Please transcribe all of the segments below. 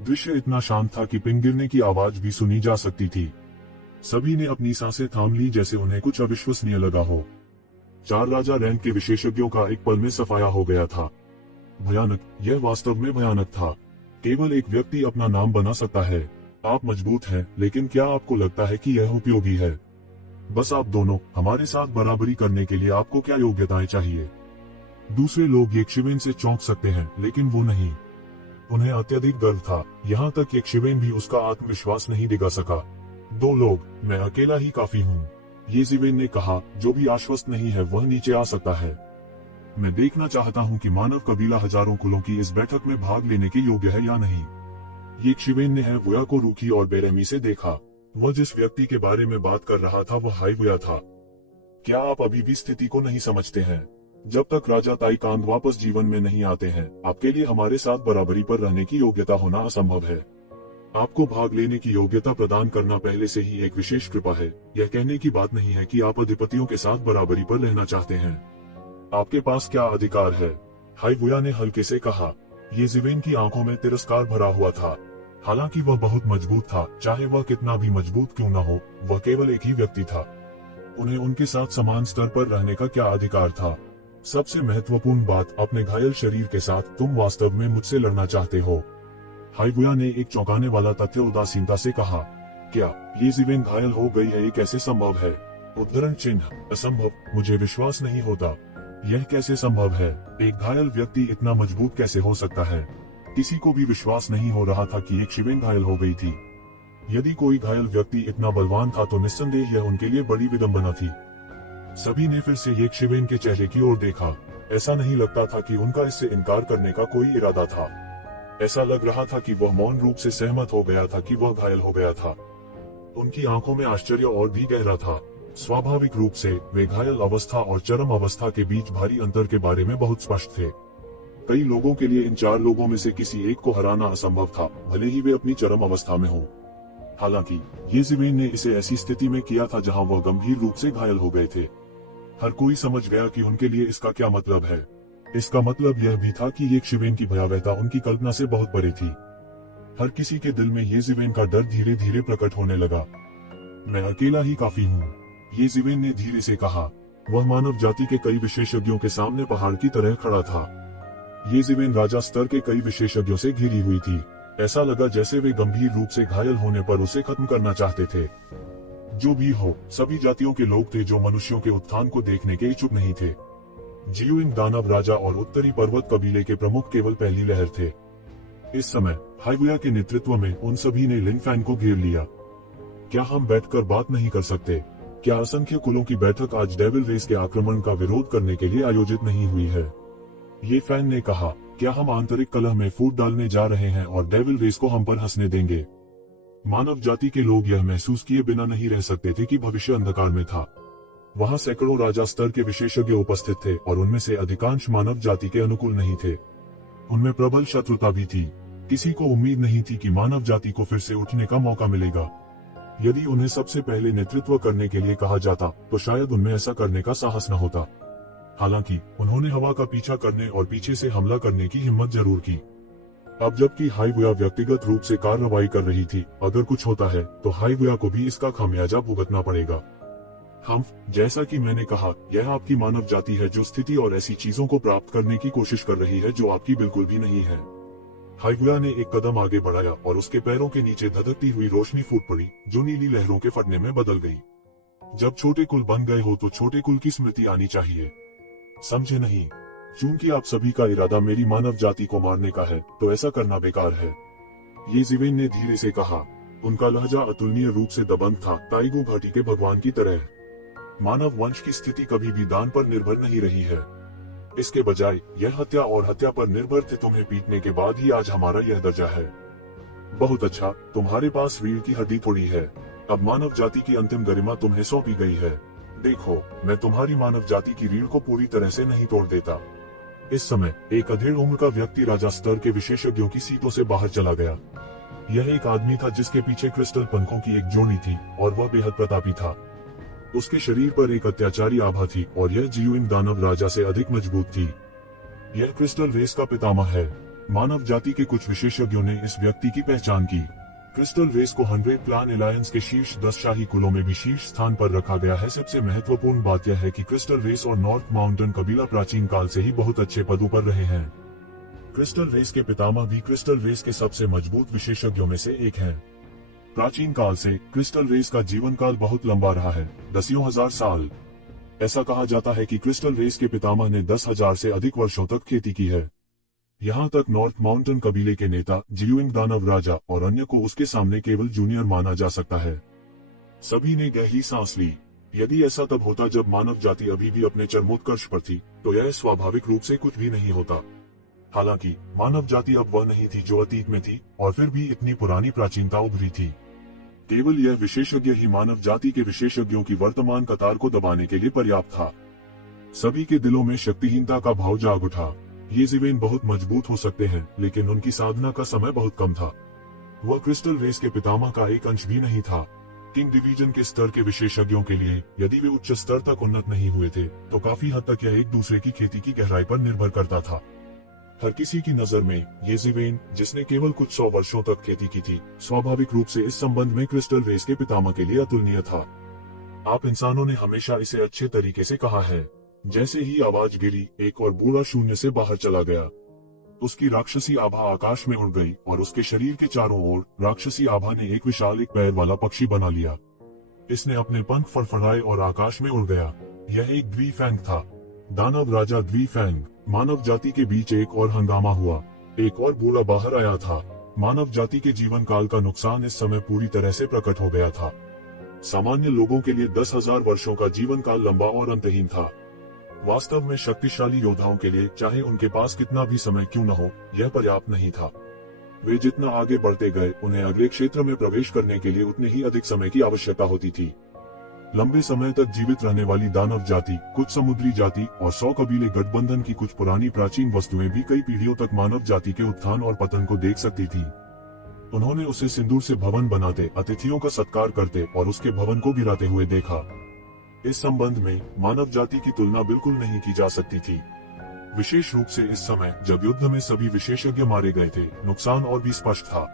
दृश्य इतना शांत था कि पिन गिरने की आवाज भी सुनी जा सकती थी। सभी ने अपनी सांसें थाम ली, जैसे उन्हें कुछ अविश्वसनीय लगा हो। 4 राजा रैंक के विशेषज्ञों का एक पल में सफाया हो गया था। भयानक, यह वास्तव में भयानक था। केवल एक व्यक्ति अपना नाम बना सकता है। आप मजबूत हैं, लेकिन क्या आपको लगता है कि यह उपयोगी है? बस आप दोनों, हमारे साथ बराबरी करने के लिए आपको क्या योग्यताएं चाहिए? दूसरे लोग यक्षिवेन से चौंक सकते हैं, लेकिन वो नहीं। उन्हें अत्यधिक गर्व था, यहाँ तक यक्षिवेन भी उसका आत्मविश्वास नहीं दिखा सका। 2 लोग, मैं अकेला ही काफी हूँ, येज़िवेन ने कहा। जो भी आश्वस्त नहीं है वह नीचे आ सकता है। मैं देखना चाहता हूँ कि मानव कबीला हजारों कुलों की इस बैठक में भाग लेने के योग्य है या नहीं। यक्षिवेन ने हाइवुया को रूखी और बेरहमी से देखा। वह जिस व्यक्ति के बारे में बात कर रहा था वह हाइवुया था। क्या आप अभी भी स्थिति को नहीं समझते हैं? जब तक राजा ताइकांग वापस जीवन में नहीं आते हैं, आपके लिए हमारे साथ बराबरी पर रहने की योग्यता होना असंभव है। आपको भाग लेने की योग्यता प्रदान करना पहले से ही एक विशेष कृपा है। यह कहने की बात नहीं है कि आप अधिपतियों के साथ बराबरी पर रहना चाहते हैं। आपके पास क्या अधिकार है? हाइवुया ने हल्के से कहा। येज़िवेन की आंखों में तिरस्कार भरा हुआ था। हालांकि वह बहुत मजबूत था, चाहे वह कितना भी मजबूत क्यों न हो, वह केवल एक ही व्यक्ति था। उन्हें उनके साथ समान स्तर पर रहने का क्या अधिकार था? सबसे महत्वपूर्ण बात, अपने घायल शरीर के साथ तुम वास्तव में मुझसे लड़ना चाहते हो? हाइवुया ने एक चौंकाने वाला तथ्य उदासीनता से कहा। क्या येज़िवेन घायल हो गई है? ये कैसे संभव है? उद्धरण चिन्ह, असंभव, मुझे विश्वास नहीं होता। यह कैसे संभव है? एक घायल व्यक्ति इतना मजबूत कैसे हो सकता है? किसी को भी विश्वास नहीं हो रहा था कि यक्षिवेन घायल हो गई थी। यदि कोई घायल व्यक्ति इतना बलवान था तो निस्संदेह यह उनके लिए बड़ी विडंबना थी। सभी ने फिर से यक्षिवेन के चेहरे की ओर देखा। ऐसा नहीं लगता था कि उनका इससे इनकार करने का कोई इरादा था। ऐसा लग रहा था कि वह मौन रूप से सहमत हो गया था कि वह घायल हो गया था। उनकी आंखों में आश्चर्य और भी गहरा था। स्वाभाविक रूप से वे घायल अवस्था और चरम अवस्था के बीच भारी अंतर के बारे में बहुत स्पष्ट थे। कई लोगों के लिए इन 4 लोगों में से किसी एक को हराना असंभव था, भले ही वे अपनी चरम अवस्था में हों। हालांकि येज़िवेन ने इसे ऐसी स्थिति में किया था जहां वह गंभीर रूप से घायल हो गए थे। हर कोई समझ गया कि उनके लिए इसका क्या मतलब है। इसका मतलब यह भी था कि यक्षिवेन की भयावहता उनकी कल्पना से बहुत परे थी। हर किसी के दिल में येज़िवेन का डर धीरे धीरे प्रकट होने लगा। मैं अकेला ही काफी हूँ, येज़िवेन ने धीरे से कहा। वह मानव जाति के कई विशेषज्ञों के सामने पहाड़ की तरह खड़ा था। येज़िवेन राजा स्तर के कई विशेषज्ञों से घिरी हुई थी। ऐसा लगा जैसे वे गंभीर रूप से घायल होने पर उसे खत्म करना चाहते थे। जो भी हो, सभी जातियों के लोग थे जो मनुष्यों के उत्थान को देखने के इच्छुक नहीं थे। जियुइंग दानव राजा और उत्तरी पर्वत कबीले के प्रमुख केवल पहली लहर थे। इस समय हाइवुया के नेतृत्व में उन सभी ने लिनफैन को घेर लिया। क्या हम बैठकर बात नहीं कर सकते? क्या असंख्य कुलों की बैठक आज डेविल रेस के आक्रमण का विरोध करने के लिए आयोजित नहीं हुई है? ये फैन ने कहा। क्या हम आंतरिक कलह में फूट डालने जा रहे हैं और डेविल रेस को हम पर हंसने देंगे? मानव जाति के लोग यह महसूस किए बिना नहीं रह सकते थे कि भविष्य अंधकार में था। वहां सैकड़ों राजा स्तर के विशेषज्ञ उपस्थित थे और उनमें से अधिकांश मानव जाति के अनुकूल नहीं थे। उनमें प्रबल शत्रुता भी थी। किसी को उम्मीद नहीं थी कि मानव जाति को फिर से उठने का मौका मिलेगा। यदि उन्हें सबसे पहले नेतृत्व करने के लिए कहा जाता तो शायद उनमें ऐसा करने का साहस न होता। हालांकि उन्होंने हवा का पीछा करने और पीछे से हमला करने की हिम्मत जरूर की। अब जबकि हाइवुया व्यक्तिगत रूप से कार्रवाई कर रही थी, अगर कुछ होता है तो हाइवुया को भी इसका खामियाजा भुगतना पड़ेगा। जैसा कि मैंने कहा, यह आपकी मानव जाति है जो स्थिति और ऐसी चीजों को प्राप्त करने की कोशिश कर रही है जो आपकी बिल्कुल भी नहीं है। हाइवुया ने एक कदम आगे बढ़ाया और उसके पैरों के नीचे धधकती हुई रोशनी फूट पड़ी, जो नीली लहरों के फटने में बदल गई। जब छोटे कुल बन गए हो तो छोटे कुल की स्मृति आनी चाहिए, समझे नहीं? चूंकि आप सभी का इरादा मेरी मानव जाति को मारने का है, तो ऐसा करना बेकार है, येज़िवेन ने धीरे से कहा। उनका लहजा अतुलनीय रूप से दबंग था, ताइगू घाटी के भगवान की तरह। मानव वंश की स्थिति कभी भी दान पर निर्भर नहीं रही है। इसके बजाय यह हत्या और हत्या पर निर्भर थे। तुम्हें पीटने के बाद ही आज हमारा यह दर्जा है। बहुत अच्छा, तुम्हारे पास रीढ़ की हड्डी थोड़ी है। अब मानव जाति की अंतिम गरिमा तुम्हें सौंपी गई है। देखो, मैं तुम्हारी मानव जाति की रीढ़ को पूरी तरह से नहीं तोड़ देता। इस समय एक अधेड़ उम्र का व्यक्ति राजा स्तर के विशेषज्ञों की सीटों से बाहर चला गया। यह एक आदमी था जिसके पीछे क्रिस्टल पंखों की एक जोड़ी थी और वह बेहद प्रतापी था। उसके शरीर पर एक अत्याचारी आभा थी और यह जियुइंग दानव राजा से अधिक मजबूत थी। यह क्रिस्टल रेस का पितामह है। मानव जाति के कुछ विशेषज्ञों ने इस व्यक्ति की पहचान की। क्रिस्टल रेस को 100 क्लान एलायंस के शीर्ष 10 शाही कुलों में भी शीर्ष स्थान पर रखा गया है। सबसे महत्वपूर्ण बात यह है कि क्रिस्टल रेस और नॉर्थ माउंटेन कबीला प्राचीन काल से ही बहुत अच्छे पदों पर रहे हैं। क्रिस्टल रेस के पितामह भी क्रिस्टल रेस के सबसे मजबूत विशेषज्ञों में से एक हैं। प्राचीन काल से क्रिस्टल रेस का जीवन काल बहुत लंबा रहा है, दसियों हजार साल। ऐसा कहा जाता है कि क्रिस्टल रेस के पितामह ने 10,000 से अधिक वर्षों तक खेती की है। यहाँ तक नॉर्थ माउंटेन कबीले के नेता जियुइंग दानव राजा और अन्य को उसके सामने केवल जूनियर माना जा सकता है। सभी ने गहरी सांस ली। यदि ऐसा तब होता जब मानव जाति अभी भी अपने चरमोत्कर्ष पर थी, तो यह स्वाभाविक रूप से कुछ भी नहीं होता। हालांकि मानव जाति अब वह नहीं थी जो अतीत में थी, और फिर भी इतनी पुरानी प्राचीनता उभरी थी। केवल यह विशेषज्ञ ही मानव जाति के विशेषज्ञों की वर्तमान कतार को दबाने के लिए पर्याप्त था। सभी के दिलों में शक्तिहीनता का भाव जाग उठा। ये जीवेन बहुत मजबूत हो सकते हैं, लेकिन उनकी साधना का समय बहुत कम था। वह क्रिस्टल रेस के पितामह का एक अंश भी नहीं था। किंग डिवीजन के स्तर के विशेषज्ञों के लिए यदि वे उच्च स्तर तक उन्नत नहीं हुए थे, तो काफी हद तक यह एक दूसरे की खेती की गहराई पर निर्भर करता था। हर किसी की नजर में ये जीवेन, जिसने केवल कुछ 100 वर्षों तक खेती की थी, स्वाभाविक रूप से इस संबंध में क्रिस्टल रेस के पितामह के लिए अतुलनीय था। आप इंसानों ने हमेशा इसे अच्छे तरीके से कहा है। जैसे ही आवाज गिरी, एक और बूढ़ा शून्य से बाहर चला गया। उसकी राक्षसी आभा आकाश में उड़ गई और उसके शरीर के चारों ओर राक्षसी आभा ने एक विशाल एक पैर वाला पक्षी बना लिया। इसने अपने पंख फड़फड़ाए और आकाश में उड़ गया। यह एक द्विफैंग था, दानव राजा द्विफैंग। मानव जाति के बीच एक और हंगामा हुआ। एक और बूढ़ा बाहर आया था। मानव जाति के जीवन काल का नुकसान इस समय पूरी तरह से प्रकट हो गया था। सामान्य लोगों के लिए 10,000 वर्षों का जीवन काल लंबा और अंतहीन था। वास्तव में शक्तिशाली योद्धाओं के लिए, चाहे उनके पास कितना भी समय क्यों न हो, यह पर्याप्त नहीं था। वे जितना आगे बढ़ते गए, उन्हें अगले क्षेत्र में प्रवेश करने के लिए उतने ही अधिक समय की आवश्यकता होती थी। लंबे समय तक जीवित रहने वाली दानव जाति, कुछ समुद्री जाति और 100 कबीले गठबंधन की कुछ पुरानी प्राचीन वस्तुएं भी कई पीढ़ियों तक मानव जाति के उत्थान और पतन को देख सकती थी। उन्होंने उसे सिंदूर से भवन बनाते, अतिथियों का सत्कार करते और उसके भवन को गिराते हुए देखा। इस संबंध में मानव जाति की तुलना बिल्कुल नहीं की जा सकती थी। विशेष रूप से इस समय जब युद्ध में सभी विशेषज्ञ मारे गए थे, नुकसान और भी स्पष्ट था।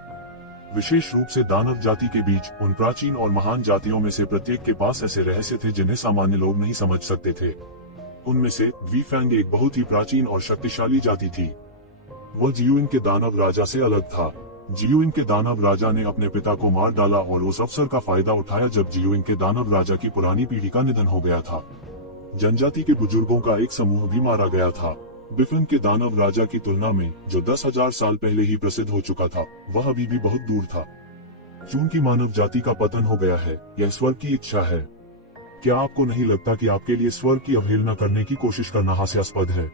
विशेष रूप से दानव जाति के बीच उन प्राचीन और महान जातियों में से प्रत्येक के पास ऐसे रहस्य थे जिन्हें सामान्य लोग नहीं समझ सकते थे। उनमें से द्विफैंग एक बहुत ही प्राचीन और शक्तिशाली जाति थी। वह जियुइंग के दानव राजा से अलग था। जियुइंग के दानव राजा ने अपने पिता को मार डाला और उस अवसर का फायदा उठाया जब जियुइंग के दानव राजा की पुरानी पीढ़ी का निधन हो गया था। जनजाति के बुजुर्गों का एक समूह भी मारा गया था। बिफिन के दानव राजा की तुलना में, जो 10,000 साल पहले ही प्रसिद्ध हो चुका था, वह अभी भी बहुत दूर था। चूंकि मानव जाति का पतन हो गया है, यह स्वर्ग की इच्छा है। क्या आपको नहीं लगता कि आपके लिए स्वर्ग की अवहेलना करने की कोशिश करना हास्यास्पद है?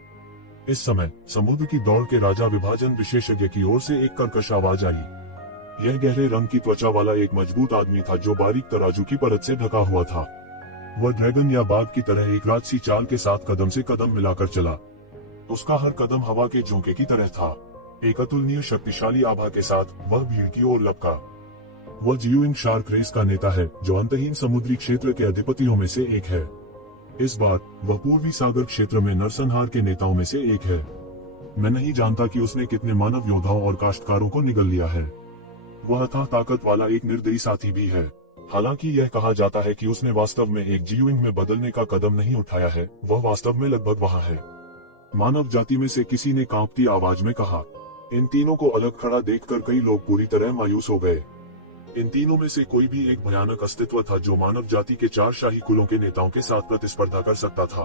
इस समय समुद्र की दौड़ के राजा विभाजन विशेषज्ञ की ओर से एक कर्कश आवाज आई। यह गहरे रंग की त्वचा वाला एक मजबूत आदमी था जो बारीक तराजू की परत से ढका हुआ था। वह ड्रैगन या बाघ की तरह एक राजसी चाल के साथ कदम से कदम मिलाकर चला। उसका हर कदम हवा के झोंके की तरह था। एक अतुलनीय शक्तिशाली आभा के साथ वह भीड़ की ओर लपका। वह जियुइंग शार्क रेस का नेता है, जो अंतहीन समुद्री क्षेत्र के अधिपतियों में से एक है। इस बार वह पूर्वी सागर क्षेत्र में नरसंहार के नेताओं में से एक है। मैं नहीं जानता कि उसने कितने मानव योद्धाओं और काश्तकारों को निगल लिया है। वह था ताकत वाला एक निर्दयी साथी भी है। हालांकि यह कहा जाता है कि उसने वास्तव में एक जियुइंग में बदलने का कदम नहीं उठाया है, वह वास्तव में लगभग वहां है। मानव जाति में से किसी ने कांपती आवाज में कहा। इन तीनों को अलग खड़ा देखकर कई लोग पूरी तरह मायूस हो गए। इन तीनों में से कोई भी एक भयानक अस्तित्व था जो मानव जाति के 4 शाही कुलों के नेताओं के साथ प्रतिस्पर्धा कर सकता था।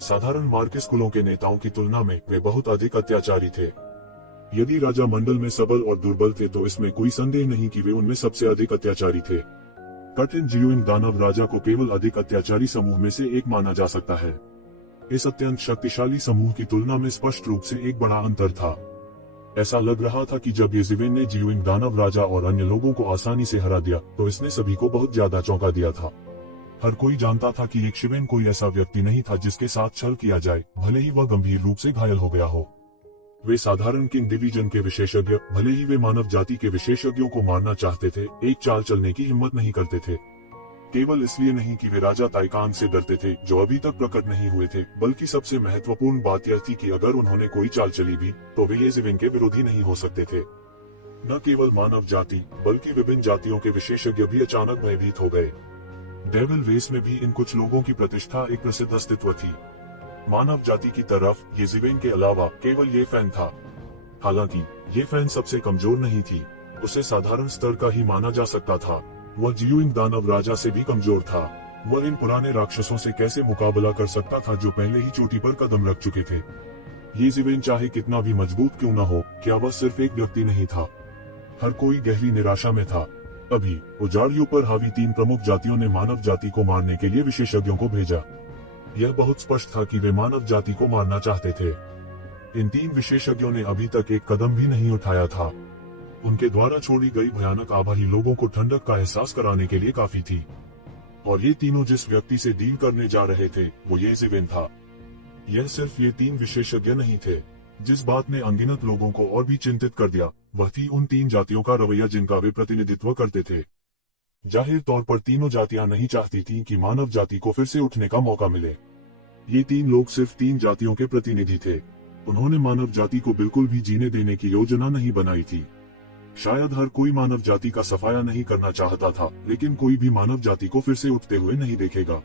साधारण मार्किस कुलों के नेताओं की तुलना में वे बहुत अधिक अत्याचारी थे। यदि राजा मंडल में सबल और दुर्बल थे, तो इसमें कोई संदेह नहीं कि वे उनमें सबसे अधिक अत्याचारी थे। कठिन जियुइंग दानव राजा को केवल अधिक अत्याचारी समूह में से एक माना जा सकता है। इस अत्यंत शक्तिशाली समूह की तुलना में स्पष्ट रूप से एक बड़ा अंतर था। ऐसा लग रहा था कि जब ये जिवेन ने जियुइंग दानव राजा और अन्य लोगों को आसानी से हरा दिया, तो इसने सभी को बहुत ज्यादा चौंका दिया था। हर कोई जानता था कि एक शिवेन कोई ऐसा व्यक्ति नहीं था जिसके साथ छल किया जाए, भले ही वह गंभीर रूप से घायल हो गया हो। वे साधारण किंग डिवीजन के विशेषज्ञ, भले ही वे मानव जाति के विशेषज्ञों को मारना चाहते थे, एक चाल चलने की हिम्मत नहीं करते थे। केवल इसलिए नहीं कि वे राजा ताइकान से डरते थे जो अभी तक प्रकट नहीं हुए थे, बल्कि सबसे महत्वपूर्ण बात यह थी कि अगर उन्होंने कोई चाल चली भी तो वे येज़िविन के विरोधी नहीं हो सकते थे। न केवल मानव जाति बल्कि विभिन्न जातियों के विशेषज्ञ भी अचानक भयभीत हो गए। डेविल वेस में भी इन कुछ लोगों की प्रतिष्ठा एक प्रसिद्ध अस्तित्व थी। मानव जाति की तरफ येज़िविन के अलावा केवल ये फैन था। हालांकि ये फैन सबसे कमजोर नहीं थी, उसे साधारण स्तर का ही माना जा सकता था। वह जियुइंग दानव राजा से भी कमजोर था। वह इन पुराने राक्षसों से कैसे मुकाबला कर सकता था जो पहले ही चोटी पर कदम रख चुके थे। येज़िविन चाहे कितना भी मजबूत क्यों न हो, क्या वह सिर्फ एक व्यक्ति नहीं था। हर कोई गहरी निराशा में था। अभी उजाड़ियों पर हावी 3 प्रमुख जातियों ने मानव जाति को मारने के लिए विशेषज्ञों को भेजा। यह बहुत स्पष्ट था कि वे मानव जाति को मारना चाहते थे। इन 3 विशेषज्ञों ने अभी तक एक कदम भी नहीं उठाया था। उनके द्वारा छोड़ी गई भयानक आभा ही लोगों को ठंडक का एहसास कराने के लिए काफी थी। और ये तीनों जिस व्यक्ति से डील करने जा रहे थे वो येज़िविन था। यह सिर्फ ये 3 विशेषज्ञ नहीं थे। जिस बात ने अनगिनत लोगों को और भी चिंतित कर दिया वह थी उन 3 जातियों का रवैया जिनका वे प्रतिनिधित्व करते थे। जाहिर तौर पर तीनों जातियां नहीं चाहती थीं कि मानव जाति को फिर से उठने का मौका मिले। ये 3 लोग सिर्फ 3 जातियों के प्रतिनिधि थे। उन्होंने मानव जाति को बिल्कुल भी जीने देने की योजना नहीं बनाई थी। शायद हर कोई मानव जाति का सफाया नहीं करना चाहता था, लेकिन कोई भी मानव जाति को फिर से उठते हुए नहीं देखेगा।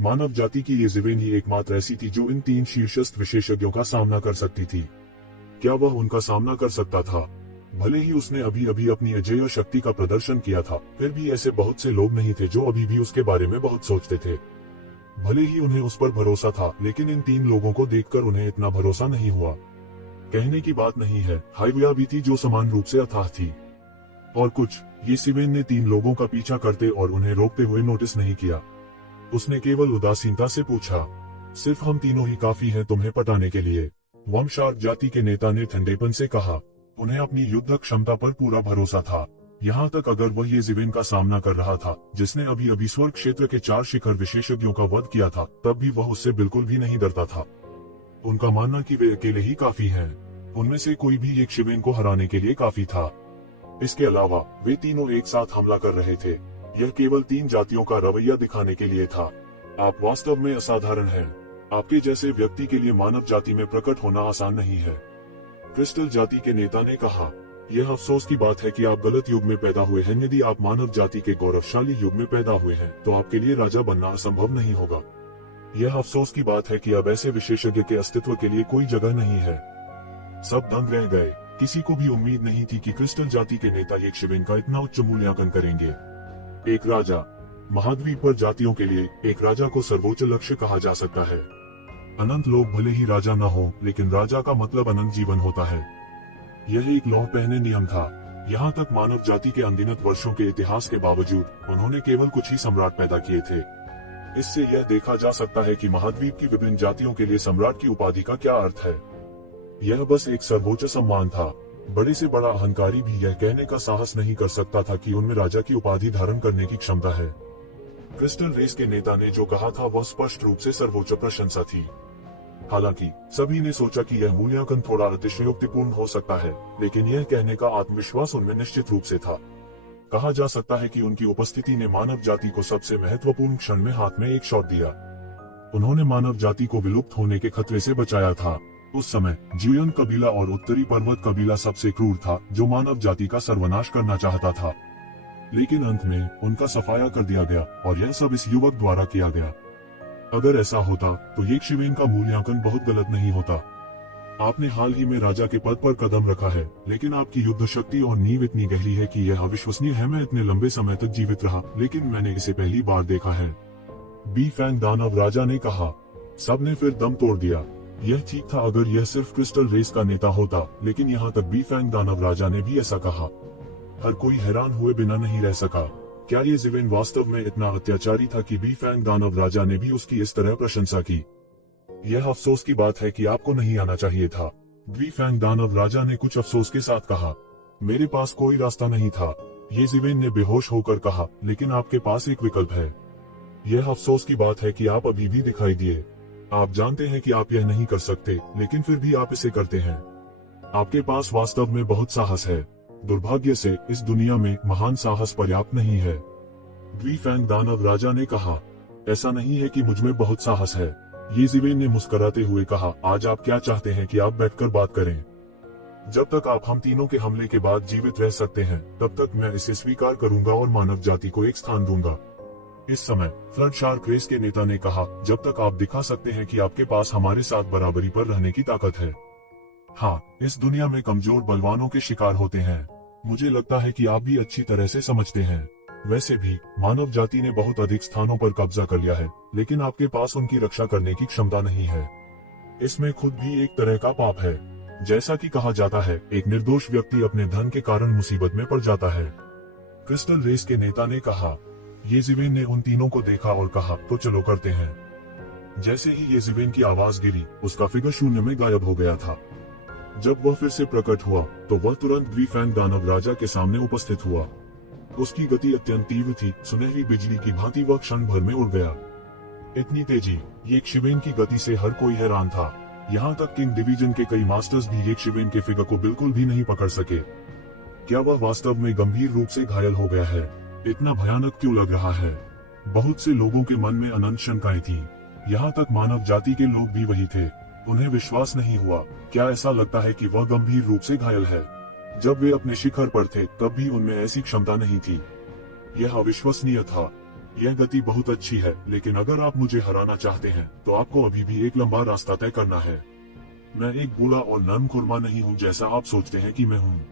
मानव जाति की येज़िविन ही एकमात्र ऐसी थी जो इन 3 शीर्षस्थ विशेषज्ञों का सामना कर सकती थी। क्या वह उनका सामना कर सकता था? भले ही उसने अभी अभी अपनी अजेय शक्ति का प्रदर्शन किया था, फिर भी ऐसे बहुत से लोग नहीं थे जो अभी भी उसके बारे में बहुत सोचते थे। भले ही उन्हें उस पर भरोसा था, लेकिन इन 3 लोगों को देखकर उन्हें इतना भरोसा नहीं हुआ। कहने की बात नहीं है, हाइविया भी थी जो समान रूप से अथाह थी। और कुछ येज़िविन ने 3 लोगों का पीछा करते और उन्हें रोकते हुए नोटिस नहीं किया। उसने केवल उदासीनता से पूछा, सिर्फ हम तीनों ही काफी हैं तुम्हें पटाने के लिए? वंशार्क जाति के नेता ने ठंडेपन से कहा। उन्हें अपनी युद्ध क्षमता पर पूरा भरोसा था। यहाँ तक अगर वह येज़िविन का सामना कर रहा था जिसने अभी अभी स्वर्ग क्षेत्र के 4 शिखर विशेषज्ञों का वध किया था, तब भी वह उससे बिल्कुल भी नहीं डरता था। उनका मानना कि वे अकेले ही काफी हैं। उनमें से कोई भी येज़िविन को हराने के लिए काफी था। इसके अलावा वे तीनों एक साथ हमला कर रहे थे। यह केवल 3 जातियों का रवैया दिखाने के लिए था। आप वास्तव में असाधारण हैं। आपके जैसे व्यक्ति के लिए मानव जाति में प्रकट होना आसान नहीं है। क्रिस्टल जाति के नेता ने कहा, यह अफसोस की बात है कि आप गलत युग में पैदा हुए हैं। यदि आप मानव जाति के गौरवशाली युग में पैदा हुए हैं तो आपके लिए राजा बनना असंभव नहीं होगा। यह अफसोस की बात है कि अब ऐसे विशेषज्ञ के अस्तित्व के लिए कोई जगह नहीं है। सब दंग रह गए। किसी को भी उम्मीद नहीं थी कि क्रिस्टल जाति के नेता येज़िविन का इतना उच्च मूल्यांकन करेंगे। एक राजा। महाद्वीप पर जातियों के लिए एक राजा को सर्वोच्च लक्ष्य कहा जा सकता है। अनंत लोग भले ही राजा न हो, लेकिन राजा का मतलब अनंत जीवन होता है। यह एक लौह पहने नियम था। यहाँ तक मानव जाति के अनगिनत वर्षों के इतिहास के बावजूद उन्होंने केवल कुछ ही सम्राट पैदा किए थे। इससे यह देखा जा सकता है कि महाद्वीप की विभिन्न जातियों के लिए सम्राट की उपाधि का क्या अर्थ है। यह बस एक सर्वोच्च सम्मान था। बड़े से बड़ा अहंकारी भी यह कहने का साहस नहीं कर सकता था कि उनमें राजा की उपाधि धारण करने की क्षमता है। क्रिस्टल रेस के नेता ने जो कहा था वह स्पष्ट रूप से सर्वोच्च प्रशंसा थी। हालांकि सभी ने सोचा कि यह मूल्यांकन थोड़ा अतिशयोक्तिपूर्ण हो सकता है, लेकिन यह कहने का आत्मविश्वास उनमें निश्चित रूप से था। कहा जा सकता है कि उनकी उपस्थिति ने मानव जाति को सबसे महत्वपूर्ण क्षण में हाथ में एक शॉट दिया। उन्होंने मानव जाति को विलुप्त होने के खतरे से बचाया था। उस समय जियुइंग कबीला और उत्तरी पर्वत कबीला सबसे क्रूर था, जो मानव जाति का सर्वनाश करना चाहता था। लेकिन अंत में उनका सफाया कर दिया गया और यह सब इस युवक द्वारा किया गया। अगर ऐसा होता तो येज़िविन का मूल्यांकन बहुत गलत नहीं होता। आपने हाल ही में राजा के पद पर कदम रखा है, लेकिन आपकी युद्ध शक्ति और नींव इतनी गहरी है कि यह अविश्वसनीय है। मैं इतने लंबे समय तक जीवित रहा, लेकिन मैंने इसे पहली बार देखा है। बी फैंग दानव राजा ने कहा। सबने फिर दम तोड़ दिया। यह ठीक था अगर यह सिर्फ क्रिस्टल रेस का नेता होता, लेकिन यहाँ तक बी फैंग दानव राजा ने भी ऐसा कहा। हर कोई हैरान हुए बिना नहीं रह सका। क्या येज़िविन वास्तव में इतना अत्याचारी था कि बी फैंग दानव राजा ने भी उसकी इस तरह प्रशंसा की? यह अफसोस की बात है कि आपको नहीं आना चाहिए था। बी फैंग दानव राजा ने कुछ अफसोस के साथ कहा। मेरे पास कोई रास्ता नहीं था, येज़िविन ने बेहोश होकर कहा, लेकिन आपके पास एक विकल्प है। यह अफसोस की बात है कि आप अभी भी दिखाई दिए। आप जानते हैं कि आप यह नहीं कर सकते, लेकिन फिर भी आप इसे करते हैं। आपके पास वास्तव में बहुत साहस है। दुर्भाग्य से इस दुनिया में महान साहस पर्याप्त नहीं है। द्विफैंग दानव राजा ने कहा, ऐसा नहीं है कि मुझमें बहुत साहस है। ये जिवेन ने मुस्कुराते हुए कहा, आज आप क्या चाहते हैं कि आप बैठकर बात करें? जब तक आप हम तीनों के हमले के बाद जीवित रह सकते हैं, तब तक मैं इसे स्वीकार करूंगा और मानव जाति को एक स्थान दूंगा। इस समय फ्लड शार्क रेस के नेता ने कहा, जब तक आप दिखा सकते हैं कि आपके पास हमारे साथ बराबरी पर रहने की ताकत है। हाँ, इस दुनिया में कमजोर बलवानों के शिकार होते हैं। मुझे लगता है कि आप भी अच्छी तरह से समझते हैं। वैसे भी मानव जाति ने बहुत अधिक स्थानों पर कब्जा कर लिया है, लेकिन आपके पास उनकी रक्षा करने की क्षमता नहीं है। इसमें खुद भी एक तरह का पाप है। जैसा कि कहा जाता है, एक निर्दोष व्यक्ति अपने धन के कारण मुसीबत में पड़ जाता है। क्रिस्टल रेस के नेता ने कहा। ये जिवेन ने उन तीनों को देखा और कहा, तो चलो करते हैं। जैसे ही ये जिवेन की आवाज गिरी, उसका फिगर शून्य में गायब हो गया था। जब वह फिर से प्रकट हुआ, तो वह तुरंत द्विफैंग दानव राजा के सामने उपस्थित हुआ। उसकी गति अत्यंत तीव्र थी, सुनहरी बिजली की भांति वह क्षण भर में उड़ गया। इतनी तेजी, ये शिवेन की गति से हर कोई हैरान था। यहाँ तक किंग डिवीजन के कई मास्टर्स भी ये शिवेन के फिगर को बिल्कुल भी नहीं पकड़ सके। क्या वह वास्तव में गंभीर रूप से घायल हो गया है? इतना भयानक क्यों लग रहा है? बहुत से लोगों के मन में अनंत शंकाएं थी। यहाँ तक मानव जाति के लोग भी वही थे। उन्हें विश्वास नहीं हुआ। क्या ऐसा लगता है कि वह गंभीर रूप से घायल है? जब वे अपने शिखर पर थे, तब भी उनमें ऐसी क्षमता नहीं थी। यह अविश्वसनीय था। यह गति बहुत अच्छी है, लेकिन अगर आप मुझे हराना चाहते हैं, तो आपको अभी भी एक लंबा रास्ता तय करना है। मैं एक बूढ़ा और नरम खुरमा नहीं हूँ जैसा आप सोचते हैं कि मैं हूँ।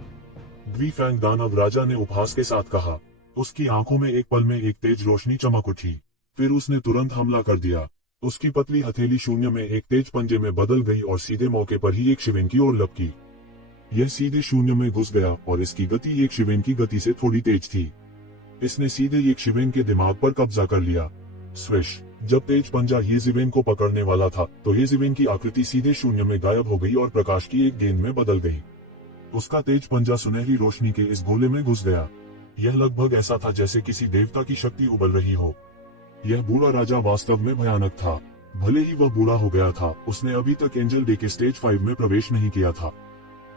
द्विफैंग दानव राजा ने उपहास के साथ कहा। उसकी आंखों में एक पल में एक तेज रोशनी चमक उठी। फिर उसने तुरंत हमला कर दिया। उसकी पतली हथेली शून्य में एक तेज पंजे में बदल गई और सीधे मौके पर ही एक शिवेन की ओर लपकी। यह सीधे शून्य में घुस गया और इसकी गति एक शिवेन की गति से थोड़ी तेज थी। इसने सीधे एक शिवेन के दिमाग पर कब्जा कर लिया। स्विश! जब तेज पंजा ये जिवेन को पकड़ने वाला था, तो ये जिवेन की आकृति सीधे शून्य में गायब हो गई और प्रकाश की एक गेंद में बदल गई। उसका तेज पंजा सुनहरी रोशनी के इस गोले में घुस गया। यह लगभग ऐसा था जैसे किसी देवता की शक्ति उबल रही हो। यह बूढ़ा राजा वास्तव में भयानक था। भले ही वह बूढ़ा हो गया था, उसने अभी तक एंजल डे के स्टेज 5 में प्रवेश नहीं किया था।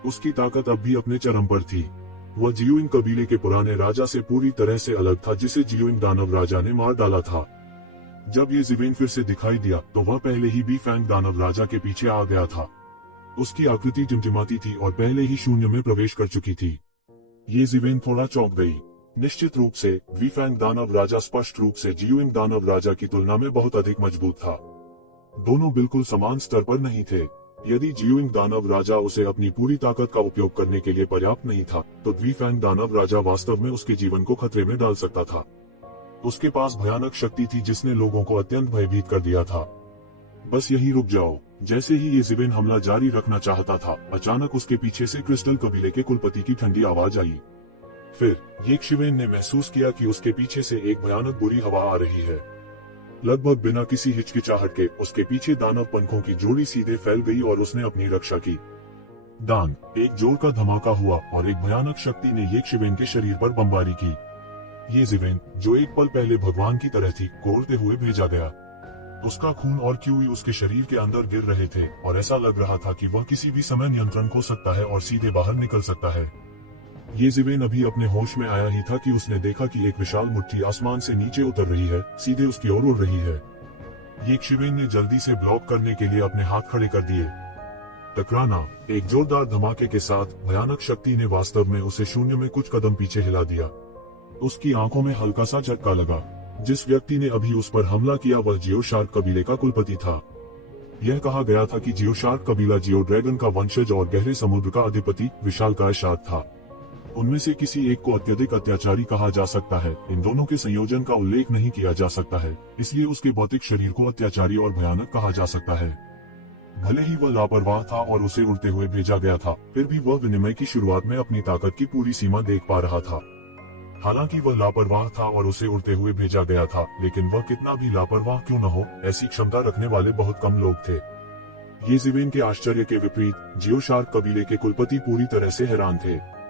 उसकी ताकत अब भी अपने चरम पर थी। वह जियोइंग कबीले के पुराने राजा से पूरी तरह से अलग था, जिसे जियोइंग दानव राजा ने मार डाला था। जब ये जिवेन फिर से दिखाई दिया, तो वह पहले ही द्विफैंग दानव राजा के पीछे आ गया था। उसकी आकृति टिमटिमाती थी और पहले ही शून्य में प्रवेश कर चुकी थी। ये जिवेन थोड़ा चौंक गई। निश्चित रूप से द्विफैंग दानव राजा स्पष्ट रूप से जियोइंग दानव राजा की तुलना में बहुत अधिक मजबूत था। दोनों बिल्कुल समान स्तर पर नहीं थे। यदि जियोइंग दानव राजा उसे अपनी पूरी ताकत का उपयोग करने के लिए पर्याप्त नहीं था, तो द्विफैंग दानव राजा वास्तव में उसके जीवन को खतरे में डाल सकता था। उसके पास भयानक शक्ति थी जिसने लोगों को अत्यंत भयभीत कर दिया था। बस यही रुक जाओ। जैसे ही ये जिवेन हमला जारी रखना चाहता था, अचानक उसके पीछे से क्रिस्टल कबीले के कुलपति की ठंडी आवाज आई। फिर ये शिवेन ने महसूस किया कि उसके पीछे से एक भयानक बुरी हवा आ रही है। लगभग बिना किसी हिचकिचाहट के उसके पीछे दानव पंखों की जोड़ी सीधे फैल गई और उसने अपनी रक्षा की। दान! एक जोर का धमाका हुआ और एक भयानक शक्ति ने ये शिवेन के शरीर पर बमबारी की। ये जिवेन, जो एक पल पहले भगवान की तरह थी, को उड़ते हुए भेजा गया। उसका खून और क्यूई उसके शरीर के अंदर गिर रहे थे और ऐसा लग रहा था कि वह किसी भी समय नियंत्रण खो सकता है और सीधे बाहर निकल सकता है। ये जिवेन अभी अपने होश में आया ही था कि उसने देखा कि एक विशाल मुट्ठी आसमान से नीचे उतर रही है, सीधे उसकी ओर उड़ रही है। ये शिवेन ने जल्दी से ब्लॉक करने के लिए अपने हाथ खड़े कर दिए। टकराना! एक जोरदार धमाके के साथ भयानक शक्ति ने वास्तव में उसे शून्य में कुछ कदम पीछे हिला दिया। उसकी आंखों में हल्का सा झटका लगा। जिस व्यक्ति ने अभी उस पर हमला किया वह जियो शार्क कबीले का कुलपति था। यह कहा गया था कि जियो शार्क कबीला जियो ड्रैगन का वंशज और गहरे समुद्र का अधिपति विशालकाय शार्क था। उनमें से किसी एक को अत्यधिक अत्याचारी कहा जा सकता है। इन दोनों के संयोजन का उल्लेख नहीं किया जा सकता है, इसलिए उसके भौतिक शरीर को अत्याचारी और भयानक कहा जा सकता है। भले ही वह लापरवाह था और उसे उड़ते हुए भेजा गया था, फिर भी वह विनिमय की शुरुआत में अपनी ताकत की पूरी सीमा देख पा रहा था। हालांकि वह लापरवाह था और उसे उड़ते हुए भेजा गया था, लेकिन वह कितना भी लापरवाह क्यों न हो, ऐसी क्षमता रखने वाले बहुत कम लोग थे। ये जिवेन के आश्चर्य के विपरीत जियो शार्क कबीले के कुलपति पूरी तरह से हैरान थे।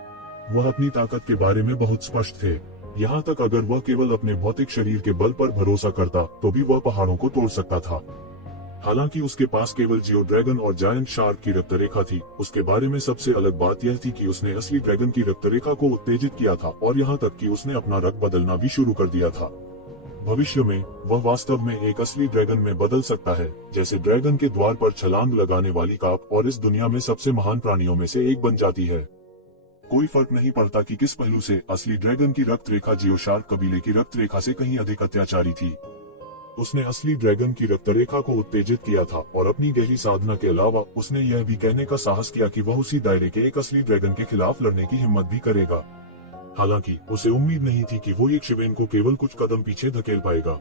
वह अपनी ताकत के बारे में बहुत स्पष्ट थे। यहाँ तक अगर वह केवल अपने भौतिक शरीर के बल पर भरोसा करता, तो भी वह पहाड़ों को तोड़ सकता था। हालांकि उसके पास केवल जियो ड्रैगन और जायंट शार्क की रक्त रेखा थी, उसके बारे में सबसे अलग बात यह थी कि उसने असली ड्रैगन की रक्त रेखा को उत्तेजित किया था और यहाँ तक कि उसने अपना रंग बदलना भी शुरू कर दिया था। भविष्य में वह वास्तव में एक असली ड्रैगन में बदल सकता है, जैसे ड्रैगन के द्वार पर छलांग लगाने वाली काक, और इस दुनिया में सबसे महान प्राणियों में से एक बन जाती है। कोई फर्क नहीं पड़ता कि किस पहलू से, असली ड्रैगन की रक्त रेखा जियोशार्क कबीले की रक्त रेखा से कहीं अधिक अत्याचारी थी। उसने असली ड्रैगन की रक्त रेखा को उत्तेजित किया था, और अपनी गहरी साधना के अलावा उसने यह भी कहने का साहस किया कि वह उसी दायरे के एक असली ड्रैगन के खिलाफ लड़ने की हिम्मत भी करेगा। हालांकि उसे उम्मीद नहीं थी कि वो यक्षवेन को केवल कुछ कदम पीछे धकेल पाएगा।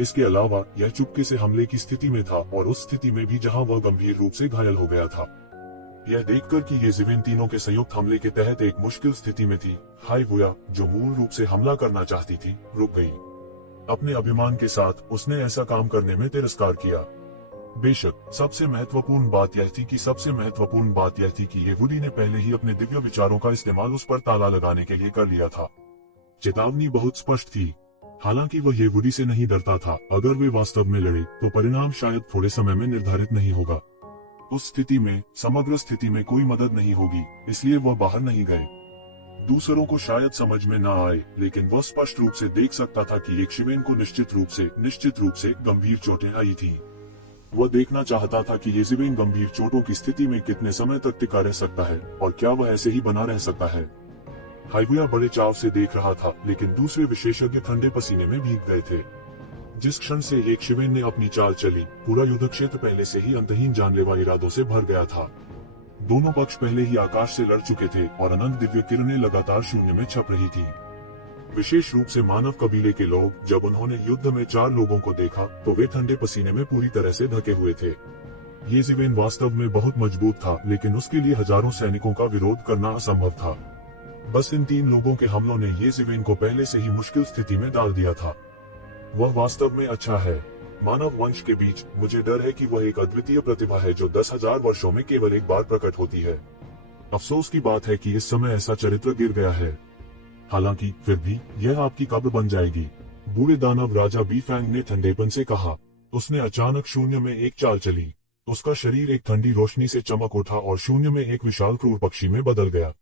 इसके अलावा यह चुपके से हमले की स्थिति में था, और उस स्थिति में भी जहां वह गंभीर रूप से घायल हो गया था। यह देखकर कि ये ज़िवेन तीनों के संयुक्त हमले के तहत एक मुश्किल स्थिति में थी, हाइवुया, जो मूल रूप से हमला करना चाहती थी, रुक गई। अपने अभिमान के साथ उसने ऐसा काम करने में तिरस्कार किया। बेशक सबसे महत्वपूर्ण बात यह थी कि येवुडी ने पहले ही अपने दिव्य विचारों का इस्तेमाल उस पर ताला लगाने के लिए कर लिया था। चेतावनी बहुत स्पष्ट थी। हालांकि वह येवुडी से नहीं डरता था। अगर वे वास्तव में लड़े तो परिणाम शायद थोड़े समय में निर्धारित नहीं होगा। उस स्थिति में समग्र स्थिति में कोई मदद नहीं होगी, इसलिए वह बाहर नहीं गए। दूसरों को शायद समझ में न आए, लेकिन वह स्पष्ट रूप से देख सकता था कि यक्षवेन को निश्चित रूप से गंभीर चोटें आई थीं। वह देखना चाहता था कि यक्षवेन गंभीर चोटों की स्थिति में कितने समय तक टिका रह सकता है, और क्या वह ऐसे ही बना रह सकता है। हाइवुया बड़े चाव से देख रहा था, लेकिन दूसरे विशेषज्ञ ठंडे पसीने में भीग गए थे। जिस क्षण से यक्षवेन ने अपनी चाल चली, पूरा युद्ध क्षेत्र पहले से ही अंतहीन जानलेवा इरादों से भर गया था। दोनों पक्ष पहले ही आकाश से लड़ चुके थे, और अनंत दिव्य किरणें लगातार शून्य में छप रही थी। विशेष रूप से मानव कबीले के लोग, जब उन्होंने युद्ध में 4 लोगों को देखा तो वे ठंडे पसीने में पूरी तरह से ढके हुए थे। ये ज़िवेन वास्तव में बहुत मजबूत था, लेकिन उसके लिए हजारों सैनिकों का विरोध करना असंभव था। बस इन 3 लोगों के हमलों ने ये ज़िवेन को पहले से ही मुश्किल स्थिति में डाल दिया था। वह वास्तव में अच्छा है। मानव वंश के बीच मुझे डर है कि वह एक अद्वितीय प्रतिभा है जो 10,000 वर्षों में केवल एक बार प्रकट होती है। अफसोस की बात है कि इस समय ऐसा चरित्र गिर गया है। हालांकि फिर भी यह आपकी कब्र बन जाएगी, बूढ़े दानव राजा बी फैंग ने ठंडेपन से कहा। उसने अचानक शून्य में एक चाल चली। उसका शरीर एक ठंडी रोशनी से चमक उठा और शून्य में एक विशाल क्रूर पक्षी में बदल गया।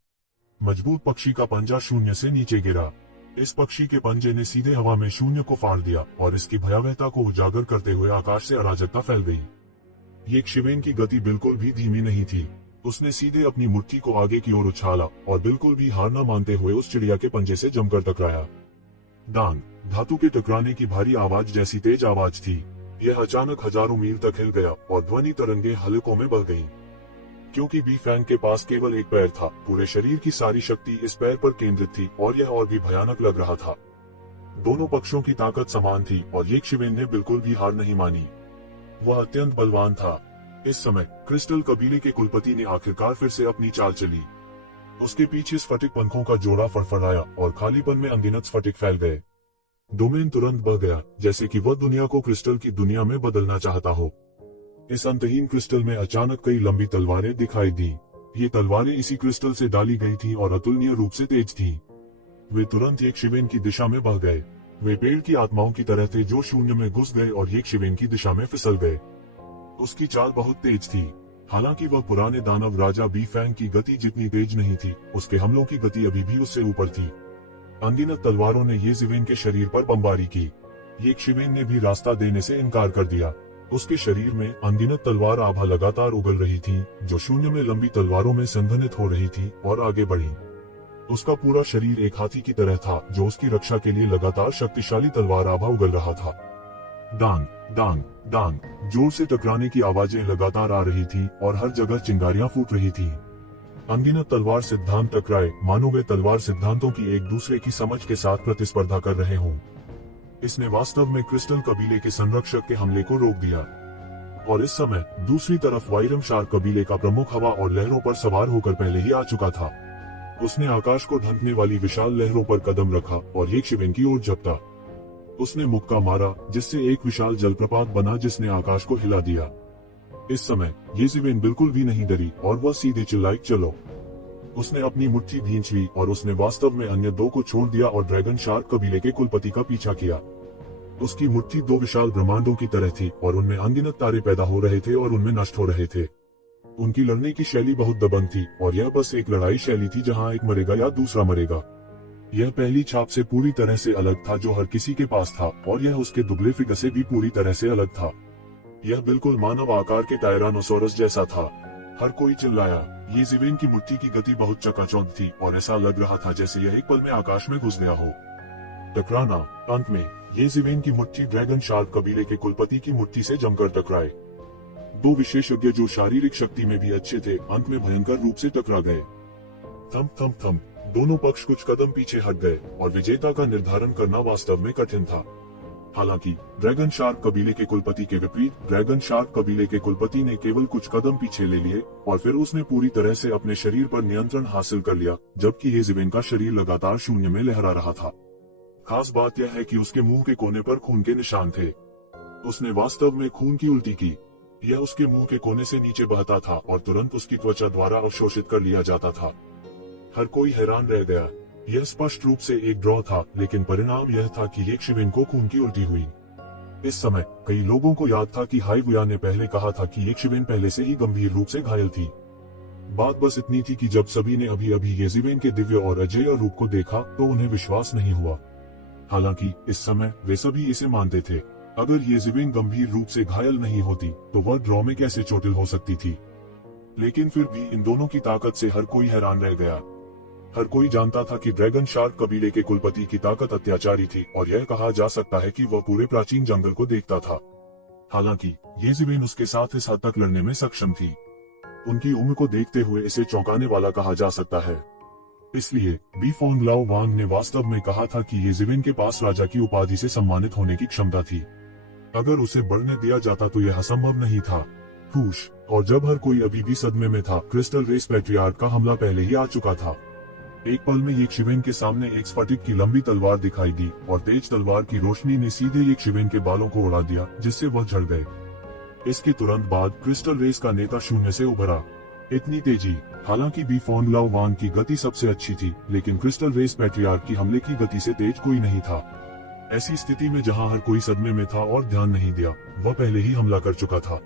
मजबूत पक्षी का पंजा शून्य से नीचे गिरा। इस पक्षी के पंजे ने सीधे हवा में शून्य को फाड़ दिया, और इसकी भयावहता को उजागर करते हुए आकाश से अराजकता फैल गई। यक्षवेन की गति बिल्कुल भी धीमी नहीं थी। उसने सीधे अपनी मुट्ठी को आगे की ओर उछाला और बिल्कुल भी हार न मानते हुए उस चिड़िया के पंजे से जमकर टकराया। डांग, धातु के टकराने की भारी आवाज जैसी तेज आवाज थी। यह अचानक हजारों मील तक हिल गया और ध्वनि तरंगे हलकों में बह गईं। क्योंकि बी फैंग के पास केवल एक पैर था, पूरे शरीर की सारी शक्ति इस पैर पर केंद्रित थी, और यह और भी भयानक लग रहा था। दोनों पक्षों की ताकत समान थी, और यक्षवेन ने बिल्कुल भी हार नहीं मानी। वह अत्यंत बलवान था। इस समय क्रिस्टल कबीले के कुलपति ने आखिरकार फिर से अपनी चाल चली। उसके पीछे स्फटिक पंखों का जोड़ा फड़फड़ाया और खालीपन में अनगिनत स्फटिक फैल गए। डोमेन तुरंत बह गया, जैसे कि वह दुनिया को क्रिस्टल की दुनिया में बदलना चाहता हो। इस अंतहीन क्रिस्टल में अचानक कई लंबी तलवारें दिखाई दी। ये तलवारें इसी क्रिस्टल से डाली गई थीं और अतुलनीय रूप से तेज थीं। वे तुरंत यक्षवेन की दिशा में बह गए। वे पेड़ की आत्माओं की तरह थे जो शून्य में घुस गए और यक्षवेन की दिशा में फिसल गए। उसकी चाल बहुत तेज थी। हालांकि वह पुराने दानव राजा बी फैंग की गति जितनी तेज नहीं थी, उसके हमलों की गति अभी भी उससे ऊपर थी। अनगिनत तलवारों ने यक्षवेन के शरीर पर बमबारी की। यक्षवेन ने भी रास्ता देने से इनकार कर दिया। उसके शरीर में अनगिनत तलवार आभा लगातार उगल रही थी, जो शून्य में लंबी तलवारों में संघनित हो रही थी और आगे बढ़ी। उसका पूरा शरीर एक हाथी की तरह था, जो उसकी रक्षा के लिए लगातार शक्तिशाली तलवार आभा उगल रहा था। डांग, डांग, डांग, जोर से टकराने की आवाजें लगातार आ रही थी और हर जगह चिंगारियां फूट रही थी। अनगिनत तलवार सिद्धांत टकराए, मानो वे तलवार सिद्धांतों की एक दूसरे की समझ के साथ प्रतिस्पर्धा कर रहे हों। इसने वास्तव में क्रिस्टल कबीले के संरक्षक के हमले को रोक दिया। और इस समय दूसरी तरफ वाइरम शार्क कबीले का प्रमुख हवा और लहरों पर सवार होकर पहले ही आ चुका था। उसने आकाश को ढंकने वाली विशाल लहरों पर कदम रखा और यक्षवेन की ओर झपटा। उसने मुक्का मारा, जिससे एक विशाल जलप्रपात बना जिसने आकाश को हिला दिया। इस समय यक्षवेन बिल्कुल भी नहीं डरी और वह सीधे चिल्लाई, चलो। उसने अपनी मुट्ठी भींच ली और उसने वास्तव में अन्य 2 को छोड़ दिया और ड्रैगन शार्क कबीले के कुलपति का पीछा किया। उसकी मुट्ठी 2 विशाल ब्रह्मांडों की तरह थी और उनमें अनगिनत तारे पैदा हो रहे थे और उनमें नष्ट हो रहे थे। उनकी लड़ने की शैली बहुत दबंग थी और यह बस एक लड़ाई शैली थी जहां एक मरेगा या दूसरा मरेगा। यह पहली छाप से पूरी तरह से अलग था जो हर किसी के पास था, और यह उसके दुबले फिगर से भी पूरी तरह से अलग था। यह बिल्कुल मानव आकार के टायरानोसोरस जैसा था। हर कोई चिल्लाया। ये ज़िवेन की मुट्ठी की गति बहुत चकाचौंध थी और ऐसा लग रहा था जैसे यह एक पल में आकाश में घुस गया हो। टकराना। अंत में ये ज़िवेन की मुट्ठी ड्रैगन शार्क कबीले के कुलपति की मुट्ठी से जमकर टकराए। दो विशेषज्ञ जो शारीरिक शक्ति में भी अच्छे थे, अंत में भयंकर रूप से टकरा गए। थम थम थम। दोनों पक्ष कुछ कदम पीछे हट गए और विजेता का निर्धारण करना वास्तव में कठिन था। हालांकि ड्रैगन शार्क कबीले के कुलपति के विपरीत, ड्रैगन शार्क कबीले के कुलपति ने केवल कुछ कदम पीछे ले लिए और फिर उसने पूरी तरह से अपने शरीर पर नियंत्रण हासिल कर लिया, जबकि ये ज़िवेन का शरीर लगातार शून्य में लहरा रहा था। खास बात यह है कि उसके मुंह के कोने पर खून के निशान थे। उसने वास्तव में खून की उल्टी की। यह उसके मुंह के कोने से नीचे बहता था और तुरंत उसकी त्वचा द्वारा अवशोषित कर लिया जाता था। हर कोई हैरान रह गया। यह स्पष्ट रूप से एक ड्रॉ था, लेकिन परिणाम यह था कि एक शिवेन को खून की उल्टी हुई। इस समय कई लोगों को याद था कि हाई वुया ने पहले कहा था कि एक शिवेन पहले से ही गंभीर रूप से घायल थी। बात बस इतनी थी कि जब सभी ने अभी अभी ये ज़िवेन के दिव्य और अजेय रूप को देखा तो उन्हें विश्वास नहीं हुआ। हालांकि इस समय वे सभी इसे मानते थे। अगर ये ज़िवेन गंभीर रूप से घायल नहीं होती तो वह ड्रॉ में कैसे चोटिल हो सकती थी। लेकिन फिर भी इन दोनों की ताकत से हर कोई हैरान रह गया। हर कोई जानता था कि ड्रैगन शार्क कबीले के कुलपति की ताकत अत्याचारी थी और यह कहा जा सकता है कि वह पूरे प्राचीन जंगल को देखता था। हालांकि ये ज़िवेन उसके साथ इस हद तक लड़ने में सक्षम थी। उनकी उम्र को देखते हुए इसे चौंकाने वाला कहा जा सकता है। इसलिए बी फोंग लाओ वांग ने वास्तव में कहा था कि ये ज़िवेन के पास राजा की उपाधि से सम्मानित होने की क्षमता थी। अगर उसे बढ़ने दिया जाता तो यह असंभव नहीं था। हुश। और जब हर कोई अभी भी सदमे में था, क्रिस्टल रेस पैट्रियार्क का हमला पहले ही आ चुका था। एक पल में एक शिवेन के सामने एक स्फटिक की लंबी तलवार दिखाई दी और तेज तलवार की रोशनी ने सीधे एक शिवेन के बालों को उड़ा दिया, जिससे वह झड़ गए। इसके तुरंत बाद क्रिस्टल रेस का नेता शून्य से उभरा। इतनी तेजी। हालांकि बी फोंग लाओ वांग की गति सबसे अच्छी थी, लेकिन क्रिस्टल रेस पैट्रियार्क की हमले की गति से तेज कोई नहीं था। ऐसी स्थिति में जहां हर कोई सदमे में था और ध्यान नहीं दिया, वह पहले ही हमला कर चुका था।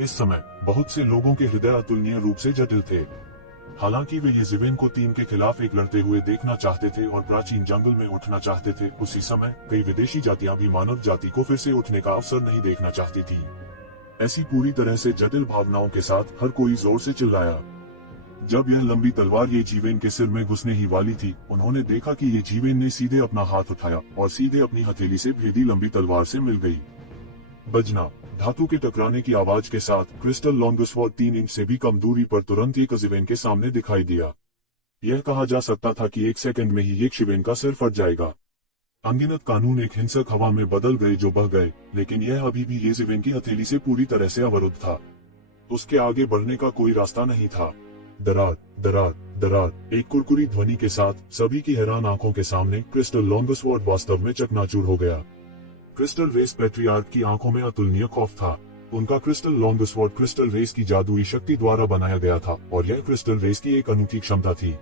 इस समय बहुत से लोगों के हृदय अतुलनीय रूप से जटिल थे। हालांकि वे ये ज़िवेन को 3 के खिलाफ एक लड़ते हुए देखना चाहते थे और प्राचीन जंगल में उठना चाहते थे, उसी समय कई विदेशी जातियां भी मानव जाति को फिर से उठने का अवसर नहीं देखना चाहती थी। ऐसी पूरी तरह से जटिल भावनाओं के साथ हर कोई जोर से चिल्लाया। जब यह लंबी तलवार ये ज़िवेन के सिर में घुसने ही वाली थी, उन्होंने देखा कि ये ज़िवेन ने सीधे अपना हाथ उठाया और सीधे अपनी हथेली से भेदी लंबी तलवार से मिल गई। बजना। धातु के टकराने की आवाज के साथ क्रिस्टल लॉन्गस्वॉर्ड 3 इंच से भी कम दूरी पर तुरंत एक ज़िवेन के सामने दिखाई दिया। यह कहा जा सकता था कि 1 सेकंड में ही एक ज़िवेन का सिर फट जाएगा। अनगिनत कानून एक हिंसक हवा में बदल गए जो बह गए, लेकिन यह अभी भी ये ज़िवेन की हथेली से पूरी तरह से अवरुद्ध था। उसके आगे बढ़ने का कोई रास्ता नहीं था। दरार दरार दरार। एक कुरकुरी ध्वनि के साथ सभी की हैरान आंखों के सामने क्रिस्टल लॉन्गस्वॉर्ड वास्तव में चकनाचूर हो गया। क्रिस्टल रेस पैट्रियार्क की आंखों में अतुलनीय खौफ था। उनका क्रिस्टल लॉन्गस्वॉर्ड क्रिस्टल रेस की जादुई शक्ति द्वारा बनाया गया था और यह क्रिस्टल रेस की एक अनूठी क्षमता थी।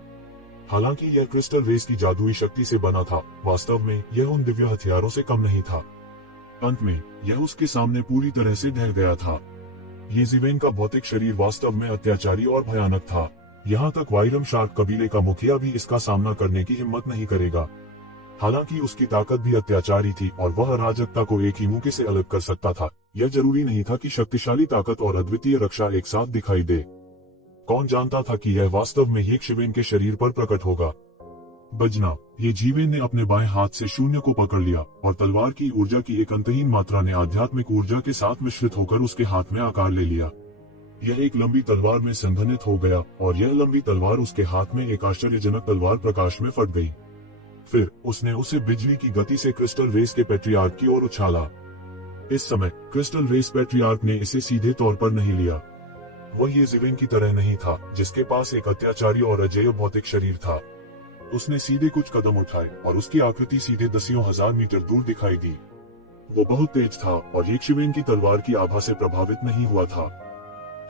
हालांकि यह क्रिस्टल रेस की जादुई शक्ति से बना था, वास्तव में यह उन दिव्य हथियारों से कम नहीं था। अंत में यह उसके सामने पूरी तरह से ढह गया था। ये ज़िवेन का भौतिक शरीर वास्तव में अत्याचारी और भयानक था। यहाँ तक वाइरम शार्क कबीले का मुखिया भी इसका सामना करने की हिम्मत नहीं करेगा। हालांकि उसकी ताकत भी अत्याचारी थी और वह अराजकता को एक ही मौके से अलग कर सकता था। यह जरूरी नहीं था कि शक्तिशाली ताकत और अद्वितीय रक्षा एक साथ दिखाई दे। कौन जानता था कि यह वास्तव में एक शिवेन के शरीर पर प्रकट होगा। बजना। ये ज़िवेन ने अपने बाएं हाथ से शून्य को पकड़ लिया और तलवार की ऊर्जा की एक अंतहीन मात्रा ने आध्यात्मिक ऊर्जा के साथ मिश्रित होकर उसके हाथ में आकार ले लिया। यह एक लंबी तलवार में संघनित हो गया और यह लंबी तलवार उसके हाथ में एक आश्चर्यजनक तलवार प्रकाश में फट गई। फिर उसने उसे बिजली की गति से क्रिस्टल रेस के पैट्रियार्क की ओर उछाला। इस समय क्रिस्टल रेस पैट्रियार्क ने इसे सीधे तौर पर नहीं लिया। वह ये ज़िवेन की तरह नहीं था, जिसके पास एक अत्याचारी और अजेय भौतिक शरीर था। उसने सीधे कुछ कदम उठाए और उसकी आकृति सीधे दसियों हजार मीटर दूर दिखाई दी। वो बहुत तेज था और एक शिवेन की तलवार की आभा से प्रभावित नहीं हुआ था।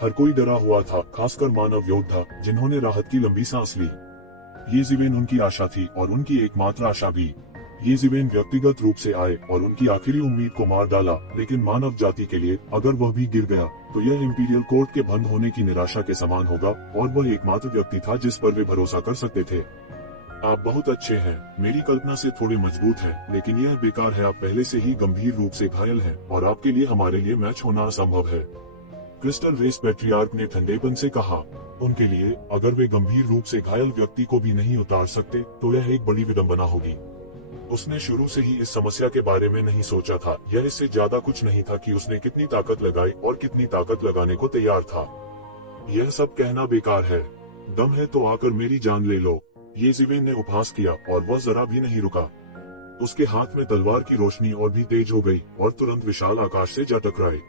हर कोई डरा हुआ था, खासकर मानव योद्धा जिन्होंने राहत की लंबी सांस ली। ये ज़िवेन उनकी आशा थी और उनकी एकमात्र आशा भी। ये ज़िवेन व्यक्तिगत रूप से आए और उनकी आखिरी उम्मीद को मार डाला, लेकिन मानव जाति के लिए अगर वह भी गिर गया तो यह इंपीरियल कोर्ट के भंग होने की निराशा के समान होगा और वह एकमात्र व्यक्ति था जिस पर वे भरोसा कर सकते थे। आप बहुत अच्छे हैं, मेरी कल्पना से थोड़े मजबूत हैं, लेकिन यह बेकार है। आप पहले से ही गंभीर रूप से घायल हैं और आपके लिए हमारे लिए मैच होना असंभव है। क्रिस्टल रेस पैट्रियार्क ने ठंडेपन से कहा, उनके लिए अगर वे गंभीर रूप से घायल व्यक्ति को भी नहीं उतार सकते तो यह एक बड़ी विडंबना होगी। उसने शुरू से ही इस समस्या के बारे में नहीं सोचा था। यह इससे ज्यादा कुछ नहीं था कि उसने कितनी ताकत लगाई और कितनी ताकत लगाने को तैयार था। यह सब कहना बेकार है। दम है तो आकर मेरी जान ले लो, ये ज़िवेन ने उपहास किया और वह जरा भी नहीं रुका। उसके हाथ में तलवार की रोशनी और भी तेज हो गई और तुरंत विशाल आकाश से जा टकराए।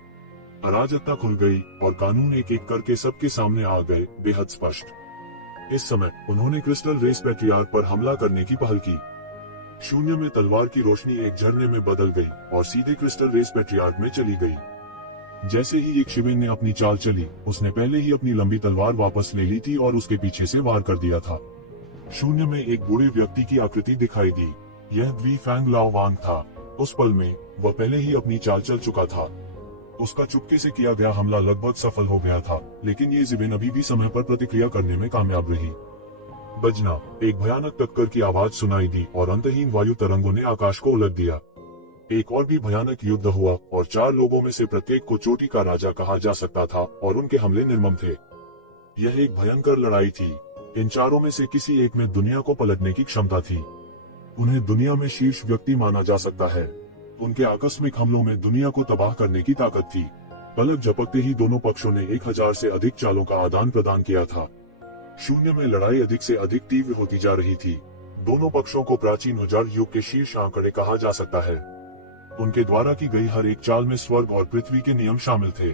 अराजकता खुल गई और कानून एक एक करके सबके सामने आ गए, बेहद स्पष्ट। इस समय उन्होंने क्रिस्टल रेस पैट्रियार्क पर हमला करने की पहल की। शून्य में तलवार की रोशनी एक झरने में बदल गई और सीधे क्रिस्टल रेस पैट्रियार्क में चली गई। जैसे ही एक शिवेन ने अपनी चाल चली, उसने पहले ही अपनी लंबी तलवार वापस ले ली थी और उसके पीछे से वार कर दिया था। शून्य में एक बूढ़े व्यक्ति की आकृति दिखाई दी। यह द्विफैंग लाओ वांग था। उस पल में वह पहले ही अपनी चाल चल चुका था। उसका चुपके से किया गया हमला लगभग सफल हो गया था, लेकिन ये ज़िवेन अभी भी समय पर प्रतिक्रिया करने में कामयाब रही। बजना, एक भयानक टक्कर की आवाज सुनाई दी और अंतहीन वायु तरंगों ने आकाश को उलट दिया। एक और भी भयानक युद्ध हुआ और 4 लोगों में से प्रत्येक को चोटी का राजा कहा जा सकता था और उनके हमले निर्मम थे। यह एक भयंकर लड़ाई थी। इन चारों में से किसी एक में दुनिया को पलटने की क्षमता थी। उन्हें दुनिया में शीर्ष व्यक्ति माना जा सकता है। उनके आकस्मिक हमलों में दुनिया को तबाह करने की ताकत थी। पलक झपकते ही दोनों पक्षों ने 1000 से अधिक चालों का आदान प्रदान किया था। शून्य में लड़ाई अधिक से अधिक तीव्र होती जा रही थी। दोनों पक्षों को प्राचीन हुजर युग के शीर्ष आंकड़े कहा जा सकता है। उनके द्वारा की गई हर एक चाल में स्वर्ग और पृथ्वी के नियम शामिल थे।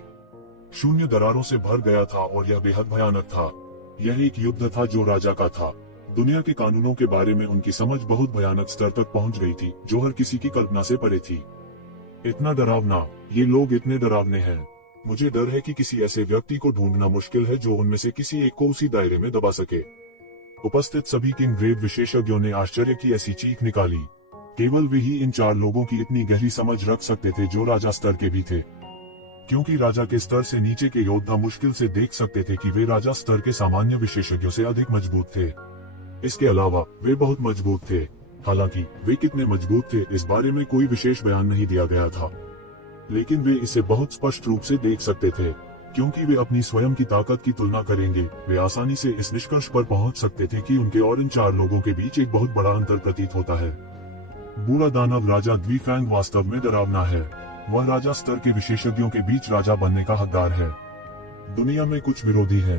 शून्य दरारों से भर गया था और यह बेहद भयानक था। यह एक युद्ध था जो राजा का था। दुनिया के कानूनों के बारे में उनकी समझ बहुत भयानक स्तर तक पहुंच गई थी, जो हर किसी की कल्पना से परे थी। इतना डरावना, ये लोग इतने डरावने हैं। मुझे डर है कि किसी ऐसे व्यक्ति को ढूंढना मुश्किल है जो उनमें से किसी एक को उसी दायरे में दबा सके। उपस्थित सभी किंग ग्रेड विशेषज्ञों ने आश्चर्य की ऐसी चीख निकाली। केवल वे ही इन 4 लोगों की इतनी गहरी समझ रख सकते थे जो राजा स्तर के भी थे, क्योंकि राजा के स्तर से नीचे के योद्धा मुश्किल से देख सकते थे कि वे राजा स्तर के सामान्य विशेषज्ञों से अधिक मजबूत थे। इसके अलावा वे बहुत मजबूत थे। हालांकि वे कितने मजबूत थे इस बारे में कोई विशेष बयान नहीं दिया गया था, लेकिन वे इसे बहुत स्पष्ट रूप से देख सकते थे। क्योंकि वे अपनी स्वयं की ताकत की तुलना करेंगे, वे आसानी से इस निष्कर्ष पर पहुंच सकते थे कि उनके और इन 4 लोगों के बीच एक बहुत बड़ा अंतर प्रतीत होता है। बूढ़ा दानव राजा द्विफैंग वास्तव में डरावना है। वह राजा स्तर के विशेषज्ञों के बीच राजा बनने का हकदार है। दुनिया में कुछ विरोधी है।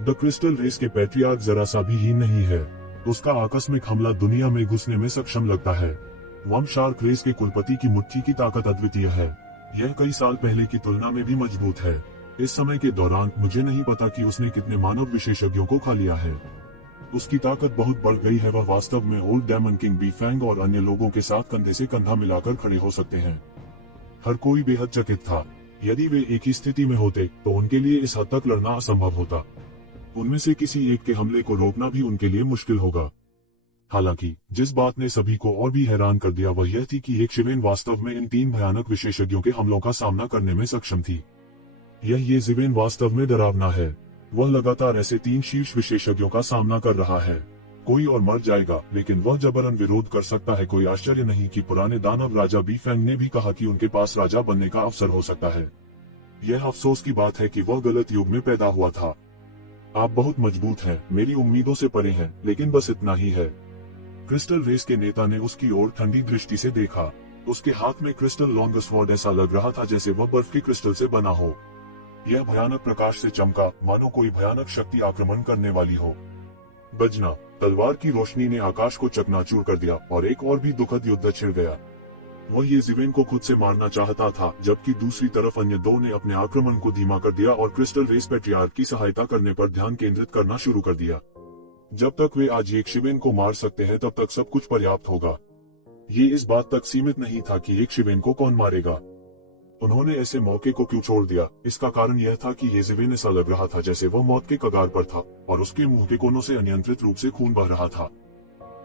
द क्रिस्टल रेस के पैट्रियार्क जरा सा भी हीन नहीं है। उसका आकस्मिक हमला दुनिया में घुसने में सक्षम लगता है। वंशार्क रेस के कुलपति की मुट्ठी की ताकत अद्वितीय है। यह कई साल पहले की तुलना में भी मजबूत है। इस समय के दौरान मुझे नहीं पता कि उसने कितने मानव विशेषज्ञों को खा लिया है। उसकी ताकत बहुत बढ़ गई है। वह वास्तव में ओल्ड डेमन किंग बीफैंग और अन्य लोगों के साथ कंधे से कंधा मिलाकर खड़े हो सकते हैं। हर कोई बेहद चकित था। यदि वे एक ही स्थिति में होते तो उनके लिए इस हद तक लड़ना असंभव होता। उनमें से किसी एक के हमले को रोकना भी उनके लिए मुश्किल होगा। हालांकि जिस बात ने सभी को और भी हैरान कर दिया वह यह थी कि एक शिवेन वास्तव में इन 3 भयानक विशेषज्ञों के हमलों का सामना करने में सक्षम थी। ये ज़िवेन वास्तव में डरावना है। वह लगातार ऐसे 3 शीर्ष विशेषज्ञों का सामना कर रहा है। कोई और मर जाएगा, लेकिन वह जबरन विरोध कर सकता है। कोई आश्चर्य नहीं कि पुराने दानव राजा बीफैंग ने भी कहा कि उनके पास राजा बनने का अवसर हो सकता है। यह अफसोस की बात है कि वह गलत युग में पैदा हुआ था। आप बहुत मजबूत हैं, मेरी उम्मीदों से परे हैं, लेकिन बस इतना ही है। क्रिस्टल रेस के नेता ने उसकी ओर ठंडी दृष्टि से देखा। उसके हाथ में क्रिस्टल लॉन्ग स्वॉर्ड ऐसा लग रहा था जैसे वह बर्फ के क्रिस्टल से बना हो। यह भयानक प्रकाश से चमका, मानो कोई भयानक शक्ति आक्रमण करने वाली हो। बजना, तलवार की रोशनी ने आकाश को चकनाचूर कर दिया और एक और भी दुखद युद्ध छिड़ गया। वह ये ज़िवेन को खुद से मारना चाहता था, जबकि दूसरी तरफ अन्य 2 ने अपने आक्रमण को धीमा कर दिया और क्रिस्टल रेस पैट्रियार्क की सहायता करने पर ध्यान केंद्रित करना शुरू कर दिया। जब तक वे आज एक शिवेन को मार सकते हैं तब तक सब कुछ पर्याप्त होगा। ये इस बात तक सीमित नहीं था कि एक शिवेन को कौन मारेगा। उन्होंने ऐसे मौके को क्यों छोड़ दिया? इसका कारण यह था कि ये ज़िवेन ऐसा लग रहा था जैसे वह मौत के कगार पर था और उसके मुंह के कोनों से अनियंत्रित रूप से खून बह रहा था।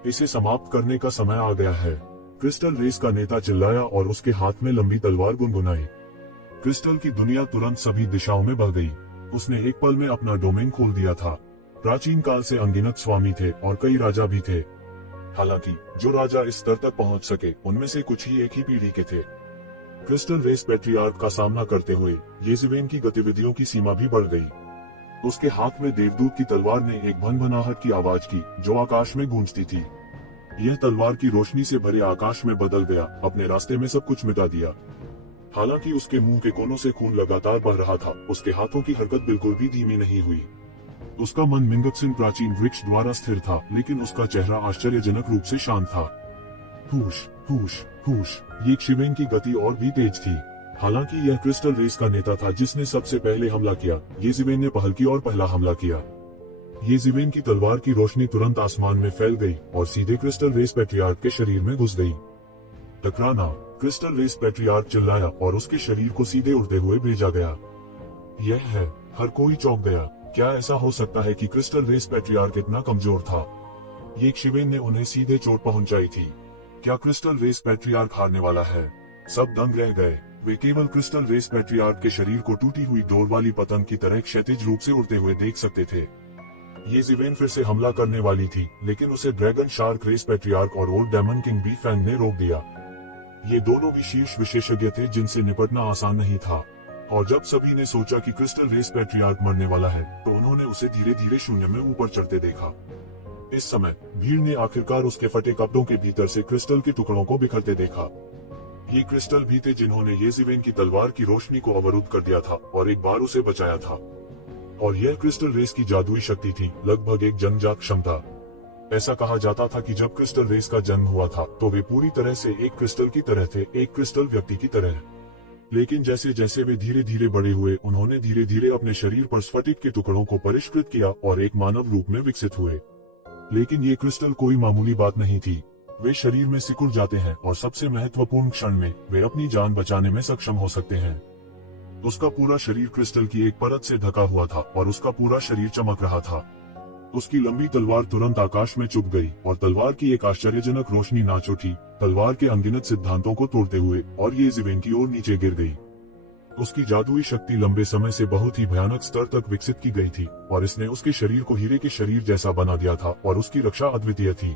इसे समाप्त करने का समय आ गया है। क्रिस्टल रेस का नेता चिल्लाया और उसके हाथ में लंबी तलवार गुनगुनाई। क्रिस्टल की दुनिया तुरंत सभी दिशाओं में बह गई। उसने एक पल में अपना डोमेन खोल दिया था। प्राचीन काल से अनगिनत स्वामी थे और कई राजा भी थे। हालांकि जो राजा इस स्तर तक पहुंच सके उनमें से कुछ ही एक ही पीढ़ी के थे। क्रिस्टल रेस पैट्रियार्क का सामना करते हुए येज़ेबेल की गतिविधियों की सीमा भी बढ़ गई। उसके हाथ में देवदूत की तलवार ने एक भनभनाहट की आवाज की जो आकाश में गूंजती थी। यह तलवार की रोशनी से भरे आकाश में बदल गया, अपने रास्ते में सब कुछ मिटा दिया। हालांकि उसके मुंह के कोनों से खून लगातार बह रहा था, उसके हाथों की हरकत बिल्कुल भी धीमी नहीं हुई। उसका मन मिंगक्सिन प्राचीन वृक्ष द्वारा स्थिर था, लेकिन उसका चेहरा आश्चर्यजनक रूप से शांत था। हुश हुश हुश। येज़ेबेल की गति और भी तेज थी। हालांकि यह क्रिस्टल रेस का नेता था जिसने सबसे पहले हमला किया। येज़ेबेल ने पहल की और पहला हमला किया। येज़ेबेल की तलवार की रोशनी तुरंत आसमान में फैल गई और सीधे क्रिस्टल रेस पैट्रियार्क के शरीर में घुस गई। टकराना। क्रिस्टल रेस पैट्रियार्क चिल्लाया और उसके शरीर को सीधे उड़ते हुए भेजा गया। यह है। हर कोई चौंक गया। क्या ऐसा हो सकता है कि क्रिस्टल रेस पैट्रियार्क इतना कमजोर था? येज़ेबेल ने उन्हें सीधे चोट पहुंचाई थी। क्या क्रिस्टल रेस पैट्रियार्क हारने वाला है? सब दंग रह गए। वे केवल क्रिस्टल रेस पैट्रियार्क के शरीर को टूटी हुई डोर वाली पतंग की तरह क्षैतिज रूप से उड़ते हुए देख सकते थे। येज़ेबेल फिर से हमला करने वाली थी, लेकिन उसे ड्रैगन शार्क रेस पैट्रियार्क और old demon king Bi Fang ने रोक दिया। ये दोनों भी शीर्ष विशेषज्ञ थे जिनसे निपटना आसान नहीं था। और जब सभी ने सोचा कि क्रिस्टल रेस पैट्रियार्क मरने वाला है, तो उन्होंने उसे धीरे धीरे शून्य में ऊपर चढ़ते देखा। इस समय भीड़ ने आखिरकार उसके फटे कपड़ों के भीतर से क्रिस्टल के टुकड़ों को बिखरते देखा। ये क्रिस्टल भी थे जिन्होंने येज़ेबेल की तलवार की रोशनी को अवरुद्ध कर दिया था और एक बार उसे बचाया था। और यह क्रिस्टल रेस की जादुई शक्ति थी, लगभग एक जन्मजात क्षमता। ऐसा कहा जाता था कि जब क्रिस्टल रेस का जन्म हुआ था तो वे पूरी तरह से एक क्रिस्टल की तरह थे, एक क्रिस्टल व्यक्ति की तरह। लेकिन जैसे जैसे वे धीरे धीरे बड़े हुए, उन्होंने धीरे धीरे अपने शरीर पर स्फटिक के टुकड़ों को परिष्कृत किया और एक मानव रूप में विकसित हुए। लेकिन ये क्रिस्टल कोई मामूली बात नहीं थी। वे शरीर में सिकुड़ जाते हैं और सबसे महत्वपूर्ण क्षण में वे अपनी जान बचाने में सक्षम हो सकते हैं। उसका पूरा शरीर क्रिस्टल की एक परत से ढका हुआ था और उसका पूरा शरीर चमक रहा था। उसकी लंबी तलवार तुरंत आकाश में चुभ गई और तलवार की एक आश्चर्यजनक रोशनी नाच उठी, तलवार के अनगिनत सिद्धांतों को तोड़ते हुए, और येज़ेबेल की ओर नीचे गिर गई। उसकी जादुई शक्ति लंबे समय से बहुत ही भयानक स्तर तक विकसित की गई थी और इसने उसके शरीर को हीरे के शरीर जैसा बना दिया था और उसकी रक्षा अद्वितीय थी।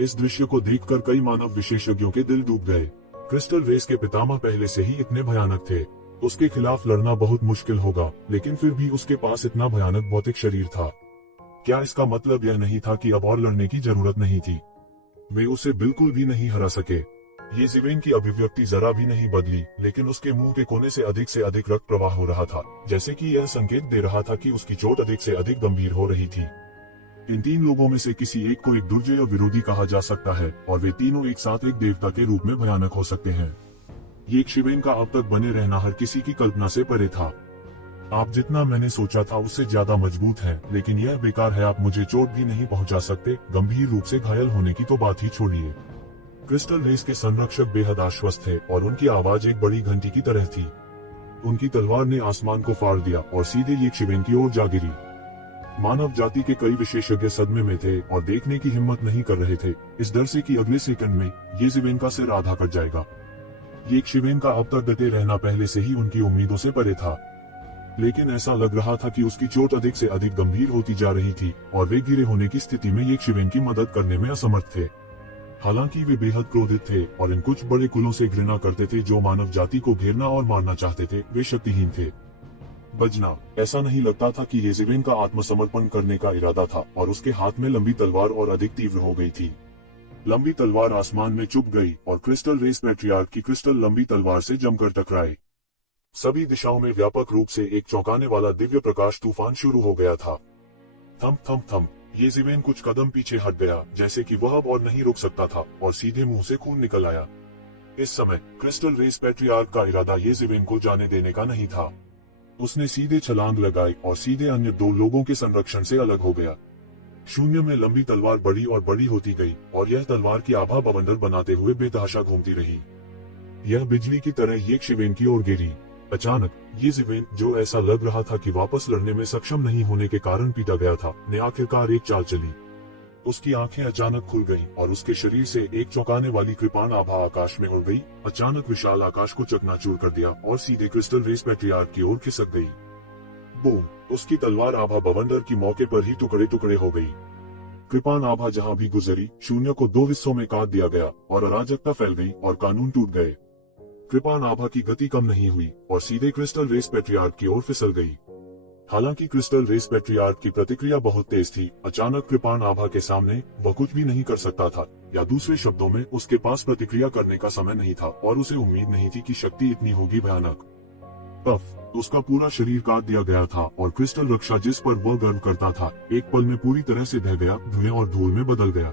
इस दृश्य को देखकर कई मानव विशेषज्ञों के दिल डूब गए। क्रिस्टल रेस के पितामह पहले से ही इतने भयानक थे। उसके खिलाफ लड़ना बहुत मुश्किल होगा, लेकिन फिर भी उसके पास इतना भयानक भौतिक शरीर था। क्या इसका मतलब यह नहीं था कि अब और लड़ने की जरूरत नहीं थी? वे उसे बिल्कुल भी नहीं हरा सके। येज़ेबेल की अभिव्यक्ति जरा भी नहीं बदली, लेकिन उसके मुंह के कोने से अधिक रक्त प्रवाह हो रहा था, जैसे कि यह संकेत दे रहा था कि उसकी चोट अधिक से अधिक गंभीर हो रही थी। इन तीन लोगों में से किसी एक को एक दुर्जय विरोधी कहा जा सकता है, और वे तीनों एक साथ एक देवता के रूप में भयानक हो सकते हैं। येज़ेबेल का अब तक बने रहना हर किसी की कल्पना से परे था। आप जितना मैंने सोचा था उससे ज्यादा मजबूत हैं, लेकिन यह बेकार है। आप मुझे चोट भी नहीं पहुंचा सकते, गंभीर रूप से घायल होने की तो बात ही छोड़िए। क्रिस्टल रेस के संरक्षक बेहद आश्वस्त थे और उनकी आवाज एक बड़ी घंटी की तरह थी। उनकी तलवार ने आसमान को फाड़ दिया और सीधे येज़ेबेल की ओर जा गिरी। मानव जाति के कई विशेषज्ञ सदमे में थे और देखने की हिम्मत नहीं कर रहे थे, इस डर से कि अगले सेकंड में येज़ेबेल का सिर आधा कट जाएगा। येज़ेबेल का अब तक डटे रहना पहले से ही उनकी उम्मीदों से परे था, लेकिन ऐसा लग रहा था कि उसकी चोट अधिक से अधिक गंभीर होती जा रही थी और वे गिरे होने की स्थिति में येज़ेबेल की मदद करने में असमर्थ थे। हालांकि वे बेहद क्रोधित थे और इन कुछ बड़े कुलों से घृणा करते थे जो मानव जाति को घेरना और मारना चाहते थे। वे शक्तिहीन थे। बजना। ऐसा नहीं लगता था कि येज़ेबेल का आत्मसमर्पण करने का इरादा था और उसके हाथ में लंबी तलवार और अधिक तीव्र हो गई थी। लंबी तलवार आसमान में चुभ गई और क्रिस्टल रेस पैट्रियार्क की क्रिस्टल लंबी तलवार से जमकर टकराए। सभी दिशाओं में व्यापक रूप से एक चौंकाने वाला दिव्य प्रकाश तूफान शुरू हो गया था। थम थम थम। येज़ेबेल कुछ कदम पीछे हट गया, जैसे कि वह अब और नहीं रुक सकता था, और सीधे मुंह से खून निकल आया। इस समय क्रिस्टल रेस पैट्रियार्क का इरादा येज़ेबेल को जाने देने का नहीं था। उसने सीधे छलांग लगाई और सीधे अन्य दो लोगों के संरक्षण से अलग हो गया। शून्य में लंबी तलवार बड़ी और बड़ी होती गई और यह तलवार की आभा बवंडर बनाते हुए बेतहाशा घूमती रही। यह बिजली की तरह येज़ेबेल की ओर गिरी। अचानक येज़ेबेल, जो ऐसा लग रहा था कि वापस लड़ने में सक्षम नहीं होने के कारण पीटा गया था, ने आखिरकार एक चाल चली। उसकी आंखें अचानक खुल गईं और उसके शरीर से एक चौंकाने वाली कृपाण आभा आकाश में उड़ गई, अचानक विशाल आकाश को चकनाचूर कर दिया और सीधे क्रिस्टल रेस पैट्रियार्क की ओर खिसक गई। बूम! उसकी तलवार आभा बवंडर की मौके पर ही टुकड़े टुकड़े हो गई। कृपाण आभा जहां भी गुजरी, शून्य को दो हिस्सों में काट दिया गया और अराजकता फैल गई और कानून टूट गए। कृपाण आभा की गति कम नहीं हुई और सीधे क्रिस्टल रेस पैट्रियार्क की ओर फिसल गई। हालांकि क्रिस्टल रेस पैट्रियार्क की प्रतिक्रिया बहुत तेज थी। अचानक कृपाण आभा के सामने वह कुछ भी नहीं कर सकता था, या दूसरे शब्दों में उसके पास प्रतिक्रिया करने का समय नहीं था और उसे उम्मीद नहीं थी कि शक्ति इतनी होगी भयानक। तब उसका पूरा शरीर काट दिया गया था और क्रिस्टल रक्षा जिस पर वह गर्व करता था, एक पल में पूरी तरह से ढह गया, धुएं और धूल में बदल गया।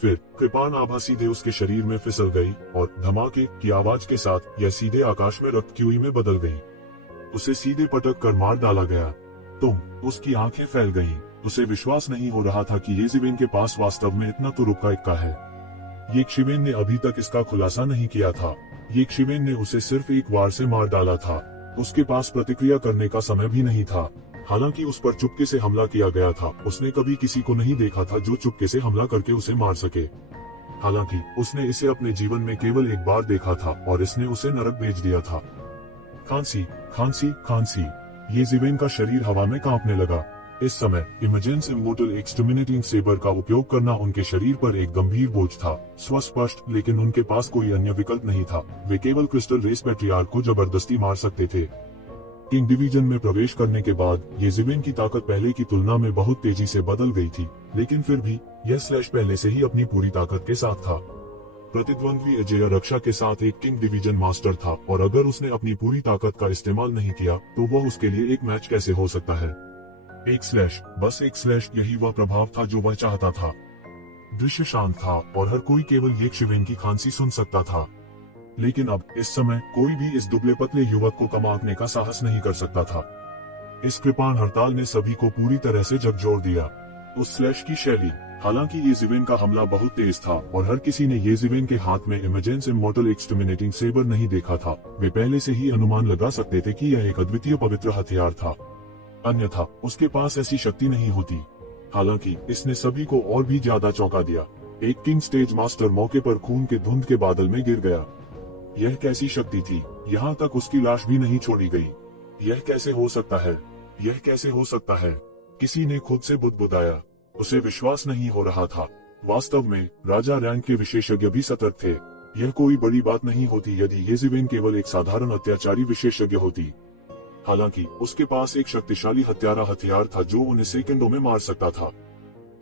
फिर कृपाण आभा सीधे उसके शरीर में फिसल गई और धमाके की आवाज के साथ यह सीधे आकाश में रक्त क्यूई में बदल गई। उसे सीधे पटक कर मार डाला गया। उसकी आंखें फैल गईं। उसे विश्वास नहीं हो रहा था कि येज़िवेन के पास वास्तव में इतना तुरुप का इक्का है। येज़िवेन ने अभी तक इसका खुलासा नहीं किया था। येज़िवेन ने उसे सिर्फ एक वार से मार डाला था। उसके पास प्रतिक्रिया करने का समय भी नहीं था। हालांकि उस पर चुपके से हमला किया गया था। उसने कभी किसी को नहीं देखा था जो चुपके से हमला करके उसे मार सके। हालांकि उसने इसे अपने जीवन में केवल एक बार देखा था और इसने उसे नरक भेज दिया था। खांसी, खांसी, खांसी। येज़िवेन का शरीर हवा में कांपने लगा। इस समय इमेजेंस इमोर्टल एक्सटर्मिनेटिंग सेबर का उपयोग करना उनके शरीर पर एक गंभीर बोझ था। स्वस्पष्ट, लेकिन उनके पास कोई अन्य विकल्प नहीं था। वे केवल क्रिस्टल रेस पैट्रियार्क को जबरदस्ती मार सकते थे। किंग डिवीजन में प्रवेश करने के बाद येज़िवेन की ताकत पहले की तुलना में बहुत तेजी से बदल गई थी, लेकिन फिर भी यह स्लैश पहले से ही अपनी पूरी ताकत के साथ था। प्रतिद्वंद्वी अजेय रक्षा के साथ एक किंग डिवीजन मास्टर था और अगर उसने अपनी पूरी ताकत का इस्तेमाल नहीं किया तो वह उसके लिए एक मैच कैसे हो सकता है। एक स्लैश, बस एक स्लैश, यही वह प्रभाव था जो वह चाहता था। दृश्य शांत था और हर कोई केवल येज़िवेन की खांसी सुन सकता था। लेकिन अब इस समय कोई भी इस दुबले पतले युवक को कम आंकने का साहस नहीं कर सकता था। इस कृपाण हड़ताल ने सभी को पूरी तरह से झकझोर दिया। उस स्लैश की शैली, हालांकि येज़िवेन का हमला बहुत तेज था और हर किसी ने येज़िवेन के हाथ में इमेजेंस इमोर्टल एक्सटर्मिनेटिंग सेबर नहीं देखा था, वे पहले से ही अनुमान लगा सकते थे कि यह एक अद्वितीय पवित्र हथियार था, अन्यथा उसके पास ऐसी शक्ति नहीं होती। हालांकि इसने सभी को और भी ज्यादा चौंका दिया। एक किंग स्टेज मास्टर मौके पर खून के धुंध के बादल में गिर गया। यह कैसी शक्ति थी? यहाँ तक उसकी लाश भी नहीं छोड़ी गई। यह कैसे हो सकता है? यह कैसे हो सकता है? किसी ने खुद से बुदबुदाया। उसे विश्वास नहीं हो रहा था। वास्तव में राजा रैंक के विशेषज्ञ भी सतर्क थे। यह कोई बड़ी बात नहीं होती यदि येज़िवेन केवल एक साधारण अत्याचारी विशेषज्ञ होती। हालांकि उसके पास एक शक्तिशाली हथियार था जो उन्हें सेकंडों में मार सकता था।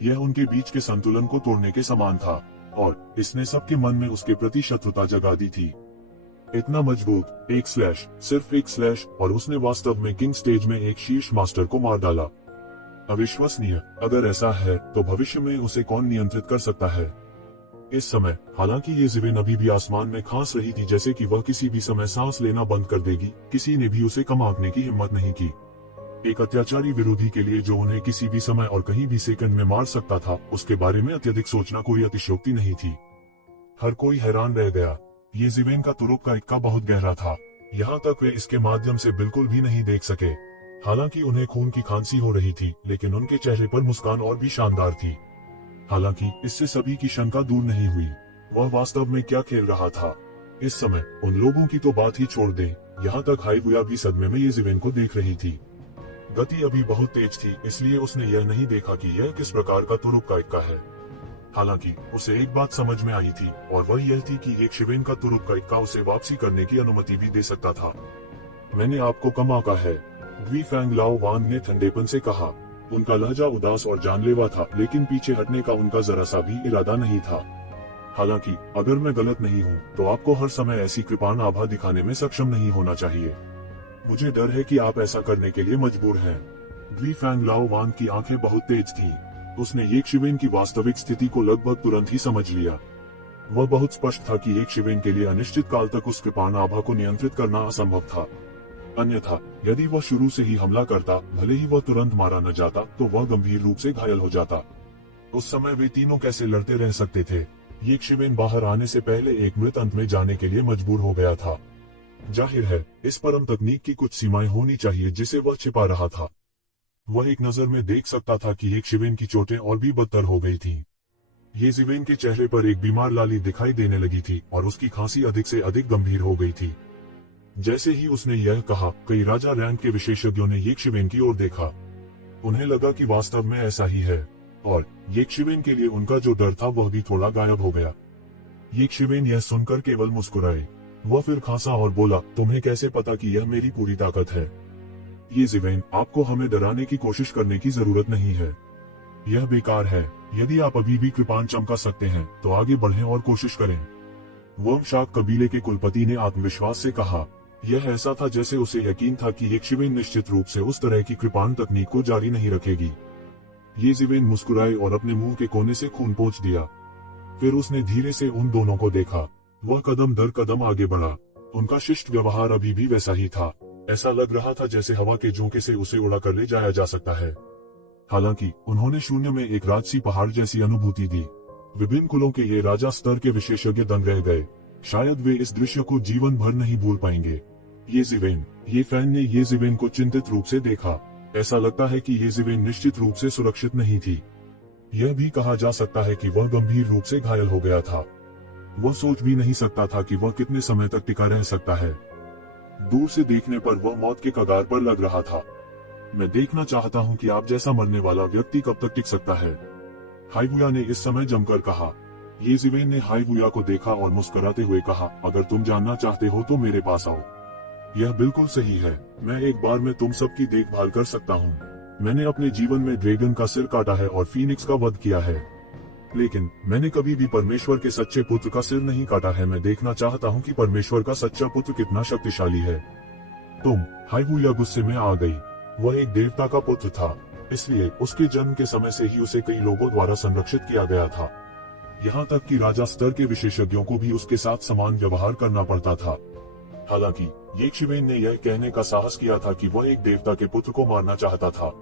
यह उनके बीच के संतुलन को तोड़ने के समान था और इसने सबके मन में उसके प्रति शत्रुता जगा दी थी। इतना मजबूत, एक स्लैश, सिर्फ एक स्लैश, और उसने वास्तव में किंग स्टेज में एक शीर्ष मास्टर को मार डाला। अविश्वसनीय। अगर ऐसा है तो भविष्य में उसे कौन नियंत्रित कर सकता है? इस समय हालांकि येज़िवेन अभी भी आसमान में खांस रही थी जैसे कि वह किसी भी समय सांस लेना बंद कर देगी, किसी ने भी उसे कम आंकने की हिम्मत नहीं की। एक अत्याचारी विरोधी के लिए जो उन्हें किसी भी समय और कहीं भी सेकंड में मार सकता था, उसके बारे में अत्यधिक सोचना कोई अतिशयोक्ति नहीं थी। हर कोई हैरान रह गया। येज़िवेन का तुरुप का इक्का बहुत गहरा था, यहाँ तक वे इसके माध्यम से बिल्कुल भी नहीं देख सके। हालांकि उन्हें खून की खांसी हो रही थी, लेकिन उनके चेहरे पर मुस्कान और भी शानदार थी। हालांकि इससे सभी की शंका दूर नहीं हुई। वह वास्तव में क्या खेल रहा था? इस समय उन लोगों की तो बात ही छोड़ दें, यहाँ तक हाइबुया भी सदमे में येज़िवेन को देख रही थी। गति अभी बहुत तेज थी, इसलिए उसने यह नहीं देखा कि यह किस प्रकार का तुरुप का इक्का है। हालांकि उसे एक बात समझ में आई थी और वह यह थी कि येज़िवेन का तुरुप का इक्का उसे वापसी करने की अनुमति भी दे सकता था। मैंने आपको कम आंका है, ग्वी फैंग लाओ वान ने ठंडेपन से कहा। उनका लहजा उदास और जानलेवा था, लेकिन पीछे हटने का उनका जरा सा भी इरादा नहीं था। हालांकि अगर मैं गलत नहीं हूँ तो आपको हर समय ऐसी कृपाण आभा दिखाने में सक्षम नहीं होना चाहिए। मुझे डर है कि आप ऐसा करने के लिए मजबूर हैं। ग्वी फैंग लाओ वान की आंखें बहुत तेज थीं। उसने येज़िवेन की वास्तविक स्थिति को लगभग तुरंत ही समझ लिया। वह बहुत स्पष्ट था कि येज़िवेन के लिए अनिश्चित काल तक उस कृपाण आभा को नियंत्रित करना असंभव था। अन्यथा यदि वह शुरू से ही हमला करता, भले ही वह तुरंत मारा न जाता, तो वह गंभीर रूप से घायल हो जाता। उस समय वे तीनों कैसे लड़ते रह सकते थे? येज़िवेन बाहर आने से पहले एक मृत अंत में जाने के लिए मजबूर हो गया था। जाहिर है इस परम तकनीक की कुछ सीमाएं होनी चाहिए जिसे वह छिपा रहा था। वह एक नजर में देख सकता था कि येज़िवेन की चोटें और भी बदतर हो गई थीं। येज़िवेन के चेहरे पर एक बीमार लाली दिखाई देने लगी थी और उसकी खांसी अधिक से अधिक गंभीर हो गई थी। जैसे ही उसने यह कहा, कई राजा रैंक के विशेषज्ञों ने येज़िवेन की ओर देखा। उन्हें लगा कि वास्तव में ऐसा ही है। और येक्षिवेन के लिए उनका जो डर था वह भी थोड़ा गायब हो गया। येक्षिवेन यह सुनकर केवल मुस्कुराए। वह फिर खांसा और बोला, तुम्हें कैसे पता कि यह मेरी पूरी ताकत है? येज़िवेन, आपको हमें डराने की कोशिश करने की जरूरत नहीं है। यह बेकार है। यदि आप अभी भी कृपाण चमका सकते हैं तो आगे बढ़ें और कोशिश करें। वंशाक कबीले के कुलपति ने आत्मविश्वास से कहा। यह ऐसा था जैसे उसे यकीन था कि येक्षिवेन निश्चित रूप से उस तरह की कृपाण तकनीक को जारी नहीं रखेगी। येज़िवेन मुस्कुराए और अपने मुंह के कोने से खून पोंछ दिया। फिर उसने धीरे से उन दोनों को देखा। वह कदम दर कदम आगे बढ़ा। उनका शिष्ट व्यवहार अभी भी वैसा ही था। ऐसा लग रहा था जैसे हवा के झोंके से उसे उड़ा कर ले जाया जा सकता है। हालांकि उन्होंने शून्य में एक राजसी पहाड़ जैसी अनुभूति दी। विभिन्न कुलों के ये राजा स्तर के विशेषज्ञ दंग रह गए। शायद वे इस दृश्य को जीवन भर नहीं भूल पाएंगे। ये फैन ने येज़िवेन को चिंतित रूप से देखा। ऐसा लगता है कि येज़िवेन निश्चित रूप से सुरक्षित नहीं थी। यह भी कहा जा सकता है कि वह गंभीर रूप से घायल हो गया था। वह सोच भी नहीं सकता था कि वह कितने समय तक टिका रह सकता है। दूर से देखने पर वह मौत के कगार पर लग रहा था। मैं देखना चाहता हूं कि आप जैसा मरने वाला व्यक्ति कब तक टिक सकता है, हाइवुया ने इस समय जमकर कहा। येज़िवेन ने हाइवुया को देखा और मुस्कुराते हुए कहा, अगर तुम जानना चाहते हो तो मेरे पास आओ। यह बिल्कुल सही है। मैं एक बार में तुम सबकी देखभाल कर सकता हूँ। मैंने अपने जीवन में ड्रैगन का सिर काटा है और फीनिक्स का वध किया है, लेकिन मैंने कभी भी परमेश्वर के सच्चे पुत्र का सिर नहीं काटा है। मैं देखना चाहता हूँ कि परमेश्वर का सच्चा पुत्र कितना शक्तिशाली है। तुम, हाइवुया गुस्से में आ गई। वह एक देवता का पुत्र था, इसलिए उसके जन्म के समय से ही उसे कई लोगों द्वारा संरक्षित किया गया था। यहाँ तक कि राजा स्तर के विशेषज्ञों को भी उसके साथ समान व्यवहार करना पड़ता था। हालांकि येक्षिवेन ने यह कहने का साहस किया था कि वह एक देवता के पुत्र को मारना चाहता था।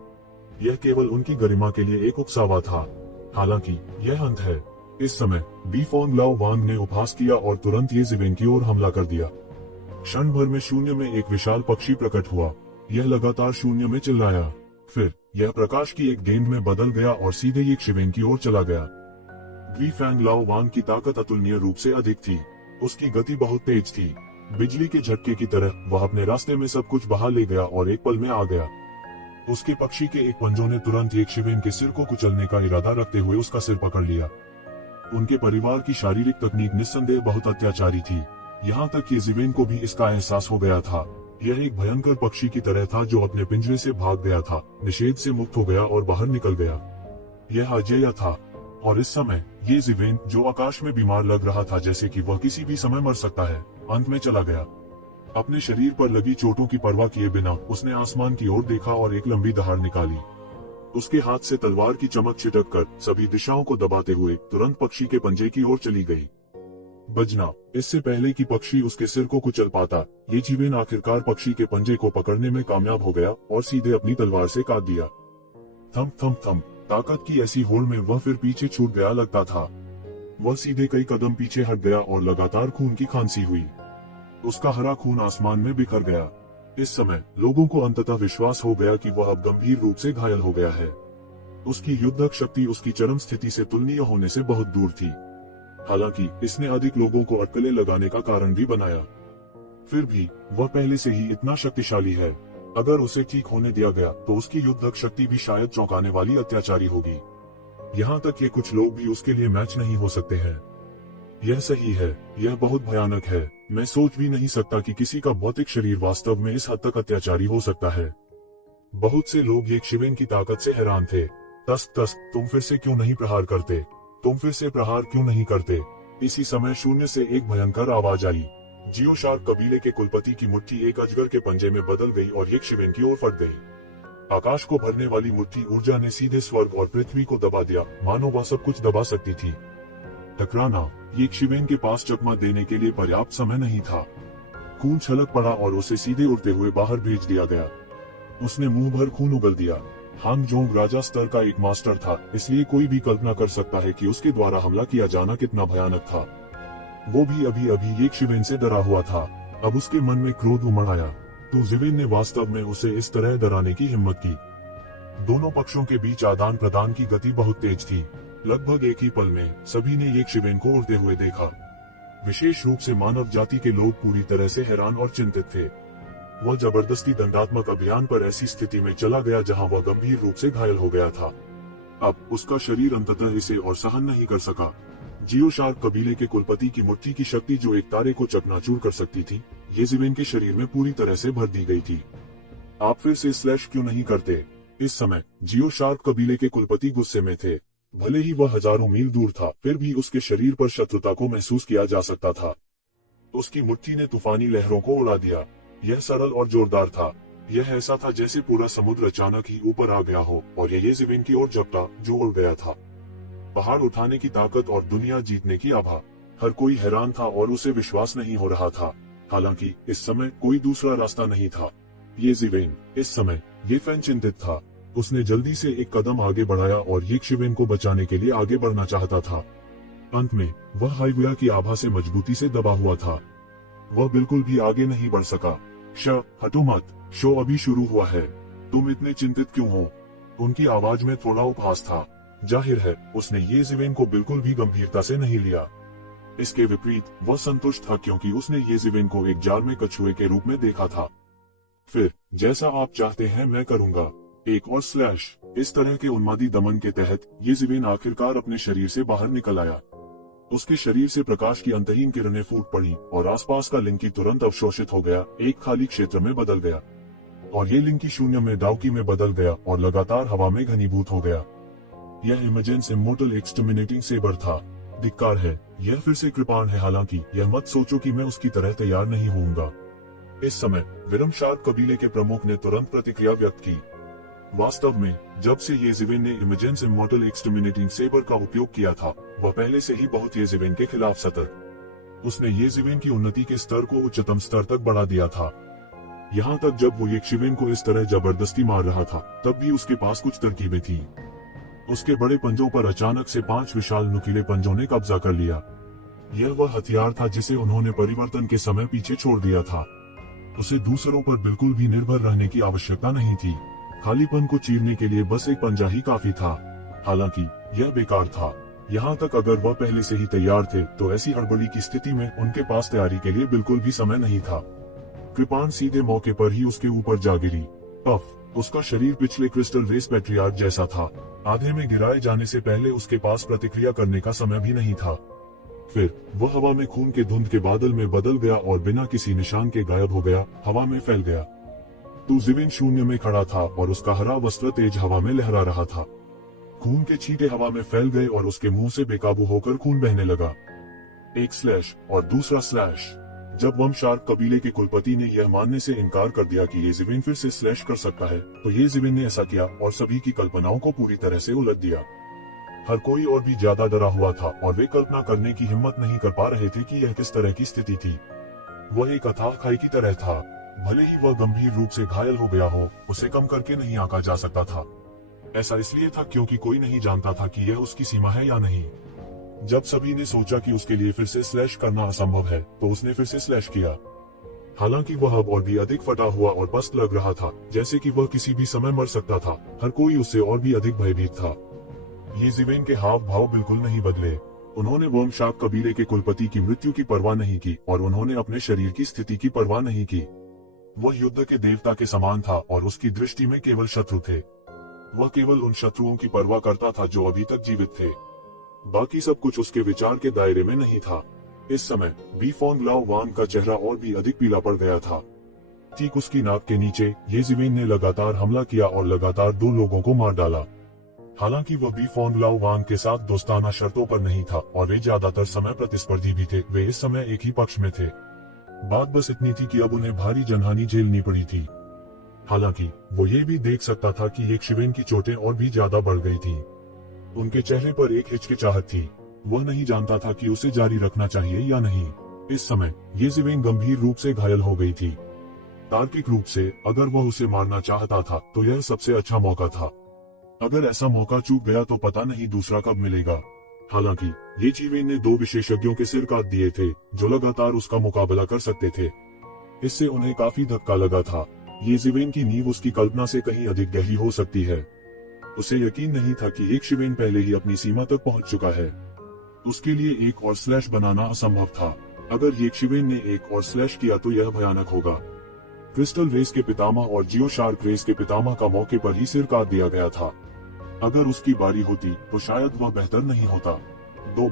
यह केवल उनकी गरिमा के लिए एक उकसावा था। हालांकि यह अंत है। इस समय बीफोंग लाओ वांग ने उपहास किया और तुरंत येज़िवेन की ओर हमला कर दिया। क्षण भर में शून्य में एक विशाल पक्षी प्रकट हुआ। यह लगातार शून्य में चिल्लाया। फिर यह प्रकाश की एक गेंद में बदल गया और सीधे येक्षिवेन की ओर चला गया। बीफोंग लाओ वांग की ताकत अतुलनीय रूप से अधिक थी। उसकी गति बहुत तेज थी। बिजली के झटके की तरह वह अपने रास्ते में सब कुछ बहा ले गया और एक पल में आ गया। उसके पक्षी के एक पंजों ने तुरंत येक्षिवेन के सिर को कुचलने का इरादा रखते हुए उसका सिर पकड़ लिया। उनके परिवार की शारीरिक तकनीक निस्संदेह बहुत अत्याचारी थी। यहाँ तक येज़िवेन को भी इसका एहसास हो गया था। यह एक भयंकर पक्षी की तरह था जो अपने पिंजरे से भाग गया था, निषेध से मुक्त हो गया और बाहर निकल गया। यह अजेय था। और इस समय येज़िवेन, जो आकाश में बीमार लग रहा था जैसे कि वह किसी भी समय मर सकता है, अंत में चला गया। अपने शरीर पर लगी चोटों की परवाह किए बिना उसने आसमान की ओर देखा और एक लंबी दहाड़ निकाली। उसके हाथ से तलवार की चमक छिटक कर सभी दिशाओं को दबाते हुए तुरंत पक्षी के पंजे की ओर चली गई। बजना, इससे पहले कि पक्षी उसके सिर को कुचल पाता, येज़िवेन आखिरकार पक्षी के पंजे को पकड़ने में कामयाब हो गया और सीधे अपनी तलवार से काट दिया। थम थम थम, ताकत की ऐसी होड़ में वह फिर पीछे छूट गया लगता था। वह सीधे कई कदम पीछे हट गया और लगातार खून की खांसी हुई। उसका हरा खून आसमान में बिखर गया। इस समय लोगों को अंततः विश्वास हो गया कि वह अब गंभीर रूप से घायल हो गया है। उसकी युद्धक शक्ति उसकी चरम स्थिति से तुलनीय होने से बहुत दूर थी। हालांकि इसने अधिक लोगों को अटकलें लगाने का कारण भी बनाया। फिर भी वह पहले से ही इतना शक्तिशाली है। अगर उसे ठीक होने दिया गया तो उसकी युद्धक शक्ति भी शायद चौंकाने वाली अत्याचारी होगी। यहाँ तक कि कुछ लोग भी उसके लिए मैच नहीं हो सकते हैं। यह सही है। यह बहुत भयानक है। मैं सोच भी नहीं सकता कि किसी का भौतिक शरीर वास्तव में इस हद तक अत्याचारी हो सकता है। बहुत से लोग येक्षिवेन की ताकत से हैरान थे। तस्क तस्क, तुम फिर से क्यों नहीं प्रहार करते? तुम फिर से प्रहार क्यों नहीं करते? इसी समय शून्य से एक भयंकर आवाज आई। जियोशार्क कबीले के कुलपति की मुट्ठी एक अजगर के पंजे में बदल गई और येक्षिवेन की ओर फट गई। आकाश को भरने वाली मुट्ठी ऊर्जा ने सीधे स्वर्ग और पृथ्वी को दबा दिया, मानो वह सब कुछ दबा सकती थी। टकराना येक्षिवेन के पास चकमा देने के लिए पर्याप्त समय नहीं था। खून छलक पड़ा और उसे सीधे उड़ते हुए बाहर भेज दिया गया। उसने मुंह भर खून उगल दिया। हांगजोंग राजा स्तर का एक मास्टर था, इसलिए कोई भी कल्पना कर सकता है कि उसके द्वारा हमला किया जाना कितना भयानक था। वो भी अभी अभी येक्षिवेन से डरा हुआ था। अब उसके मन में क्रोध उमड़ आया। तो ज़िवेन ने वास्तव में उसे इस तरह डराने की हिम्मत की। दोनों पक्षों के बीच आदान प्रदान की गति बहुत तेज थी। लगभग एक ही पल में सभी ने येक्षिवेन को उड़ते हुए देखा। विशेष रूप से मानव जाति के लोग पूरी तरह से हैरान और चिंतित थे। वह जबरदस्ती दंडात्मक अभियान पर ऐसी स्थिति में चला गया जहां वह गंभीर रूप से घायल हो गया था। अब उसका शरीर अंततः इसे और सहन नहीं कर सका। जियो शार्क कबीले के कुलपति की मुट्ठी की शक्ति जो एक तारे को चकनाचूर कर सकती थी, येज़िवेन के शरीर में पूरी तरह से भर दी गई थी। आप फिर से स्लैश क्यों नहीं करते? इस समय जियो शार्क कबीले के कुलपति गुस्से में थे। भले ही वह हजारों मील दूर था, फिर भी उसके शरीर पर शत्रुता को महसूस किया जा सकता था। उसकी मुट्ठी ने तूफानी लहरों को उड़ा दिया। यह सरल और जोरदार था। यह ऐसा था जैसे पूरा समुद्र अचानक ही ऊपर आ गया हो और यह येज़िवेन की ओर झपटा जो उड़ गया था। पहाड़ उठाने की ताकत और दुनिया जीतने की आभा। हर कोई हैरान था और उसे विश्वास नहीं हो रहा था। हालांकि इस समय कोई दूसरा रास्ता नहीं था। येज़िवेन इस समय ये फैन चिंतित था। उसने जल्दी से एक कदम आगे बढ़ाया और येज़िवेन को बचाने के लिए आगे बढ़ना चाहता था। अंत में वह हाइविया की आभा से मजबूती से दबा हुआ था। वह बिल्कुल भी आगे नहीं बढ़ सका। हटो मत, शो अभी शुरू हुआ है। तुम इतने चिंतित क्यों हो? उनकी आवाज में थोड़ा उपहास था। जाहिर है उसने येज़िवेन को बिल्कुल भी गंभीरता से नहीं लिया। इसके विपरीत वह संतुष्ट था क्योंकि उसने येज़िवेन को एक जार में कछुए के रूप में देखा था। फिर जैसा आप चाहते हैं मैं करूंगा। एक और स्लैश। इस तरह के उन्मादी दमन के तहत येज़िवेन आखिरकार अपने शरीर से बाहर निकल आया। उसके शरीर से प्रकाश की अंतहीन किरणें फूट पड़ी और आसपास का लिंकी तुरंत अवशोषित हो गया, एक खाली क्षेत्र में बदल गया। और ये लिंकी शून्य में डाउकी में बदल गया और लगातार हवा में घनीभूत हो गया। यह इमेजेंस इमोर्टल एक्सटर्मिनेटिंग सेबर था। धिक्कार है, यह फिर से कृपाण है। हालांकि यह मत सोचो कि मैं उसकी तरह तैयार नहीं होऊंगा। इस समय विरम शार्क कबीले के प्रमुख ने तुरंत प्रतिक्रिया व्यक्त की। वास्तव में जब से येज़िवेन ने इमेजेंस इमोर्टल एक्सटर्मिनेटिंग सेबर का उपयोग किया था, वह पहले से ही बहुत येज़िवेन के खिलाफ सतर्क। उसने येज़िवेन की उन्नति के स्तर को उच्चतम स्तर तक बढ़ा दिया था। यहाँ तक जब वो येज़िवेन को इस तरह जबरदस्ती मार रहा था, तब भी उसके पास कुछ तरकीबें थी। उसके बड़े पंजों पर अचानक से 5 विशाल नुकीले पंजों ने कब्जा कर लिया। यह वह हथियार था जिसे उन्होंने परिवर्तन के समय पीछे छोड़ दिया था। उसे दूसरों पर बिल्कुल भी निर्भर रहने की आवश्यकता नहीं थी। खालीपन को चीरने के लिए बस एक पंजा ही काफी था। हालांकि यह बेकार था। यहाँ तक अगर वह पहले से ही तैयार थे, तो ऐसी हड़बड़ी की स्थिति में उनके पास तैयारी के लिए बिल्कुल भी समय नहीं था। कृपाण सीधे मौके पर ही उसके ऊपर जा गिरी। उसका शरीर पिछले क्रिस्टल रेस पैट्रियार्क जैसा था। आधे में गिराए जाने से पहले उसके पास प्रतिक्रिया करने का समय भी नहीं था। फिर वह हवा में खून के धुंध के बादल में बदल गया और बिना किसी निशान के गायब हो गया, हवा में फैल गया। येज़िवेन शून्य में खड़ा था और उसका हरा वस्त्र तेज हवा में लहरा रहा था। खून के छींटे हवा में फैल गए और उसके मुंह से बेकाबू होकर खून बहने लगा। एक स्लैश और दूसरा स्लैश। जब वम शार्क कबीले के कुलपति ने यह मानने से इनकार कर दिया कि येज़िवेन फिर से स्लैश कर सकता है, तो येज़िवेन ने ऐसा किया और सभी की कल्पनाओं को पूरी तरह से उलट दिया। हर कोई और भी ज्यादा डरा हुआ था और वे कल्पना करने की हिम्मत नहीं कर पा रहे थे कि यह किस तरह की स्थिति थी। वह एक अथाह खाई की तरह था। भले ही वह गंभीर रूप से घायल हो गया हो, उसे कम करके नहीं आंका जा सकता था। ऐसा इसलिए था क्योंकि कोई नहीं जानता था कि यह उसकी सीमा है या नहीं। जब सभी ने सोचा कि उसके लिए फिर से स्लैश करना असंभव है, तो उसने फिर से स्लैश किया। हालांकि वह अब और भी अधिक फटा हुआ और पस्त लग रहा था, जैसे कि वह किसी भी समय मर सकता था। हर कोई उससे और भी अधिक भयभीत था। येज़िवेन के हाव भाव बिल्कुल नहीं बदले। उन्होंने वर्म शार्क कबीले के कुलपति की मृत्यु की परवाह नहीं की और उन्होंने अपने शरीर की स्थिति की परवाह नहीं की। वह युद्ध के देवता के समान था और उसकी दृष्टि में केवल शत्रु थे। वह केवल उन शत्रुओं की परवाह करता था जो अभी तक जीवित थे। बाकी सब कुछ उसके विचार के दायरे में नहीं था। इस समय बी फोंग लाओ वांग का चेहरा और भी अधिक पीला पड़ गया था। ठीक उसकी नाक के नीचे येज़िवेन ने लगातार हमला किया और लगातार 2 लोगों को मार डाला। हालांकि वह बी फोंग लाओ वांग के साथ दोस्ताना शर्तों पर नहीं था और वे ज्यादातर समय प्रतिस्पर्धी भी थे। वे इस समय एक ही पक्ष में थे। बात बस इतनी थी कि अब उन्हें भारी जनहानि झेलनी पड़ी थी। हालांकि वो ये भी देख सकता था कि येज़िवेन की चोटें और भी ज्यादा बढ़ गई थी। उनके चेहरे पर एक हिचकिचाहट थी। वह नहीं जानता था कि उसे जारी रखना चाहिए या नहीं। इस समय येज़िवेन गंभीर रूप से घायल हो गई थी। तार्किक रूप से अगर वह उसे मारना चाहता था तो यह सबसे अच्छा मौका था। अगर ऐसा मौका चूक गया तो पता नहीं दूसरा कब मिलेगा। हालांकि येज़िवेन ने 2 विशेषज्ञों के सिर काट दिए थे जो लगातार उसका मुकाबला कर सकते थे। इससे उन्हें काफी धक्का लगा था। येज़िवेन की नींव उसकी कल्पना से कहीं अधिक गहरी हो सकती है। उसे यकीन नहीं था कि येज़िवेन पहले ही अपनी सीमा तक पहुंच चुका है। उसके लिए एक और स्लैश बनाना असंभव था। अगर येज़िवेन ने एक और स्लैश किया तो यह भयानक होगा। क्रिस्टल रेस के पितामह और जियो शार्क रेस के पितामह का मौके पर ही सिर काट दिया गया था। अगर उसकी बारी होती तो शायद वह बेहतर नहीं होता। दो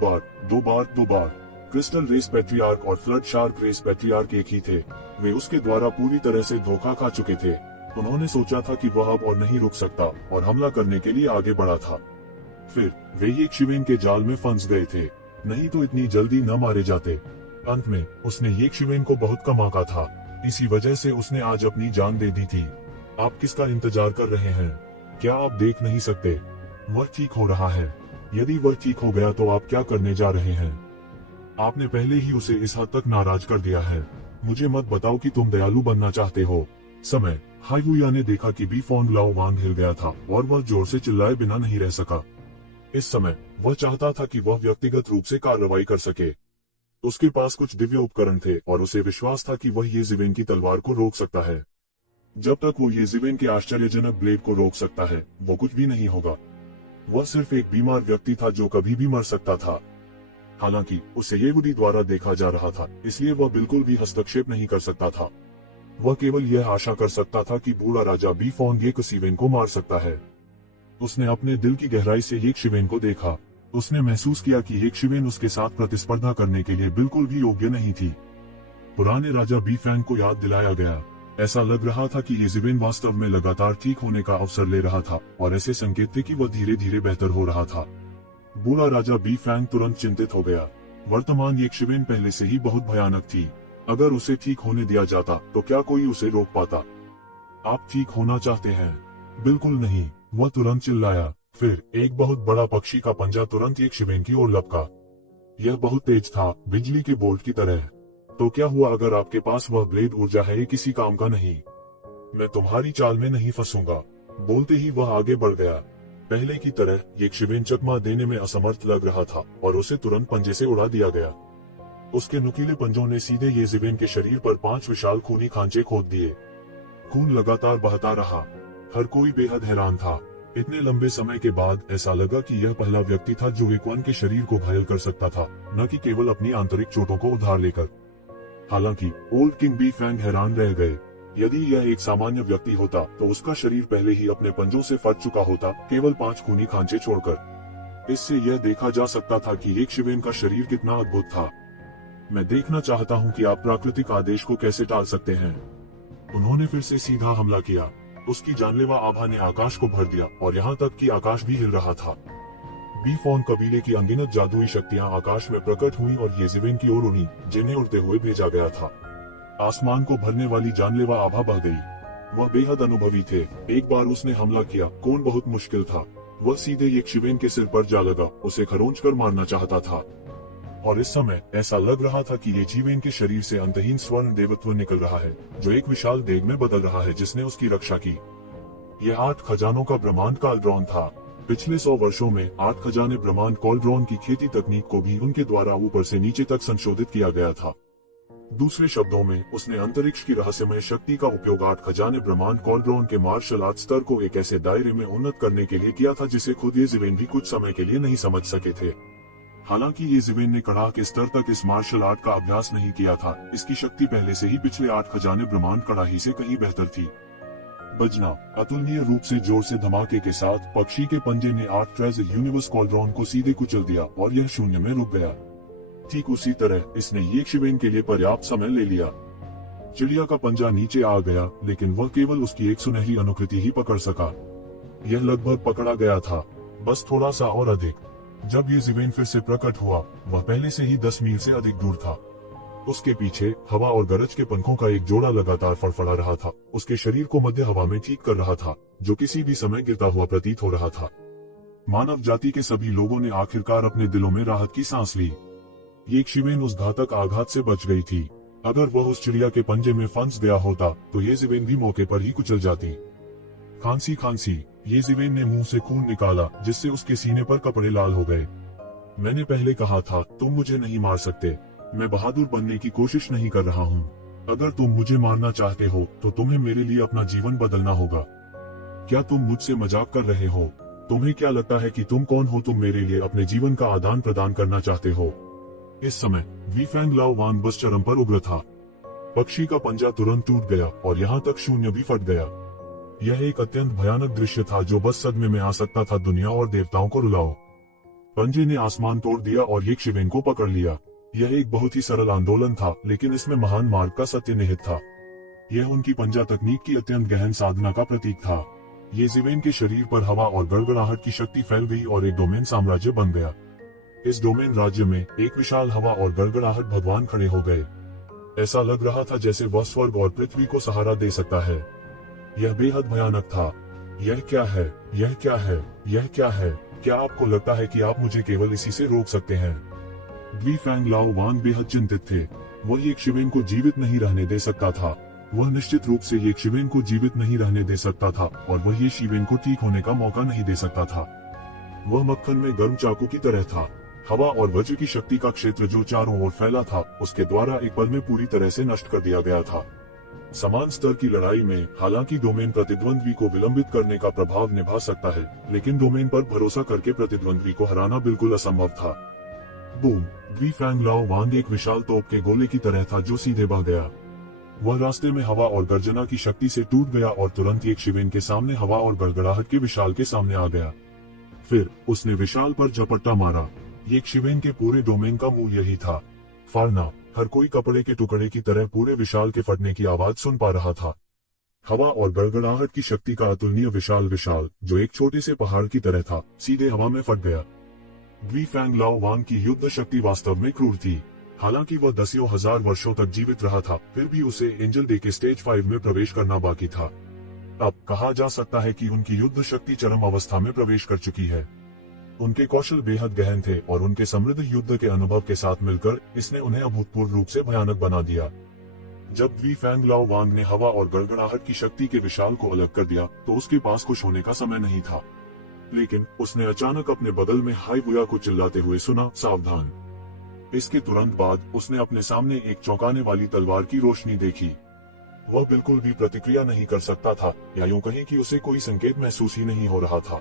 बार क्रिस्टल रेस पैट्रियार्क और फ्लड शार्क रेस पैट्रियार्क एक ही थे। वे उसके द्वारा पूरी तरह से धोखा खा चुके थे। उन्होंने सोचा था कि वह अब और नहीं रुक सकता और हमला करने के लिए आगे बढ़ा था। फिर वे येक शिवेन के जाल में फंस गए थे, नहीं तो इतनी जल्दी न मारे जाते। अंत में उसने येक शिवेन को बहुत कम आंका था, इसी वजह से उसने आज अपनी जान दे दी थी। आप किसका इंतजार कर रहे हैं? क्या आप देख नहीं सकते? वह ठीक हो रहा है। यदि वह ठीक हो गया तो आप क्या करने जा रहे हैं? आपने पहले ही उसे इस हद तक नाराज कर दिया है। मुझे मत बताओ कि तुम दयालु बनना चाहते हो। समय हाइवुया ने देखा कि बी फोंग लाओ वांग हिल गया था और वह जोर से चिल्लाए बिना नहीं रह सका। इस समय वह चाहता था कि वह व्यक्तिगत रूप से कार्रवाई कर सके। उसके पास कुछ दिव्य उपकरण थे और उसे विश्वास था कि वह ये जिवेन की तलवार को रोक सकता है। जब तक वो ये जिवेन के आश्चर्यजनक ब्लेड को रोक सकता है, वो कुछ भी नहीं होगा। वह सिर्फ एक बीमार व्यक्ति था जो कभी भी मर सकता था। हालांकि उसे येवुडी द्वारा देखा जा रहा था, इसलिए वह बिल्कुल भी हस्तक्षेप नहीं कर सकता था। वह केवल यह आशा कर सकता था कि बूढ़ा राजा बी फोंग येक शिवेन को मार सकता है। उसने अपने दिल की गहराई से येक शिवेन को देखा। उसने महसूस किया कि येक शिवेन उसके साथ प्रतिस्पर्धा करने के लिए बिल्कुल भी योग्य नहीं थी। पुराने राजा बी फैंग को याद दिलाया गया। ऐसा लग रहा था कि ये जिवेन वास्तव में लगातार ठीक होने का अवसर ले रहा था और ऐसे संकेत थे कि वह धीरे धीरे बेहतर हो रहा था। बूढ़ा राजा बी फैंग तुरंत चिंतित हो गया। वर्तमान येक शिवेन पहले से ही बहुत भयानक थी। अगर उसे ठीक होने दिया जाता तो क्या कोई उसे रोक पाता? आप ठीक होना चाहते हैं? बिल्कुल नहीं, वह तुरंत चिल्लाया। फिर एक बहुत बड़ा पक्षी का पंजा तुरंत येक शिवेन की ओर लपका। यह बहुत तेज था, बिजली के बोल्ट की तरह। तो क्या हुआ अगर आपके पास वह ब्लेड ऊर्जा है? ये किसी काम का नहीं। मैं तुम्हारी चाल में नहीं फंसूंगा। बोलते ही वह आगे बढ़ गया। पहले की तरह येक शिवेन चकमा देने में असमर्थ लग रहा था और उसे तुरंत पंजे से उड़ा दिया गया। उसके नुकीले पंजों ने सीधे ये जिवेन के शरीर पर 5 विशाल खूनी खांचे खोद दिए। खून लगातार बहता रहा। हर कोई बेहद हैरान था। इतने लंबे समय के बाद ऐसा लगा कि यह पहला व्यक्ति था जो एक वन के शरीर को घायल कर सकता था, न कि केवल अपनी आंतरिक चोटों को उधार लेकर। हालांकि ओल्ड किंग बी फैंग हैरान रह गए। यदि यह एक सामान्य व्यक्ति होता तो उसका शरीर पहले ही अपने पंजों से फट चुका होता, केवल 5 खूनी खांचे छोड़कर। इससे यह देखा जा सकता था कि येक शिवेन का शरीर कितना अद्भुत था। मैं देखना चाहता हूं कि आप प्राकृतिक आदेश को कैसे टाल सकते हैं। उन्होंने फिर से सीधा हमला किया। उसकी जानलेवा आभा ने आकाश को भर दिया और यहाँ तक कि आकाश भी हिल रहा था। बी फोंग कबीले की अनगिनत जादुई शक्तियां आकाश में प्रकट हुई और ये जिवेन की ओर उड़ी, जिन्हें उड़ते हुए भेजा गया था। आसमान को भरने वाली जानलेवा आभा बह गई। वह बेहद अनुभवी थे। एक बार उसने हमला किया, कौन बहुत मुश्किल था। वह सीधे येक शिवेन के सिर पर जा लगा, उसे खरोंच कर मारना चाहता था। और इस समय ऐसा लग रहा था कि ये जीवेन के शरीर से अंतहीन स्वर्ण देवत्व निकल रहा है, जो एक विशाल देग में बदल रहा है जिसने उसकी रक्षा की। यह 8 खजानों का ब्रह्मांड कालड्रॉन था। पिछले 100 वर्षों में 8 खजाने ब्रह्मांड कॉलड्रॉन की खेती तकनीक को भी उनके द्वारा ऊपर से नीचे तक संशोधित किया गया था। दूसरे शब्दों में उसने अंतरिक्ष की रहस्यमय शक्ति का उपयोग 8 खजाने ब्रह्मांड कॉलड्रॉन के मार्शल आर्ट स्तर को एक ऐसे दायरे में उन्नत करने के लिए किया था जिसे खुद ये जिवेन भी कुछ समय के लिए नहीं समझ सके थे। हालांकि ये जिवेन ने कड़ा के स्तर तक इस मार्शल आर्ट का अभ्यास नहीं किया था। इसकी शक्ति पहले से ही पिछले 8 खजाने ब्रह्मांड कड़ाही से कहीं बेहतर थी। बजना अतुलनीय रूप से जोर से धमाके के साथ पक्षी के पंजे ने 8 ट्रेजर यूनिवर्स कॉलड्रॉन को सीधे कुचल दिया और यह शून्य में रुक गया। ठीक उसी तरह इसने येक शिवेन के लिए पर्याप्त समय ले लिया। चिड़िया का पंजा नीचे आ गया, लेकिन वह केवल उसकी एक सुनहरी अनुकृति ही पकड़ सका। यह लगभग पकड़ा गया था, बस थोड़ा सा और अधिक। जब ये जिवेन फिर से प्रकट हुआ, वह पहले से ही 10 मील से अधिक दूर था। उसके पीछे हवा और गरज के पंखों का एक जोड़ा लगातार फड़फड़ा रहा था। उसके शरीर को मध्य हवा में ठीक कर रहा था, जो किसी भी समय गिरता हुआ प्रतीत हो रहा था। मानव जाति के सभी लोगों ने आखिरकार अपने दिलों में राहत की सांस ली। येक शिवेन उस घातक आघात से बच गई थी। अगर वह उस चिड़िया के पंजे में फंस गया होता तो ये जिवेन भी मौके पर ही कुचल जाती। खांसी, ये जिवेन ने मुंह से खून निकाला, जिससे उसके सीने पर कपड़े लाल हो गए। मैंने पहले कहा था, तुम मुझे नहीं मार सकते। मैं बहादुर बनने की कोशिश नहीं कर रहा हूँ। अगर तुम मुझे मारना चाहते हो तो तुम्हें मेरे लिए अपना जीवन बदलना होगा। क्या तुम मुझसे मजाक कर रहे हो? तुम्हें क्या लगता है कि तुम कौन हो? तुम मेरे लिए अपने जीवन का आदान प्रदान करना चाहते हो? इस समय वी फैंग लाओ वांग बस चरम पर उग्र था। पक्षी का पंजा तुरंत टूट गया और यहाँ तक शून्य भी फट गया। यह एक अत्यंत भयानक दृश्य था जो बस सदमे में आ सकता था दुनिया और देवताओं को रुलाओ। पंजे ने आसमान तोड़ दिया और यक्षवेन को पकड़ लिया। यह एक बहुत ही सरल आंदोलन था, लेकिन इसमें महान मार्ग का सत्य निहित था। यह उनकी पंजा तकनीक की अत्यंत गहन साधना का प्रतीक था। यज़िवेन के शरीर पर हवा और गड़गड़ाहट की शक्ति फैल गई और एक डोमेन साम्राज्य बन गया। इस डोमेन राज्य में एक विशाल हवा और गड़गड़ाहट भगवान खड़े हो गए। ऐसा लग रहा था जैसे वह स्वर्ग और पृथ्वी को सहारा दे सकता है। यह बेहद भयानक था। यह क्या है? यह क्या है? यह क्या है? क्या आपको लगता है कि आप मुझे केवल इसी से रोक सकते हैं? ग्वी फैंग लाओ वांग बेहद चिंतित थे। वह यक्षवेन को जीवित नहीं रहने दे सकता था। वह निश्चित रूप से यक्षवेन को जीवित नहीं रहने दे सकता था और वह यक्षवेन को ठीक होने का मौका नहीं दे सकता था। वह मक्खन में गर्म चाकू की तरह था। हवा और वज्र की शक्ति का क्षेत्र जो चारों ओर फैला था, उसके द्वारा एक पल में पूरी तरह से नष्ट कर दिया गया था। समान स्तर की लड़ाई में हालांकि डोमेन प्रतिद्वंद्वी को विलंबित करने का प्रभाव निभा सकता है, लेकिन डोमेन पर भरोसा करके प्रतिद्वंद्वी को हराना बिल्कुल असंभव था। बूम! ग्वी फैंग लाओ वांग एक विशाल तोप के गोले की तरह था जो सीधे बह गया। वह रास्ते में हवा और गर्जना की शक्ति से टूट गया और तुरंत यक्षवेन के सामने हवा और गड़गड़ाहट के विशाल के सामने आ गया। फिर उसने विशाल पर झपट्टा मारा। यक्षवेन के पूरे डोमेन का मूल यही था, फाड़ना। हर कोई कपड़े के टुकड़े की तरह पूरे विशाल के फटने की आवाज सुन पा रहा था। हवा और गड़गड़ाहट की शक्ति का अतुलनीय विशाल जो एक छोटे से पहाड़ की तरह था, सीधे हवा में फट गया। ग्वी फैंग लाओ वांग की युद्ध शक्ति वास्तव में क्रूर थी। हालांकि वह दसियों हजार वर्षों तक जीवित रहा था, फिर भी उसे एंजल डे के स्टेज 5 में प्रवेश करना बाकी था। अब कहा जा सकता है कि उनकी युद्ध शक्ति चरम अवस्था में प्रवेश कर चुकी है। उनके कौशल बेहद गहन थे और उनके समृद्ध युद्ध के अनुभव के साथ मिलकर इसने उन्हें अभूतपूर्व रूप से भयानक बना दिया। जब ग्वी फैंग लाओ वांग ने हवा और गड़गड़ाहट की शक्ति के विशाल को अलग कर दिया, तो उसके पास खुश होने का समय नहीं था। लेकिन उसने अचानक अपने बगल में हाई बुया को चिल्लाते हुए सुना, सावधान। इसके तुरंत बाद उसने अपने सामने एक चौंकाने वाली तलवार की रोशनी देखी। वह बिल्कुल भी प्रतिक्रिया नहीं कर सकता था, या यूं कहें कि उसे कोई संकेत महसूस ही नहीं हो रहा था।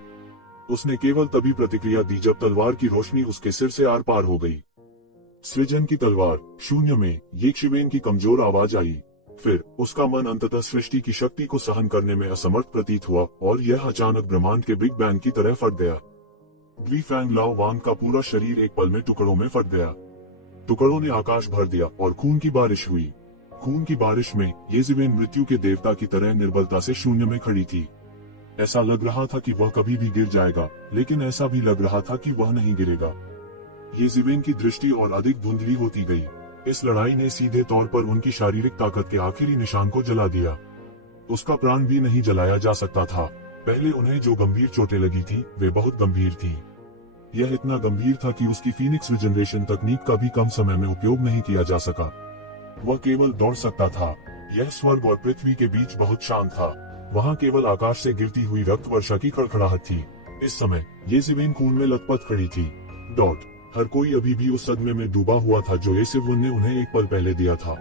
उसने केवल तभी प्रतिक्रिया दी जब तलवार की रोशनी उसके सिर से आर पार हो गई। सृजन की तलवार, शून्य में यक्षवेन की कमजोर आवाज आई। फिर उसका मन अंततः सृष्टि की शक्ति को सहन करने में असमर्थ प्रतीत हुआ और यह अचानक ब्रह्मांड के बिग बैंग की तरह फट गया। ग्वी फैंग लाओ वांग का पूरा शरीर एक पल में टुकड़ों में फट गया। टुकड़ों ने आकाश भर दिया और खून की बारिश हुई। खून की बारिश में यज़िवेन मृत्यु के देवता की तरह निर्बलता से शून्य में खड़ी थी। ऐसा लग रहा था कि वह कभी भी गिर जाएगा, लेकिन ऐसा भी लग रहा था कि वह नहीं गिरेगा। यज़िवेन की दृष्टि और अधिक धुंधली होती गई। इस लड़ाई ने सीधे तौर पर उनकी शारीरिक ताकत के आखिरी निशान को जला दिया। उसका प्राण भी नहीं जलाया जा सकता था। पहले उन्हें जो गंभीर चोटें लगी थी, वे बहुत गंभीर थीं। यह इतना गंभीर था कि उसकी फीनिक्स रिजनरेशन तकनीक का भी कम समय में उपयोग नहीं किया जा सका। वह केवल दौड़ सकता था। यह स्वर्ग और पृथ्वी के बीच बहुत शांत था। वहाँ केवल आकाश से गिरती हुई रक्त वर्षा की खड़खड़ाहट थी। इस समय यज़िवेन खून में लथपथ खड़ी थी। डॉट। हर कोई अभी भी उस सदमे में डूबा हुआ था जो यज़िवेन ने उन्हें एक पल पहले दिया था।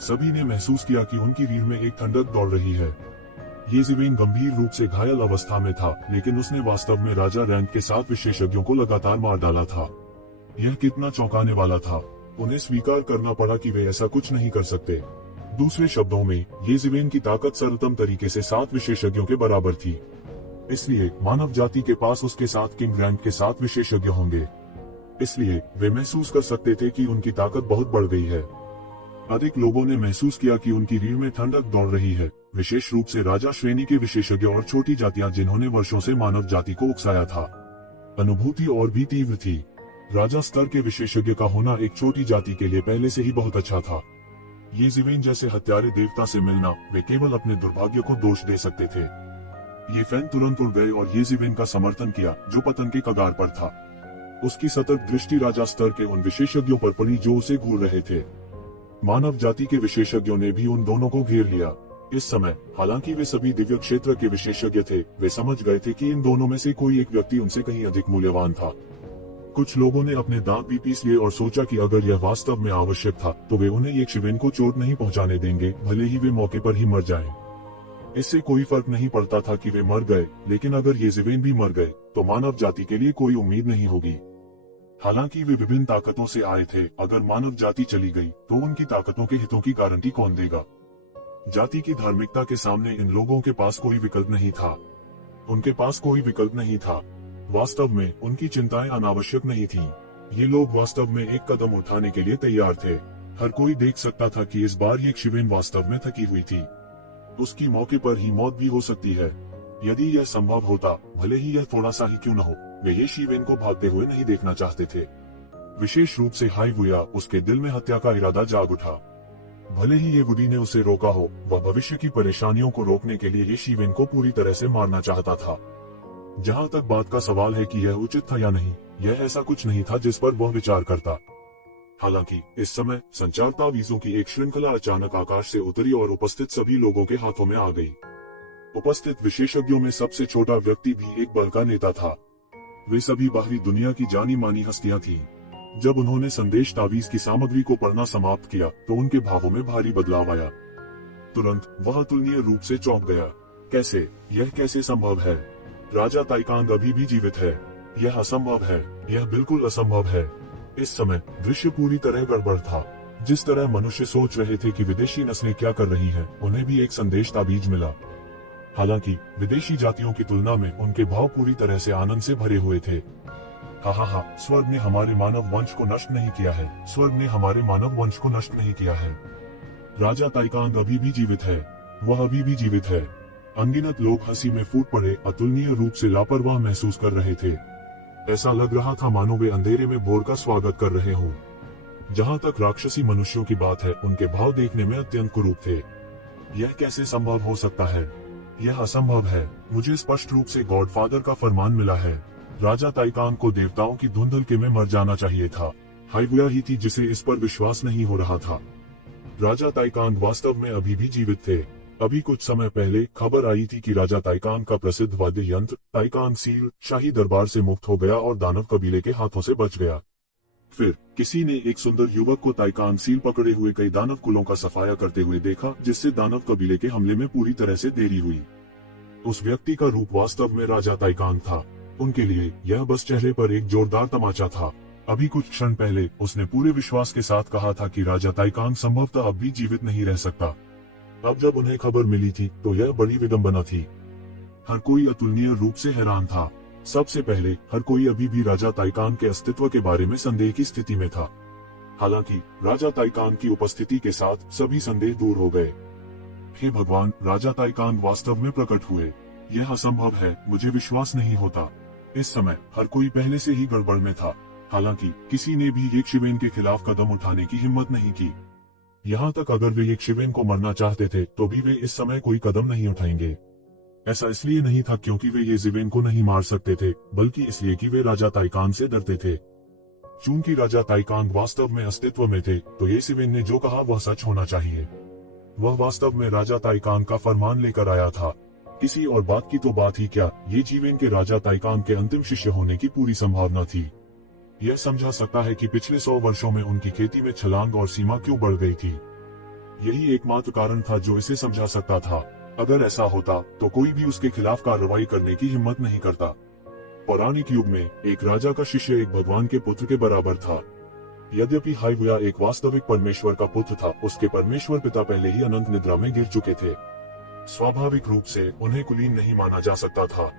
सभी ने महसूस किया कि उनकी रीढ़ में एक ठंडक दौड़ रही है। यज़िवेन गंभीर रूप से घायल अवस्था में था, लेकिन उसने वास्तव में राजा रैंक के 7 विशेषज्ञों को लगातार मार डाला था। यह कितना चौंकाने वाला था। उन्हें स्वीकार करना पड़ा कि वे ऐसा कुछ नहीं कर सकते। दूसरे शब्दों में, यज़िवेन की ताकत सरलतम तरीके से 7 विशेषज्ञों के बराबर थी। इसलिए मानव जाति के पास उसके साथ किंग रैंक के 7 विशेषज्ञ होंगे। इसलिए वे महसूस कर सकते थे कि उनकी ताकत बहुत बढ़ गई है। अधिक लोगों ने महसूस किया कि उनकी रीढ़ में ठंडक दौड़ रही है, विशेष रूप से राजा श्रेणी के विशेषज्ञ और छोटी जातियां जिन्होंने वर्षों से मानव जाति को उकसाया था। अनुभूति और भी तीव्र थी। राजा स्तर के विशेषज्ञ का होना एक छोटी जाति के लिए पहले से ही बहुत अच्छा था। यज़िवेन जैसे हत्यारे देवता से मिलना, वे केवल अपने दुर्भाग्य को दोष दे सकते थे। ये फैन तुरंत उड़ गए और यज़िवेन का समर्थन किया, जो पतन के कगार पर था। उसकी सतर्क दृष्टि राजा स्तर के उन विशेषज्ञों पर पड़ी जो उसे घूर रहे थे। मानव जाति के विशेषज्ञों ने भी उन दोनों को घेर लिया। इस समय, हालांकि वे सभी दिव्य क्षेत्र के विशेषज्ञ थे, वे समझ गए थे कि इन दोनों में से कोई एक व्यक्ति उनसे कहीं अधिक मूल्यवान था। कुछ लोगों ने अपने दांत भी पीस लिए और सोचा कि अगर यह वास्तव में आवश्यक था, तो वे उन्हें यक्षवेन को चोट नहीं पहुंचाने देंगे, भले ही वे मौके पर ही मर जाएं। इससे कोई फर्क नहीं पड़ता था कि वे मर गए, लेकिन अगर यज़िवेन भी मर गए, तो मानव जाति के लिए कोई उम्मीद नहीं होगी। हालांकि वे विभिन्न ताकतों से आए थे, अगर मानव जाति चली गई, तो उनकी ताकतों के हितों की गारंटी कौन देगा? जाति की धार्मिकता के सामने इन लोगों के पास कोई विकल्प नहीं था। उनके पास कोई विकल्प नहीं था। वास्तव में उनकी चिंताएं अनावश्यक नहीं थीं। ये लोग वास्तव में एक कदम उठाने के लिए तैयार थे। हर कोई देख सकता था कि इस बार ये शिवेन वास्तव में थकी हुई थी। उसकी मौके पर ही मौत भी हो सकती है। यदि यह संभव होता, भले ही यह थोड़ा सा ही क्यों न हो, वे ये शिवेन को भागते हुए नहीं देखना चाहते थे। विशेष रूप से हाइवुया, उसके दिल में हत्या का इरादा जाग उठा। भले ही ये वुडी ने उसे रोका हो, वह भविष्य की परेशानियों को रोकने के लिए ये शिवेन को पूरी तरह से मारना चाहता था। जहाँ तक बात का सवाल है कि यह उचित था या नहीं, यह ऐसा कुछ नहीं था जिस पर वह विचार करता। हालांकि इस समय संचार तावीजों की एक श्रृंखला अचानक आकाश से उतरी और उपस्थित सभी लोगों के हाथों में आ गई। उपस्थित विशेषज्ञों में सबसे छोटा व्यक्ति भी एक बल का नेता था। वे सभी बाहरी दुनिया की जानी मानी हस्तियां थीं। जब उन्होंने संदेश तावीज की सामग्री को पढ़ना समाप्त किया तो उनके भावों में भारी बदलाव आया। तुरंत वह अतुलनीय रूप से चौंक गया। कैसे? यह कैसे संभव है? राजा ताइकांग अभी भी जीवित है। यह असंभव है। यह बिल्कुल असंभव है। इस समय दृश्य पूरी तरह गड़बड़ था। जिस तरह मनुष्य सोच रहे थे कि विदेशी नस्लें क्या कर रही हैं, उन्हें भी एक संदेश ताबीज मिला। हालांकि विदेशी जातियों की तुलना में उनके भाव पूरी तरह से आनंद से भरे हुए थे। हा, स्वर्ग ने हमारे मानव वंश को नष्ट नहीं किया है। स्वर्ग ने हमारे मानव वंश को नष्ट नहीं किया है। राजा ताइकांग अभी भी जीवित है। वह अभी भी जीवित है। अनगिनत लोग हंसी में फूट पड़े, अतुलनीय रूप से लापरवाह महसूस कर रहे थे। ऐसा लग रहा था मानो वे अंधेरे में भोर का स्वागत कर रहे हों। जहाँ तक राक्षसी मनुष्यों की बात है, उनके भाव देखने में अत्यंत कुरूप थे। यह कैसे संभव हो सकता है? यह असंभव है। मुझे स्पष्ट रूप से गॉडफादर का फरमान मिला है। राजा ताइकांग को देवताओं की धुंधलके में मर जाना चाहिए था। हाइवुया ही थी जिसे इस पर विश्वास नहीं हो रहा था। राजा ताइकांग वास्तव में अभी भी जीवित थे। अभी कुछ समय पहले खबर आई थी कि राजा ताइकांग का प्रसिद्ध वाद्य यंत्र ताइकांग सील शाही दरबार से मुक्त हो गया और दानव कबीले के हाथों से बच गया। फिर किसी ने एक सुंदर युवक को ताइकांग सील पकड़े हुए कई दानव कुलों का सफाया करते हुए देखा, जिससे दानव कबीले के हमले में पूरी तरह से देरी हुई। उस व्यक्ति का रूप वास्तव में राजा ताइकांग था। उनके लिए यह बस चेहरे पर एक जोरदार तमाचा था। अभी कुछ क्षण पहले उसने पूरे विश्वास के साथ कहा था कि राजा ताइकांग संभवतः अब भी जीवित नहीं रह सकता। अब जब उन्हें खबर मिली थी तो यह बड़ी विडंबना थी। हर कोई अतुलनीय रूप से हैरान था। सबसे पहले हर कोई अभी भी राजा ताइकांग के अस्तित्व के बारे में संदेह की स्थिति में था। हालांकि राजा ताइकांग की उपस्थिति के साथ सभी संदेह दूर हो गए। हे भगवान, राजा ताइकांग वास्तव में प्रकट हुए। यह असंभव है, मुझे विश्वास नहीं होता। इस समय हर कोई पहले से ही गड़बड़ में था। हालांकि किसी ने भी एक शिवेन के खिलाफ कदम उठाने की हिम्मत नहीं की। यहाँ तक अगर वे एक शिवेन को मरना चाहते थे तो भी वे इस समय कोई कदम नहीं उठाएंगे। ऐसा इसलिए नहीं था क्योंकि वे ये शिवेन को नहीं मार सकते थे, बल्कि इसलिए कि वे राजा ताइकांग से डरते थे। चूंकि राजा ताइकांग वास्तव में अस्तित्व में थे, तो ये शिवेन ने जो कहा वह सच होना चाहिए। वह वास्तव में राजा ताइकांग का फरमान लेकर आया था। किसी और बात की तो बात ही क्या, ये जीवेन के राजा ताइकांग के अंतिम शिष्य होने की पूरी संभावना थी। यह समझा सकता है कि पिछले 100 वर्षों में उनकी खेती में छलांग और सीमा क्यों बढ़ गई थी। यही एकमात्र कारण था जो इसे समझा सकता था। अगर ऐसा होता तो कोई भी उसके खिलाफ कार्रवाई करने की हिम्मत नहीं करता। पौराणिक युग में एक राजा का शिष्य एक भगवान के पुत्र के बराबर था। यद्यपि हाइवुया एक वास्तविक परमेश्वर का पुत्र था, उसके परमेश्वर पिता पहले ही अनंत निद्रा में गिर चुके थे। स्वाभाविक रूप से उन्हें कुलीन नहीं माना जा सकता था।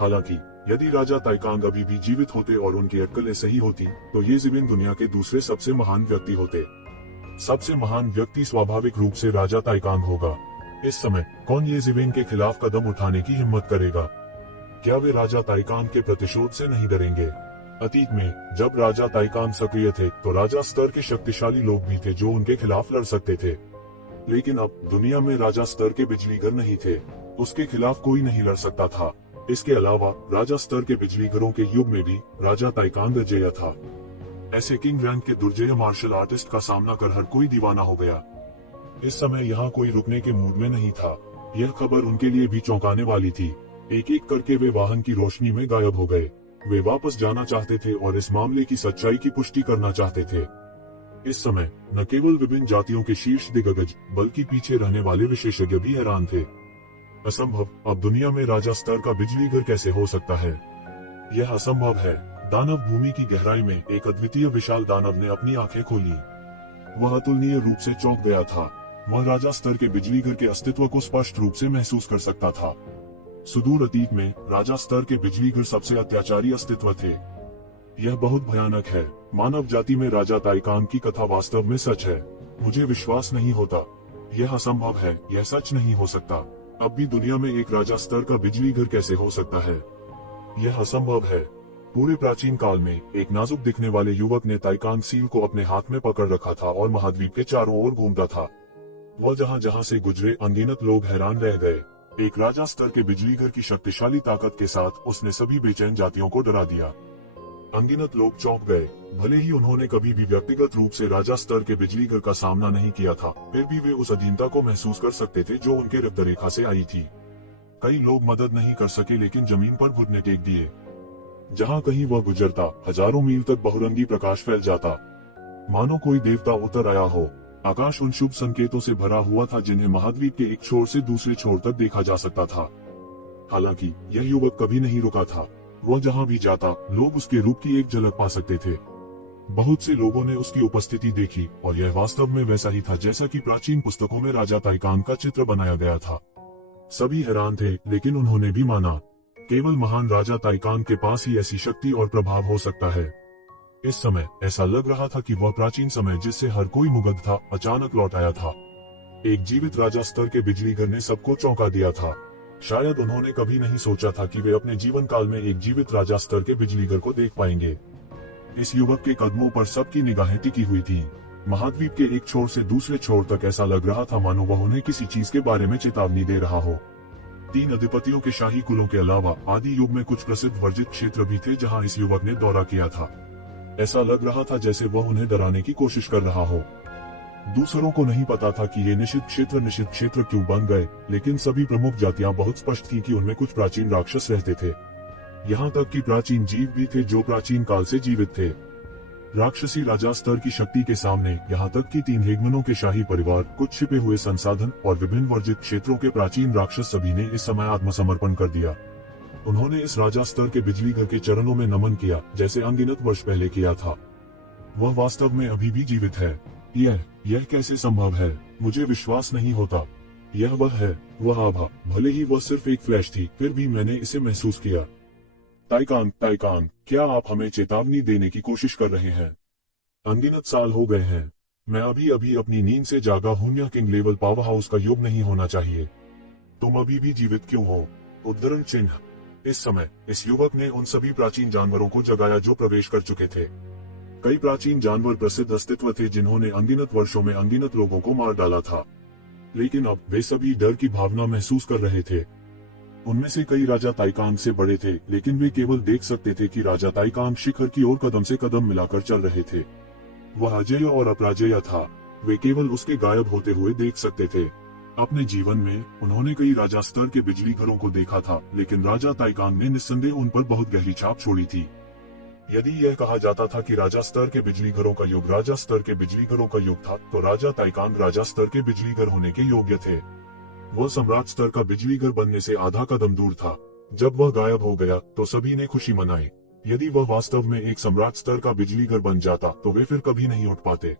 हालांकि यदि राजा ताइकांग अभी भी जीवित होते और उनकी अक्लें सही होती, तो ये शिवेन दुनिया के दूसरे सबसे महान व्यक्ति होते। सबसे महान व्यक्ति स्वाभाविक रूप से राजा ताइकांग होगा। इस समय कौन ये शिवेन के खिलाफ कदम उठाने की हिम्मत करेगा? क्या वे राजा ताइकांग के प्रतिशोध से नहीं डरेंगे? अतीत में जब राजा ताइकांग सक्रिय थे तो राजा स्तर के शक्तिशाली लोग भी थे जो उनके खिलाफ लड़ सकते थे। लेकिन अब दुनिया में राजा स्तर के बिजलीघर नहीं थे। उसके खिलाफ कोई नहीं लड़ सकता था। इसके अलावा राजा स्तर के बिजलीघरों के युग में भी राजा ताइकांग अजेय था। ऐसे किंग रैंक के दुर्जय मार्शल आर्टिस्ट का सामना कर हर कोई दीवाना हो गया। इस समय यहाँ कोई रुकने के मूड में नहीं था। यह खबर उनके लिए भी चौंकाने वाली थी। एक एक करके वे वाहन की रोशनी में गायब हो गए। वे वापस जाना चाहते थे और इस मामले की सच्चाई की पुष्टि करना चाहते थे। इस समय न केवल विभिन्न जातियों के शीर्ष दिग्गज बल्कि पीछे रहने वाले विशेषज्ञ भी हैरान थे। असंभव, अब दुनिया में राजा स्तर का बिजलीघर कैसे हो सकता है? यह असंभव है। दानव भूमि की गहराई में एक अद्वितीय विशाल दानव ने अपनी आंखें खोली। वह अतुलनीय रूप से चौंक गया था। वह राजा स्तर के बिजली घर के अस्तित्व को स्पष्ट रूप से महसूस कर सकता था। सुदूर अतीत में राजा स्तर के बिजली घर सबसे अत्याचारी अस्तित्व थे। यह बहुत भयानक है। मानव जाति में राजा ताइकांग की कथा वास्तव में सच है। मुझे विश्वास नहीं होता। यह असंभव है। यह सच नहीं हो सकता। अब भी दुनिया में एक राजा स्तर का बिजली घर कैसे हो सकता है? यह असंभव है। पूरे प्राचीन काल में एक नाजुक दिखने वाले युवक ने ताइकांग सील को अपने हाथ में पकड़ रखा था और महाद्वीप के चारों ओर घूमता था। वह जहाँ जहाँ से गुजरे अनगिनत लोग हैरान रह गए। एक राजा स्तर के बिजली घर की शक्तिशाली ताकत के साथ उसने सभी बेचैन जातियों को डरा दिया। अनगिनत लोग चौंक गए। भले ही उन्होंने कभी भी व्यक्तिगत रूप से राजा स्तर के बिजली घर का सामना नहीं किया था, फिर भी वे उस अधीनता को महसूस कर सकते थे जो उनके रक्तरेखा से आई थी। कई लोग मदद नहीं कर सके, लेकिन जमीन पर घुटने टेक दिए। जहाँ कहीं वह गुजरता, हजारों मील तक बहुरंगी प्रकाश फैल जाता, मानो कोई देवता उतर आया हो। आकाश उन शुभ संकेतों से भरा हुआ था जिन्हें महाद्वीप के एक छोर से दूसरे छोर तक देखा जा सकता था। हालांकि यह युवक कभी नहीं रुका था। वह जहाँ भी जाता, लोग उसके रूप की एक झलक पा सकते थे। बहुत से लोगों ने उसकी उपस्थिति देखी और यह वास्तव में वैसा ही था जैसा कि प्राचीन पुस्तकों में राजा ताइकांग का चित्र बनाया गया था। सभी हैरान थे, लेकिन उन्होंने भी माना, केवल महान राजा ताइकांग के पास ही ऐसी शक्ति और प्रभाव हो सकता है। इस समय ऐसा लग रहा था कि वह प्राचीन समय जिससे हर कोई मुग्ध था, अचानक लौट आया था। एक जीवित राजा स्तर के बिजली घर ने सबको चौंका दिया था। शायद उन्होंने कभी नहीं सोचा था कि वे अपने जीवन काल में एक जीवित राजा स्तर के बिजली घर को देख पाएंगे। इस युवक के कदमों पर सबकी निगाहें टिकी हुई थी। महाद्वीप के एक छोर से दूसरे छोर तक ऐसा लग रहा था मानो वह उन्हें किसी चीज के बारे में चेतावनी दे रहा हो। 3 अधिपतियों के शाही कुलों के अलावा आदि युग में कुछ प्रसिद्ध वर्जित क्षेत्र भी थे जहां इस युवक ने दौरा किया था। ऐसा लग रहा था जैसे वह उन्हें डराने की कोशिश कर रहा हो। दूसरों को नहीं पता था कि ये निषिद्ध क्षेत्र क्यों बन गए, लेकिन सभी प्रमुख जातियां बहुत स्पष्ट थी कि उनमें कुछ प्राचीन राक्षस रहते थे। यहाँ तक कि प्राचीन जीव भी थे जो प्राचीन काल से जीवित थे। राक्षसी राजा स्तर की शक्ति के सामने यहाँ तक कि 3 हेगमनों के शाही परिवार, कुछ छिपे हुए संसाधन और विभिन्न वर्जित क्षेत्रों के प्राचीन राक्षस सभी ने इस समय आत्मसमर्पण कर दिया। उन्होंने इस राजा स्तर के बिजली घर के चरणों में नमन किया जैसे अनगिनत वर्ष पहले किया था। वह वास्तव में अभी भी जीवित है। यह कैसे संभव है? मुझे विश्वास नहीं होता। यह वह है, वह आभा। भले ही वह सिर्फ एक फ्लैश थी, फिर भी मैंने इसे महसूस किया। ताइकांग, क्या आप हमें चेतावनी देने की कोशिश कर रहे हैं? अनगिनत साल हो गए हैं। मैं अभी अभी अपनी नींद से जागा हूं। यह किंग लेवल पावर हाउस का युग नहीं होना चाहिए। तुम अभी भी जीवित क्यों हो? उद्धरण चिन्ह। इस समय इस युवक ने उन सभी प्राचीन जानवरों को जगाया जो प्रवेश कर चुके थे। कई प्राचीन जानवर प्रसिद्ध अस्तित्व थे जिन्होंने अनगिनत वर्षों में अनगिनत लोगों को मार डाला था, लेकिन अब वे सभी डर की भावना महसूस कर रहे थे। उनमें से कई राजा ताइकांग से बड़े थे, लेकिन वे केवल देख सकते थे कि राजा ताइकांग शिखर की ओर कदम से कदम मिलाकर चल रहे थे। वह अजेय और अपराजेय था। वे केवल उसके गायब होते हुए देख सकते थे। अपने जीवन में उन्होंने कई राजा स्तर के बिजली घरों को देखा था, लेकिन राजा ताइकांग ने निस्संदेह उन पर बहुत गहरी छाप छोड़ी थी। यदि यह कहा जाता था कि राजा स्तर के बिजली घरों का युग राजा स्तर के बिजली घरों का युग था, तो राजा ताइकांग राजा स्तर के बिजली घर होने के योग्य थे। वह सम्राट स्तर का बिजली घर बनने से आधा कदम दूर था। जब वह गायब हो गया तो सभी ने खुशी मनाई। यदि वह वास्तव में एक सम्राट स्तर का बिजली घर बन जाता तो वे फिर कभी नहीं उठ पाते।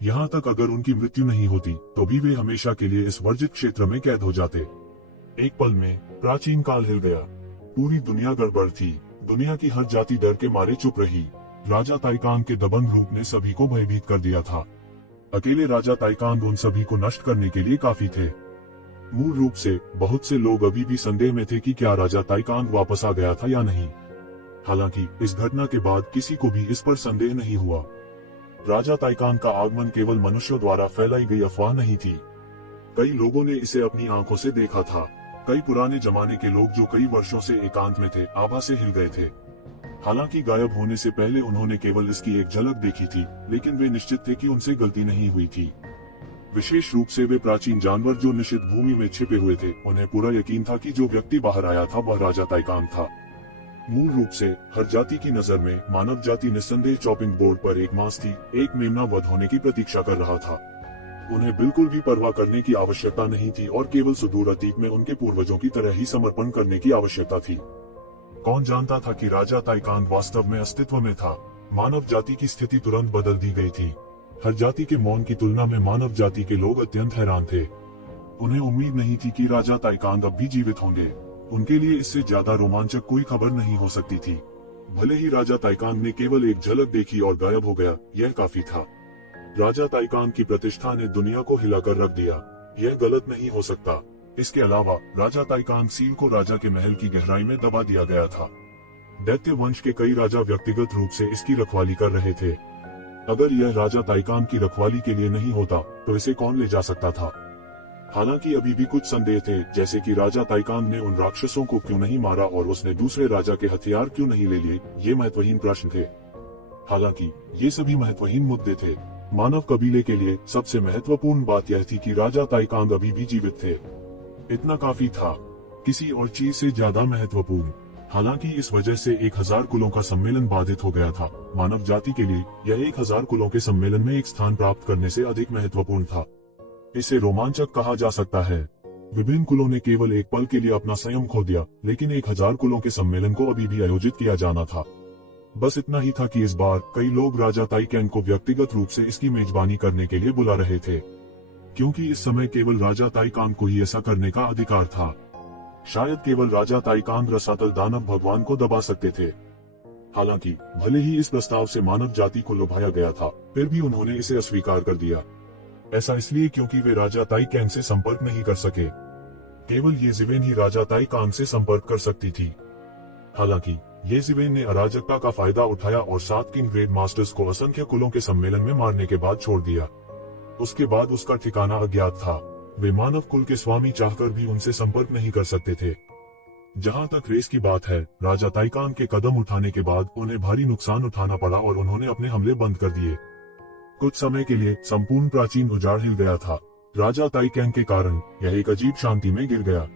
यहाँ तक अगर उनकी मृत्यु नहीं होती तो भी वे हमेशा के लिए इस वर्जित क्षेत्र में कैद हो जाते। एक पल में प्राचीन काल हिल गया। पूरी दुनिया गड़बड़ थी। दुनिया की हर जाति डर के मारे चुप रही। राजा ताइकांग के दबंग रूप ने सभी को भयभीत कर दिया था। अकेले राजा ताइकांग उन सभी को नष्ट करने के लिए काफी थे। मूल रूप से बहुत से लोग अभी भी संदेह में थे कि क्या राजा ताइकांग वापस आ गया था या नहीं। हालांकि इस घटना के बाद किसी को भी इस पर संदेह नहीं हुआ। राजा ताइकांग का आगमन केवल मनुष्यों द्वारा फैलाई गई अफवाह नहीं थी। कई लोगों ने इसे अपनी आंखों से देखा था। कई पुराने जमाने के लोग जो कई वर्षों से एकांत में थे, आभा से हिल गए थे। हालांकि गायब होने से पहले उन्होंने केवल इसकी एक झलक देखी थी, लेकिन वे निश्चित थे कि उनसे गलती नहीं हुई थी। विशेष रूप से वे प्राचीन जानवर जो निषिद्ध भूमि में छिपे हुए थे, उन्हें पूरा यकीन था कि जो व्यक्ति बाहर आया था वह राजा ताइकांग था। मूल रूप से हर जाति की नजर में मानव जाति निस्संदेह चॉपिंग बोर्ड पर एक मांस थी, एक मेमना वध होने की प्रतीक्षा कर रहा था। उन्हें बिल्कुल भी परवाह करने की आवश्यकता नहीं थी और केवल सुदूर अतीत में उनके पूर्वजों की तरह ही समर्पण करने की आवश्यकता थी। कौन जानता था कि राजा ताइकांग वास्तव में अस्तित्व में था। मानव जाति की स्थिति तुरंत बदल दी गई थी। हर जाति के मौन की तुलना में मानव जाति के लोग अत्यंत हैरान थे। उन्हें उम्मीद नहीं थी कि राजा ताइकांग अब भी जीवित होंगे। उनके लिए इससे ज्यादा रोमांचक कोई खबर नहीं हो सकती थी। भले ही राजा ताइकांग ने केवल एक झलक देखी और गायब हो गया, यह काफी था। राजा ताइकांग की प्रतिष्ठा ने दुनिया को हिलाकर रख दिया। यह गलत नहीं हो सकता। इसके अलावा राजा ताइकांग सील को राजा के महल की गहराई में दबा दिया गया था। दैत्य वंश के कई राजा व्यक्तिगत रूप से इसकी रखवाली कर रहे थे। अगर यह राजा ताइकांग की रखवाली के लिए नहीं होता तो इसे कौन ले जा सकता था? हालांकि अभी भी कुछ संदेह थे, जैसे कि राजा ताइकांग ने उन राक्षसों को क्यों नहीं मारा और उसने दूसरे राजा के हथियार क्यों नहीं ले लिए। ये महत्वहीन प्रश्न थे। हालांकि ये सभी महत्वहीन मुद्दे थे। मानव कबीले के लिए सबसे महत्वपूर्ण बात यह थी कि राजा ताइकांग अभी भी जीवित थे। इतना काफी था, किसी और चीज से ज्यादा महत्वपूर्ण। हालांकि इस वजह से 1000 कुलों का सम्मेलन बाधित हो गया था। मानव जाति के लिए यह 1000 कुलों के सम्मेलन में एक स्थान प्राप्त करने से अधिक महत्वपूर्ण था। इसे रोमांचक कहा जा सकता है। विभिन्न कुलों ने केवल एक पल के लिए अपना संयम खो दिया, लेकिन 1000 कुलों के सम्मेलन को अभी भी आयोजित किया जाना था। बस इतना ही था कि इस बार कई लोग राजा ताइकांग को व्यक्तिगत रूप से इसकी मेजबानी करने के लिए बुला रहे थे, क्योंकि इस समय केवल राजा ताइकांग को ही ऐसा करने का अधिकार था। शायद केवल राजा ताइकांग रसातल दानव भगवान को दबा सकते थे। हालांकि भले ही इस प्रस्ताव से मानव जाति को लुभाया गया था, फिर भी उन्होंने इसे अस्वीकार कर दिया। ऐसा इसलिए क्योंकि वे राजा ताइकांग से संपर्क नहीं कर सके। केवल ये जिवेन ही राजा ताइकांग से संपर्क कर सकती थी। हालांकि ये जिवेन ने अराजकता का फायदा उठाया और 7 किंग ग्रेड मास्टर्स को असंख्य कुलों के सम्मेलन में मारने के बाद छोड़ दिया। उसके बाद उसका ठिकाना अज्ञात था। वे मानव कुल के स्वामी चाहकर भी उनसे संपर्क नहीं कर सकते थे। जहां तक रेस की बात है, राजा ताइकांग के कदम उठाने के बाद उन्हें भारी नुकसान उठाना पड़ा और उन्होंने अपने हमले बंद कर दिए। कुछ समय के लिए संपूर्ण प्राचीन उजाड़ हिल गया था। राजा ताइकांग के कारण यह एक अजीब शांति में गिर गया।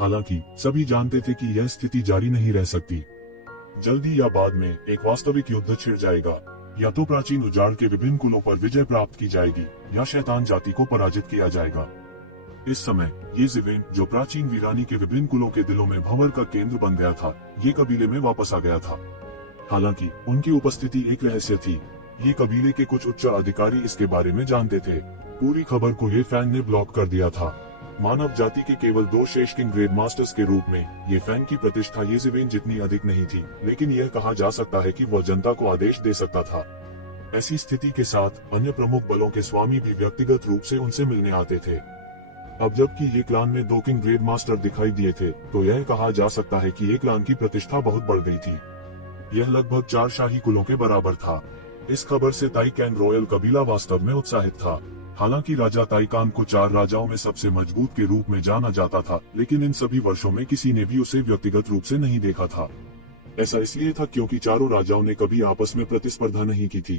हालांकि सभी जानते थे कि यह स्थिति जारी नहीं रह सकती। जल्दी या बाद में एक वास्तविक युद्ध छिड़ जाएगा। या तो प्राचीन उजाड़ के विभिन्न कुलों पर विजय प्राप्त की जाएगी या शैतान जाति को पराजित किया जाएगा। इस समय ये जिवेन, जो प्राचीन वीरानी के विभिन्न कुलों के दिलों में भंवर का केंद्र बन गया था, ये कबीले में वापस आ गया था। हालांकि उनकी उपस्थिति एक रहस्य थी। ये कबीले के कुछ उच्च अधिकारी इसके बारे में जानते थे। पूरी खबर को ये फैन ने ब्लॉक कर दिया था। मानव जाति के केवल 2 शेष किंग ग्रेड मास्टर्स के रूप में ये फैन की प्रतिष्ठा ये जिवेन जितनी अधिक नहीं थी, लेकिन यह कहा जा सकता है कि वह जनता को आदेश दे सकता था। ऐसी स्थिति के साथ अन्य प्रमुख बलों के स्वामी भी व्यक्तिगत रूप से उनसे मिलने आते थे। अब जबकि ये क्लान में 2 किंग ग्रेड मास्टर दिखाई दिए थे, तो यह कहा जा सकता है कि ये क्लान की प्रतिष्ठा बहुत बढ़ गई थी। यह लगभग 4 शाही कुलों के बराबर था। इस खबर से ताइकांग रॉयल कबीला वास्तव में उत्साहित था। हालांकि राजा ताइकांग को 4 राजाओं में सबसे मजबूत के रूप में जाना जाता था, लेकिन इन सभी वर्षों में किसी ने भी उसे व्यक्तिगत रूप से नहीं देखा था। ऐसा इसलिए था क्योंकि चारों राजाओं ने कभी आपस में प्रतिस्पर्धा नहीं की थी।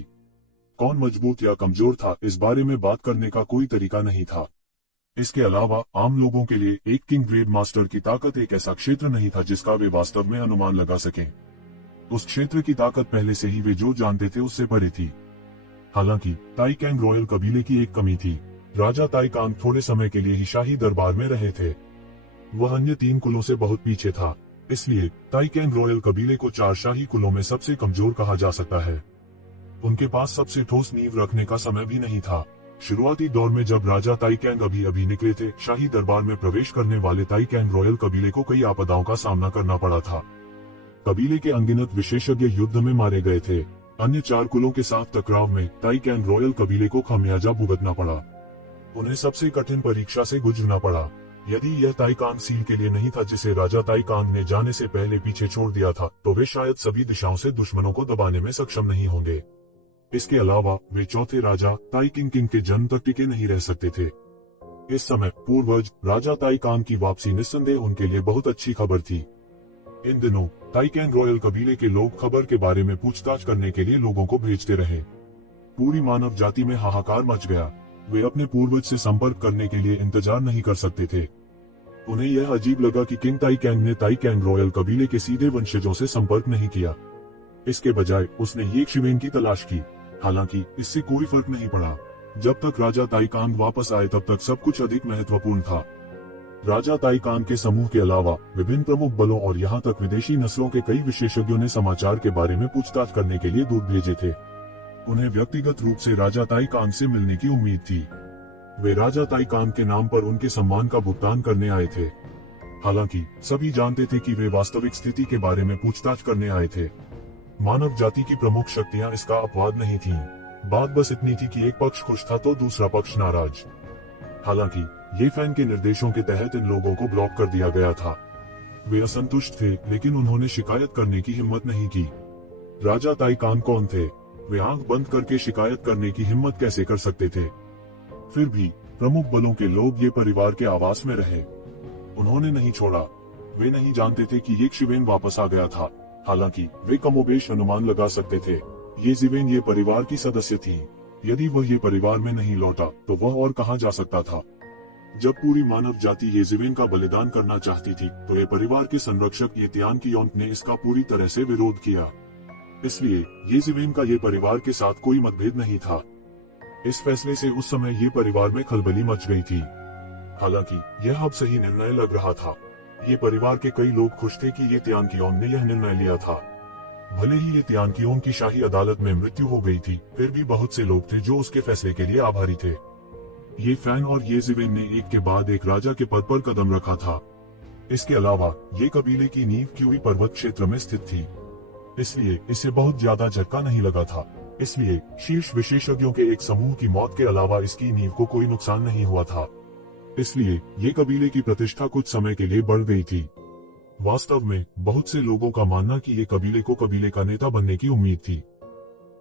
कौन मजबूत या कमजोर था, इस बारे में बात करने का कोई तरीका नहीं था। इसके अलावा आम लोगों के लिए एक किंग ग्रेड मास्टर की ताकत एक ऐसा क्षेत्र नहीं था जिसका वे वास्तव में अनुमान लगा सकें। उस क्षेत्र की ताकत पहले से ही वे जो जानते थे उससे परे थी। हालांकि ताइकांग रॉयल कबीले की एक कमी थी। राजा ताइकांग थोड़े समय के लिए ही शाही दरबार में रहे थे। वह अन्य 3 कुलों से बहुत पीछे था। इसलिए ताइकांग रॉयल कबीले को 4 शाही कुलों में सबसे कमजोर कहा जा सकता है। उनके पास सबसे ठोस नींव रखने का समय भी नहीं था। शुरुआती दौर में जब राजा ताइकांग अभी निकले थे, शाही दरबार में प्रवेश करने वाले ताइकांग रॉयल कबीले को कई आपदाओं का सामना करना पड़ा था। कबीले के अनगिनत विशेषज्ञ युद्ध में मारे गए थे। अन्य 4 कुलों के साथ टकराव में ताइकांग रॉयल कबीले को खामियाजा भुगतना पड़ा। उन्हें सबसे कठिन परीक्षा से गुजरना पड़ा। यदि यह ताइकांग सील के लिए नहीं था जिसे राजा ताइकांग ने जाने से पहले पीछे छोड़ दिया था, तो वे शायद सभी दिशाओं से दुश्मनों को दबाने में सक्षम नहीं होंगे। इसके अलावा वे चौथे राजा ताइकिंग किंग के जन्म तक टिके नहीं रह सकते थे। इस समय पूर्वज राजा ताइकांग की वापसी निस्संदेह उनके लिए बहुत अच्छी खबर थी। इन दिनों ताइकांग रॉयल कबीले के लोग खबर के बारे में पूछताछ करने के लिए लोगों को भेजते रहे। पूरी मानव जाति में हाहाकार मच गया। वे अपने पूर्वज से संपर्क करने के लिए इंतजार नहीं कर सकते थे। उन्हें यह अजीब लगा कि किंग ताइकांग ने ताइकांग रॉयल कबीले के सीधे वंशजों से संपर्क नहीं किया। इसके बजाय उसने ये शिवेन की तलाश की। हालांकि इससे कोई फर्क नहीं पड़ा। जब तक राजा ताइकांग वापस आए तब तक सब कुछ अधिक महत्वपूर्ण था। राजा ताइकांग के समूह के अलावा विभिन्न प्रमुख बलों और यहाँ तक विदेशी नस्लों के कई विशेषज्ञों ने समाचार के बारे में पूछताछ करने के लिए दूत भेजे थे। उन्हें व्यक्तिगत रूप से राजा ताई कान से मिलने की उम्मीद थी। वे राजा ताई कान के नाम पर उनके सम्मान का भुगतान करने आए थे। हालांकि सभी जानते थे कि वे वास्तविक स्थिति के बारे में पूछताछ करने आए थे। मानव जाति की प्रमुख शक्तियां इसका अपवाद नहीं थीं। बात बस इतनी थी कि एक पक्ष खुश था तो दूसरा पक्ष नाराज। हालांकि ये फैन के निर्देशों के तहत इन लोगों को ब्लॉक कर दिया गया था। वे असंतुष्ट थे, लेकिन उन्होंने शिकायत करने की हिम्मत नहीं की। राजा ताई कान कौन थे? वे आंख बंद करके शिकायत करने की हिम्मत कैसे कर सकते थे? फिर भी प्रमुख बलों के लोग ये परिवार के आवास में रहे। उन्होंने नहीं छोड़ा। वे नहीं जानते थे कि ये शिवेन वापस आ गया था। हालांकि वे कमोबेश अनुमान लगा सकते थे। ये जिवेन ये परिवार की सदस्य थी। यदि वह ये परिवार में नहीं लौटा तो वह और कहां जा सकता था? जब पूरी मानव जाति ये जिवेन का बलिदान करना चाहती थी तो ये परिवार के संरक्षक ये तियान कियोंग ने इसका पूरी तरह से विरोध किया। इसलिए ये जिवेन का ये परिवार के साथ कोई मतभेद नहीं था। इस फैसले से उस समय ये परिवार में खलबली मच गई थी। हालांकि यह अब सही निर्णय लग रहा था। ये परिवार के कई लोग खुश थे कि ये तियान कियोंग ने यह निर्णय लिया था। भले ही ये तियान कियोंग की शाही अदालत में मृत्यु हो गई थी, फिर भी बहुत से लोग थे जो उसके फैसले के लिए आभारी थे। ये फैन और ये जिवेन ने एक के बाद एक राजा के पद पर कदम रखा था। इसके अलावा ये कबीले की नींव क्यूई पर्वत क्षेत्र में स्थित थी, इसलिए इसे बहुत ज्यादा झटका नहीं लगा था। इसलिए शीर्ष विशेषज्ञों के एक समूह की मौत के अलावा इसकी नींव को कोई नुकसान नहीं हुआ था। इसलिए ये कबीले की प्रतिष्ठा कुछ समय के लिए बढ़ गई थी। वास्तव में बहुत से लोगों का मानना कि ये कबीले को कबीले का नेता बनने की उम्मीद थी।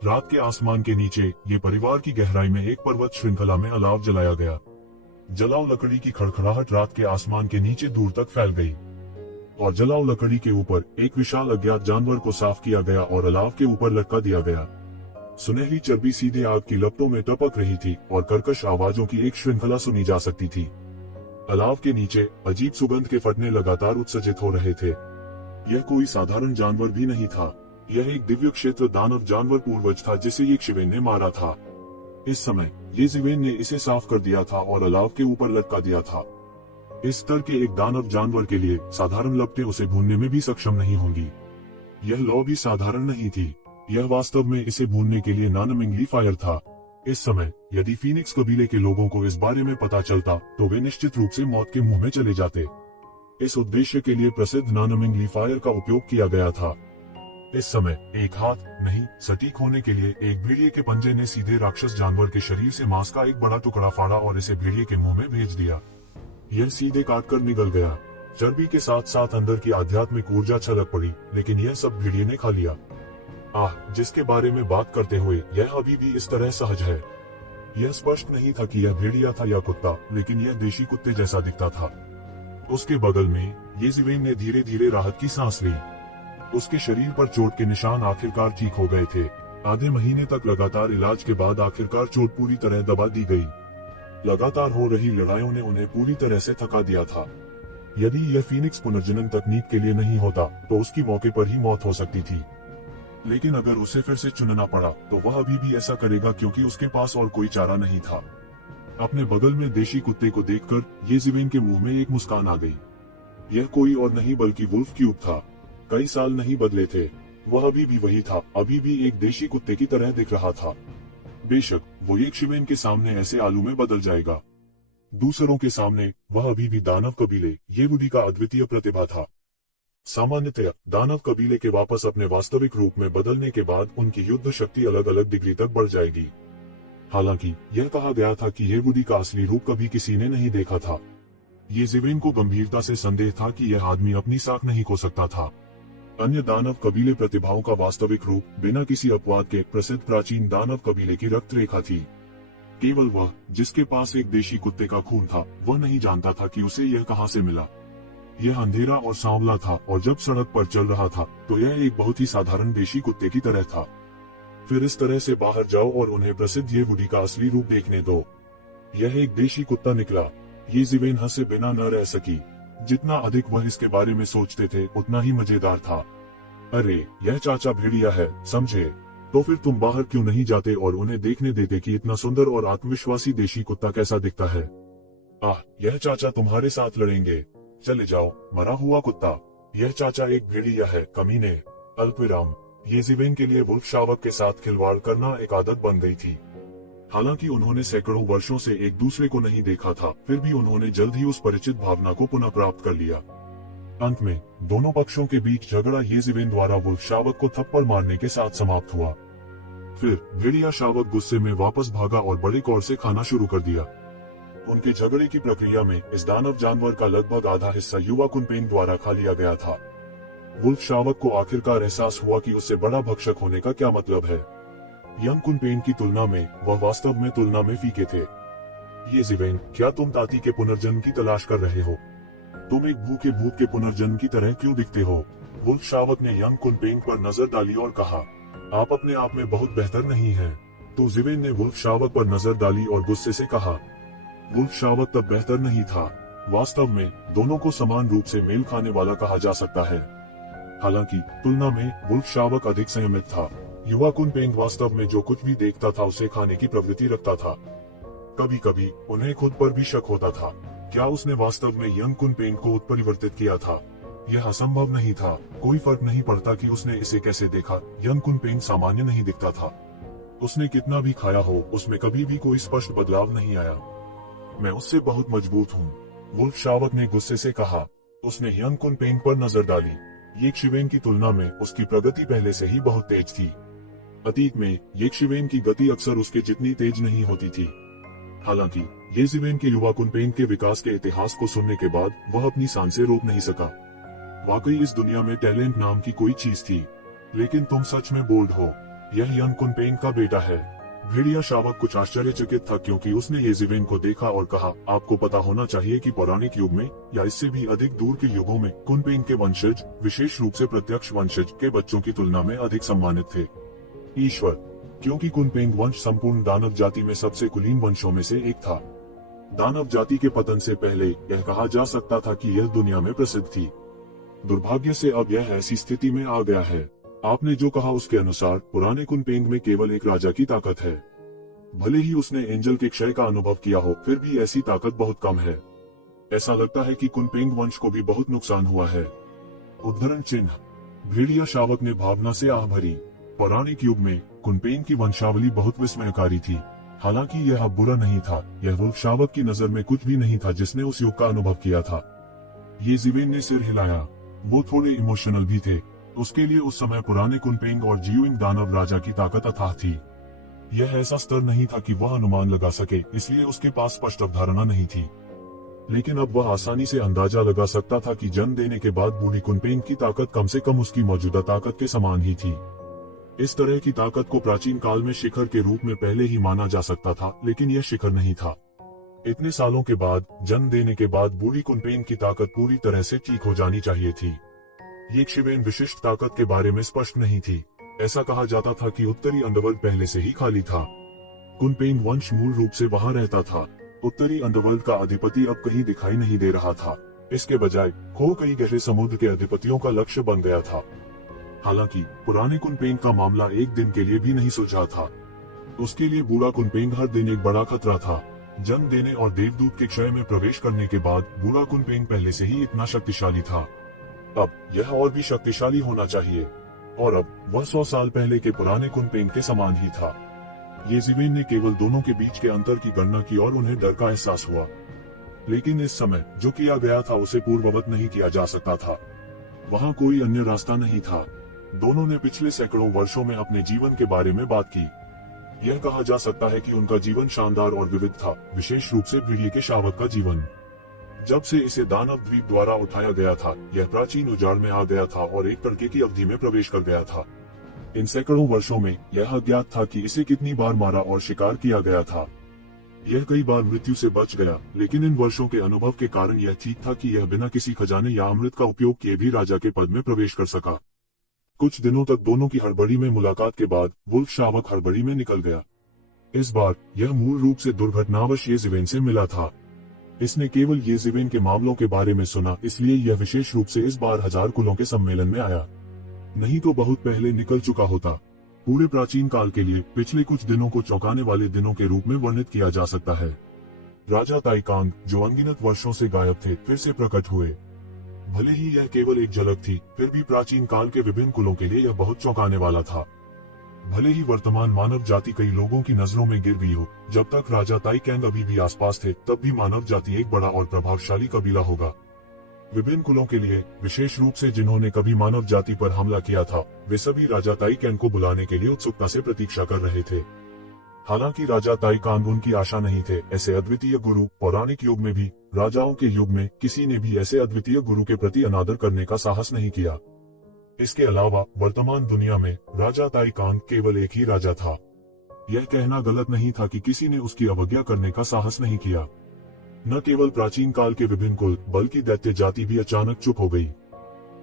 रात के आसमान के नीचे ये परिवार की गहराई में एक पर्वत श्रृंखला में अलाव जलाया गया। जलाओ लकड़ी की खड़खड़ाहट रात के आसमान के नीचे दूर तक फैल गई और जलाओ लकड़ी के ऊपर एक विशाल अज्ञात जानवर को साफ किया गया और अलाव के ऊपर लटका दिया गया। सुनहरी चर्बी सीधे आग की लपटों में टपक रही थी और कर्कश आवाजों की एक श्रृंखला सुनी जा सकती थी। अलाव के नीचे अजीब सुगंध के फटने लगातार उत्सर्जित हो रहे थे। यह कोई साधारण जानवर भी नहीं था। यह एक दिव्य क्षेत्र दानव जानवर पूर्वज था जिसे ये शिवेन ने मारा था। इस समय ये जिवेन ने इसे साफ कर दिया था और अलाव के ऊपर लटका दिया था। इस स्तर के एक दानव जानवर के लिए साधारण लपटें उसे भूनने में भी सक्षम नहीं होंगी। यह लौ भी साधारण नहीं थी। यह वास्तव में इसे भूनने के लिए नानमिंगली फायर था। इस समय यदि फीनिक्स कबीले के लोगों को इस बारे में पता चलता तो वे निश्चित रूप से मौत के मुंह में चले जाते। इस उद्देश्य के लिए प्रसिद्ध नानमिंगली फायर का उपयोग किया गया था। इस समय एक हाथ नहीं सटीक होने के लिए एक भेड़िए के पंजे ने सीधे राक्षस जानवर के शरीर से मांस का एक बड़ा टुकड़ा फाड़ा और इसे भेड़िए के मुंह में भेज दिया। यह सीधे काटकर निगल गया। चर्बी के साथ साथ अंदर की आध्यात्मिक ऊर्जा छलक पड़ी, लेकिन यह सब भेड़िए ने खा लिया। जिसके बारे में बात करते हुए यह अभी भी इस तरह सहज है। यह स्पष्ट नहीं था कि यह भेड़िया था या कुत्ता, लेकिन यह देशी कुत्ते जैसा दिखता था। उसके बगल में ये जिवेन ने धीरे धीरे राहत की सांस ली। उसके शरीर पर चोट के निशान आखिरकार ठीक हो गए थे। आधे महीने तक लगातार इलाज के बाद आखिरकार चोट पूरी तरह दबा दी गई। लगातार हो रही लड़ाइयों ने उन्हें पूरी तरह से थका दिया था। यदि यह फीनिक्स पुनर्जनन तकनीक के लिए नहीं होता तो उसकी मौके पर ही मौत हो सकती थी। लेकिन अगर उसे फिर से चुनना पड़ा तो वह अभी भी ऐसा करेगा, क्योंकि उसके पास और कोई चारा नहीं था। अपने बगल में देशी कुत्ते को देखकर ये जिवेन के मुंह में एक मुस्कान आ गई। यह कोई और नहीं बल्कि वुल्फ क्यूब था। कई साल नहीं बदले थे। वह अभी भी वही था, अभी भी एक देशी कुत्ते की तरह दिख रहा था। बेशक वो एक शिवेन के सामने ऐसे आलू में बदल जाएगा, दूसरों के सामने वह अभी भी दानव कबीले येवुडी का अद्वितीय प्रतिभा था। सामान्यतः दानव कबीले के वापस अपने वास्तविक रूप में बदलने के बाद उनकी युद्ध शक्ति अलग अलग डिग्री तक बढ़ जाएगी। हालांकि यह कहा गया था कि येवुडी का असली रूप कभी किसी ने नहीं देखा था। ये जिवेन को गंभीरता से संदेह था कि यह आदमी अपनी साख नहीं खो सकता था। अन्य दानव कबीले प्रतिभाओं का वास्तविक रूप बिना किसी अपवाद के प्रसिद्ध प्राचीन दानव कबीले की रक्त रेखा थी। केवल वह जिसके पास एक देशी कुत्ते का खून था वह नहीं जानता था कि उसे यह कहां से मिला। यह अंधेरा और सांवला था और जब सड़क पर चल रहा था तो यह एक बहुत ही साधारण देशी कुत्ते की तरह था। फिर इस तरह से बाहर जाओ और उन्हें प्रसिद्ध येवुडी का असली रूप देखने दो। यह एक देशी कुत्ता निकला। ये जिवेन हंसे बिना न रह सकी। जितना अधिक वह इसके बारे में सोचते थे उतना ही मजेदार था। अरे यह चाचा भेड़िया है, समझे? तो फिर तुम बाहर क्यों नहीं जाते और उन्हें देखने देते कि इतना सुंदर और आत्मविश्वासी देशी कुत्ता कैसा दिखता है? यह चाचा तुम्हारे साथ लड़ेंगे। चले जाओ, मरा हुआ कुत्ता। यह चाचा एक भेड़िया है, कमीने। अल्पविराम। येज़िवेन के लिए वुल्फ शावक के साथ खिलवाड़ करना एक आदत बन गई थी। हालांकि उन्होंने सैकड़ों वर्षों से एक दूसरे को नहीं देखा था, फिर भी उन्होंने जल्द ही उस परिचित भावना को पुनः प्राप्त कर लिया। अंत में दोनों पक्षों के बीच झगड़ा येज़िवेन द्वारा वुल्फ शावक को थप्पड़ मारने के साथ समाप्त हुआ। फिर भेड़िया शावक गुस्से में वापस भागा और बड़े कौर से खाना शुरू कर दिया। उनके झगड़े की प्रक्रिया में इस दानव जानवर का लगभग आधा हिस्सा युवा कुनपेन द्वारा खा लिया गया था। वुल्फ शावक को आखिरकार एहसास हुआ कि उससे बड़ा भक्षक होने का क्या मतलब है। यंग कुनपेन की तुलना में वह वास्तव में तुलना में फीके थे। येज़िवेन, क्या तुम ताती के पुनर्जन्म की तलाश कर रहे हो? तुम एक भूखे भूत के पुनर्जन्म की तरह क्यों दिखते हो? वुल्फ शावक ने यंग कुनपेन पर नजर डाली और कहा, आप अपने आप में बहुत बेहतर नहीं हैं। तो ज़िवेन ने वुल्फ शावक पर नजर डाली और गुस्से से कहा, वुल्फ शावक तब बेहतर नहीं था। वास्तव में दोनों को समान रूप से मेल खाने वाला कहा जा सकता है। हालांकि तुलना में वुल्फ शावक अधिक संयमित था। युवा कुनपेन वास्तव में जो कुछ भी देखता था उसे खाने की प्रवृत्ति रखता था। कभी कभी उन्हें खुद पर भी शक होता था, क्या उसने वास्तव में यंग कुनपेन को उत्परिवर्तित किया था? यह असंभव नहीं था। कोई फर्क नहीं पड़ता कि उसने इसे कैसे देखा, यंग कुनपेन सामान्य नहीं दिखता था। उसने कितना भी खाया हो, उसमें कभी भी कोई स्पष्ट बदलाव नहीं आया। मैं उससे बहुत मजबूत हूँ, वुल्फ शावक ने गुस्से से कहा। उसने यंग कुनपेन पर नजर डाली। येज़िवेन की तुलना में उसकी प्रगति पहले से ही बहुत तेज थी। अतीत में येज़िवेन की गति अक्सर उसके जितनी तेज नहीं होती थी। हालांकि येज़िवेन के युवा कुनपेन के विकास के इतिहास को सुनने के बाद वह अपनी सांसें रोक नहीं सका। वाकई इस दुनिया में टैलेंट नाम की कोई चीज थी। लेकिन तुम सच में बोल्ड हो। यह यंग कुनपेन का बेटा है। भेड़िया शावक कुछ आश्चर्यचकित था क्योंकि उसने येज़िवेन को देखा और कहा, आपको पता होना चाहिए कि पौराणिक युग में या इससे भी अधिक दूर के युगों में कुनपेन के वंशज, विशेष रूप से प्रत्यक्ष वंशज के बच्चों की तुलना में अधिक सम्मानित थे। ईश्वर, क्योंकि कुनपेन वंश संपूर्ण दानव जाति में सबसे कुलीन वंशों में से एक था। दानव जाति के पतन से पहले यह कहा जा सकता था कि यह दुनिया में प्रसिद्ध थी। दुर्भाग्य से अब यह ऐसी स्थिति में आ गया है। आपने जो कहा उसके अनुसार पुराने कुनपेन में केवल एक राजा की ताकत है। भले ही उसने एंजल के क्षय का अनुभव किया हो, फिर भी ऐसी ताकत बहुत कम है। ऐसा लगता है कि कुनपेन वंश को भी बहुत नुकसान हुआ है। उद्धरण चिन्ह। भेड़िया शावक ने भावना से आह भरी। पौराणिक युग में कुनपेन की वंशावली बहुत विस्मयकारी थी। हालांकि यह अब बुरा नहीं था। यह वुल्फ शावक की नजर में कुछ भी नहीं था जिसने उस युग का अनुभव किया था। येज़िवेन ने सिर हिलाया। वो थोड़े इमोशनल भी थे। उसके लिए उस समय पुराने कुनपेन और जियोइंग दानव राजा की ताकत अथाह थी। यह ऐसा स्तर नहीं था कि वह अनुमान लगा सके, इसलिए उसके पास स्पष्ट अवधारणा नहीं थी। लेकिन अब वह आसानी से अंदाजा लगा सकता था कि जन्म देने के बाद बूढ़ी कुनपेन की ताकत कम से कम उसकी मौजूदा ताकत के समान ही थी। इस तरह की ताकत को प्राचीन काल में शिखर के रूप में पहले ही माना जा सकता था, लेकिन यह शिखर नहीं था। इतने सालों के बाद, जन्म देने के बाद बूढ़ी कुनपेन की ताकत पूरी तरह से ठीक हो जानी चाहिए थी। येज़िवेन विशिष्ट ताकत के बारे में स्पष्ट नहीं थी। ऐसा कहा जाता था कि उत्तरी अंडरवर्ल्ड पहले से ही खाली था। कुनपेन वंश मूल रूप से वहां रहता था। उत्तरी अंडरवर्ल्ड का अधिपति अब कहीं दिखाई नहीं दे रहा था। इसके बजाय खो कई गहरे समुद्र के अधिपतियों का लक्ष्य बन गया था। हालांकि पुराने कुनपेन का मामला एक दिन के लिए भी नहीं सुलझा था। उसके लिए बूढ़ा कुनपेन हर दिन एक बड़ा खतरा था। जन्म देने और देवदूत के क्षय में प्रवेश करने के बाद बूढ़ा कुनपेन पहले से ही इतना शक्तिशाली था। अब यह और भी शक्तिशाली होना चाहिए, और अब वह 100 साल पहले के पुराने कुनपेन के समान ही था। येज़िवेन ने केवल दोनों के बीच के अंतर की गणना की और उन्हें डर का एहसास हुआ। लेकिन इस समय जो किया गया था उसे पूर्ववत नहीं किया जा सकता था। वहाँ कोई अन्य रास्ता नहीं था। दोनों ने पिछले सैकड़ों वर्षों में अपने जीवन के बारे में बात की। यह कहा जा सकता है कि उनका जीवन शानदार और विविध था, विशेष रूप से भेड़िए के शावक का जीवन। जब से इसे दानव द्वीप द्वारा उठाया गया था, यह प्राचीन उजाड़ में आ गया था और एक तड़के की अवधि में प्रवेश कर गया था। इन सैकड़ों वर्षों में यह अज्ञात था कि इसे कितनी बार मारा और शिकार किया गया था। यह कई बार मृत्यु से बच गया, लेकिन इन वर्षों के अनुभव के कारण यह ठीक था कि यह बिना किसी खजाने या अमृत का उपयोग किए भी राजा के पद में प्रवेश कर सका। कुछ दिनों तक दोनों की हड़बड़ी में मुलाकात के बाद वुल्फ शावक हड़बड़ी में निकल गया। इस बार यह मूल रूप से दुर्घटनावश येज़िवेन से मिला था। इसने केवल येज़िवेन के मामलों के बारे में सुना, इसलिए यह विशेष रूप से इस बार 1000 कुलों के सम्मेलन में आया। नहीं तो बहुत पहले निकल चुका होता। पूरे प्राचीन काल के लिए पिछले कुछ दिनों को चौंकाने वाले दिनों के रूप में वर्णित किया जा सकता है। राजा ताइकांग, जो अनगिनत वर्षों से गायब थे, फिर से प्रकट हुए। भले ही यह केवल एक झलक थी, फिर भी प्राचीन काल के विभिन्न कुलों के लिए यह बहुत चौंकाने वाला था। भले ही वर्तमान मानव जाति कई लोगों की नजरों में गिर गई हो, जब तक राजा ताई कैंग अभी भी आसपास थे, तब भी मानव जाति एक बड़ा और प्रभावशाली कबीला होगा। विभिन्न कुलों के लिए, विशेष रूप से जिन्होंने कभी मानव जाति पर हमला किया था, वे सभी राजा ताई कैंग को बुलाने के लिए उत्सुकता से प्रतीक्षा कर रहे थे। हालांकि राजा ताई कांग उनकी आशा नहीं थे। ऐसे अद्वितीय गुरु पौराणिक युग में भी, राजाओं के युग में किसी ने भी ऐसे अद्वितीय गुरु के प्रति अनादर करने का साहस नहीं किया। इसके अलावा वर्तमान दुनिया में राजा ताई कांग केवल एक ही राजा था। यह कहना गलत नहीं था कि किसी ने उसकी अवज्ञा करने का साहस नहीं किया। न केवल प्राचीन काल के विभिन्न कुल, बल्कि दैत्य जाति भी अचानक चुप हो गई।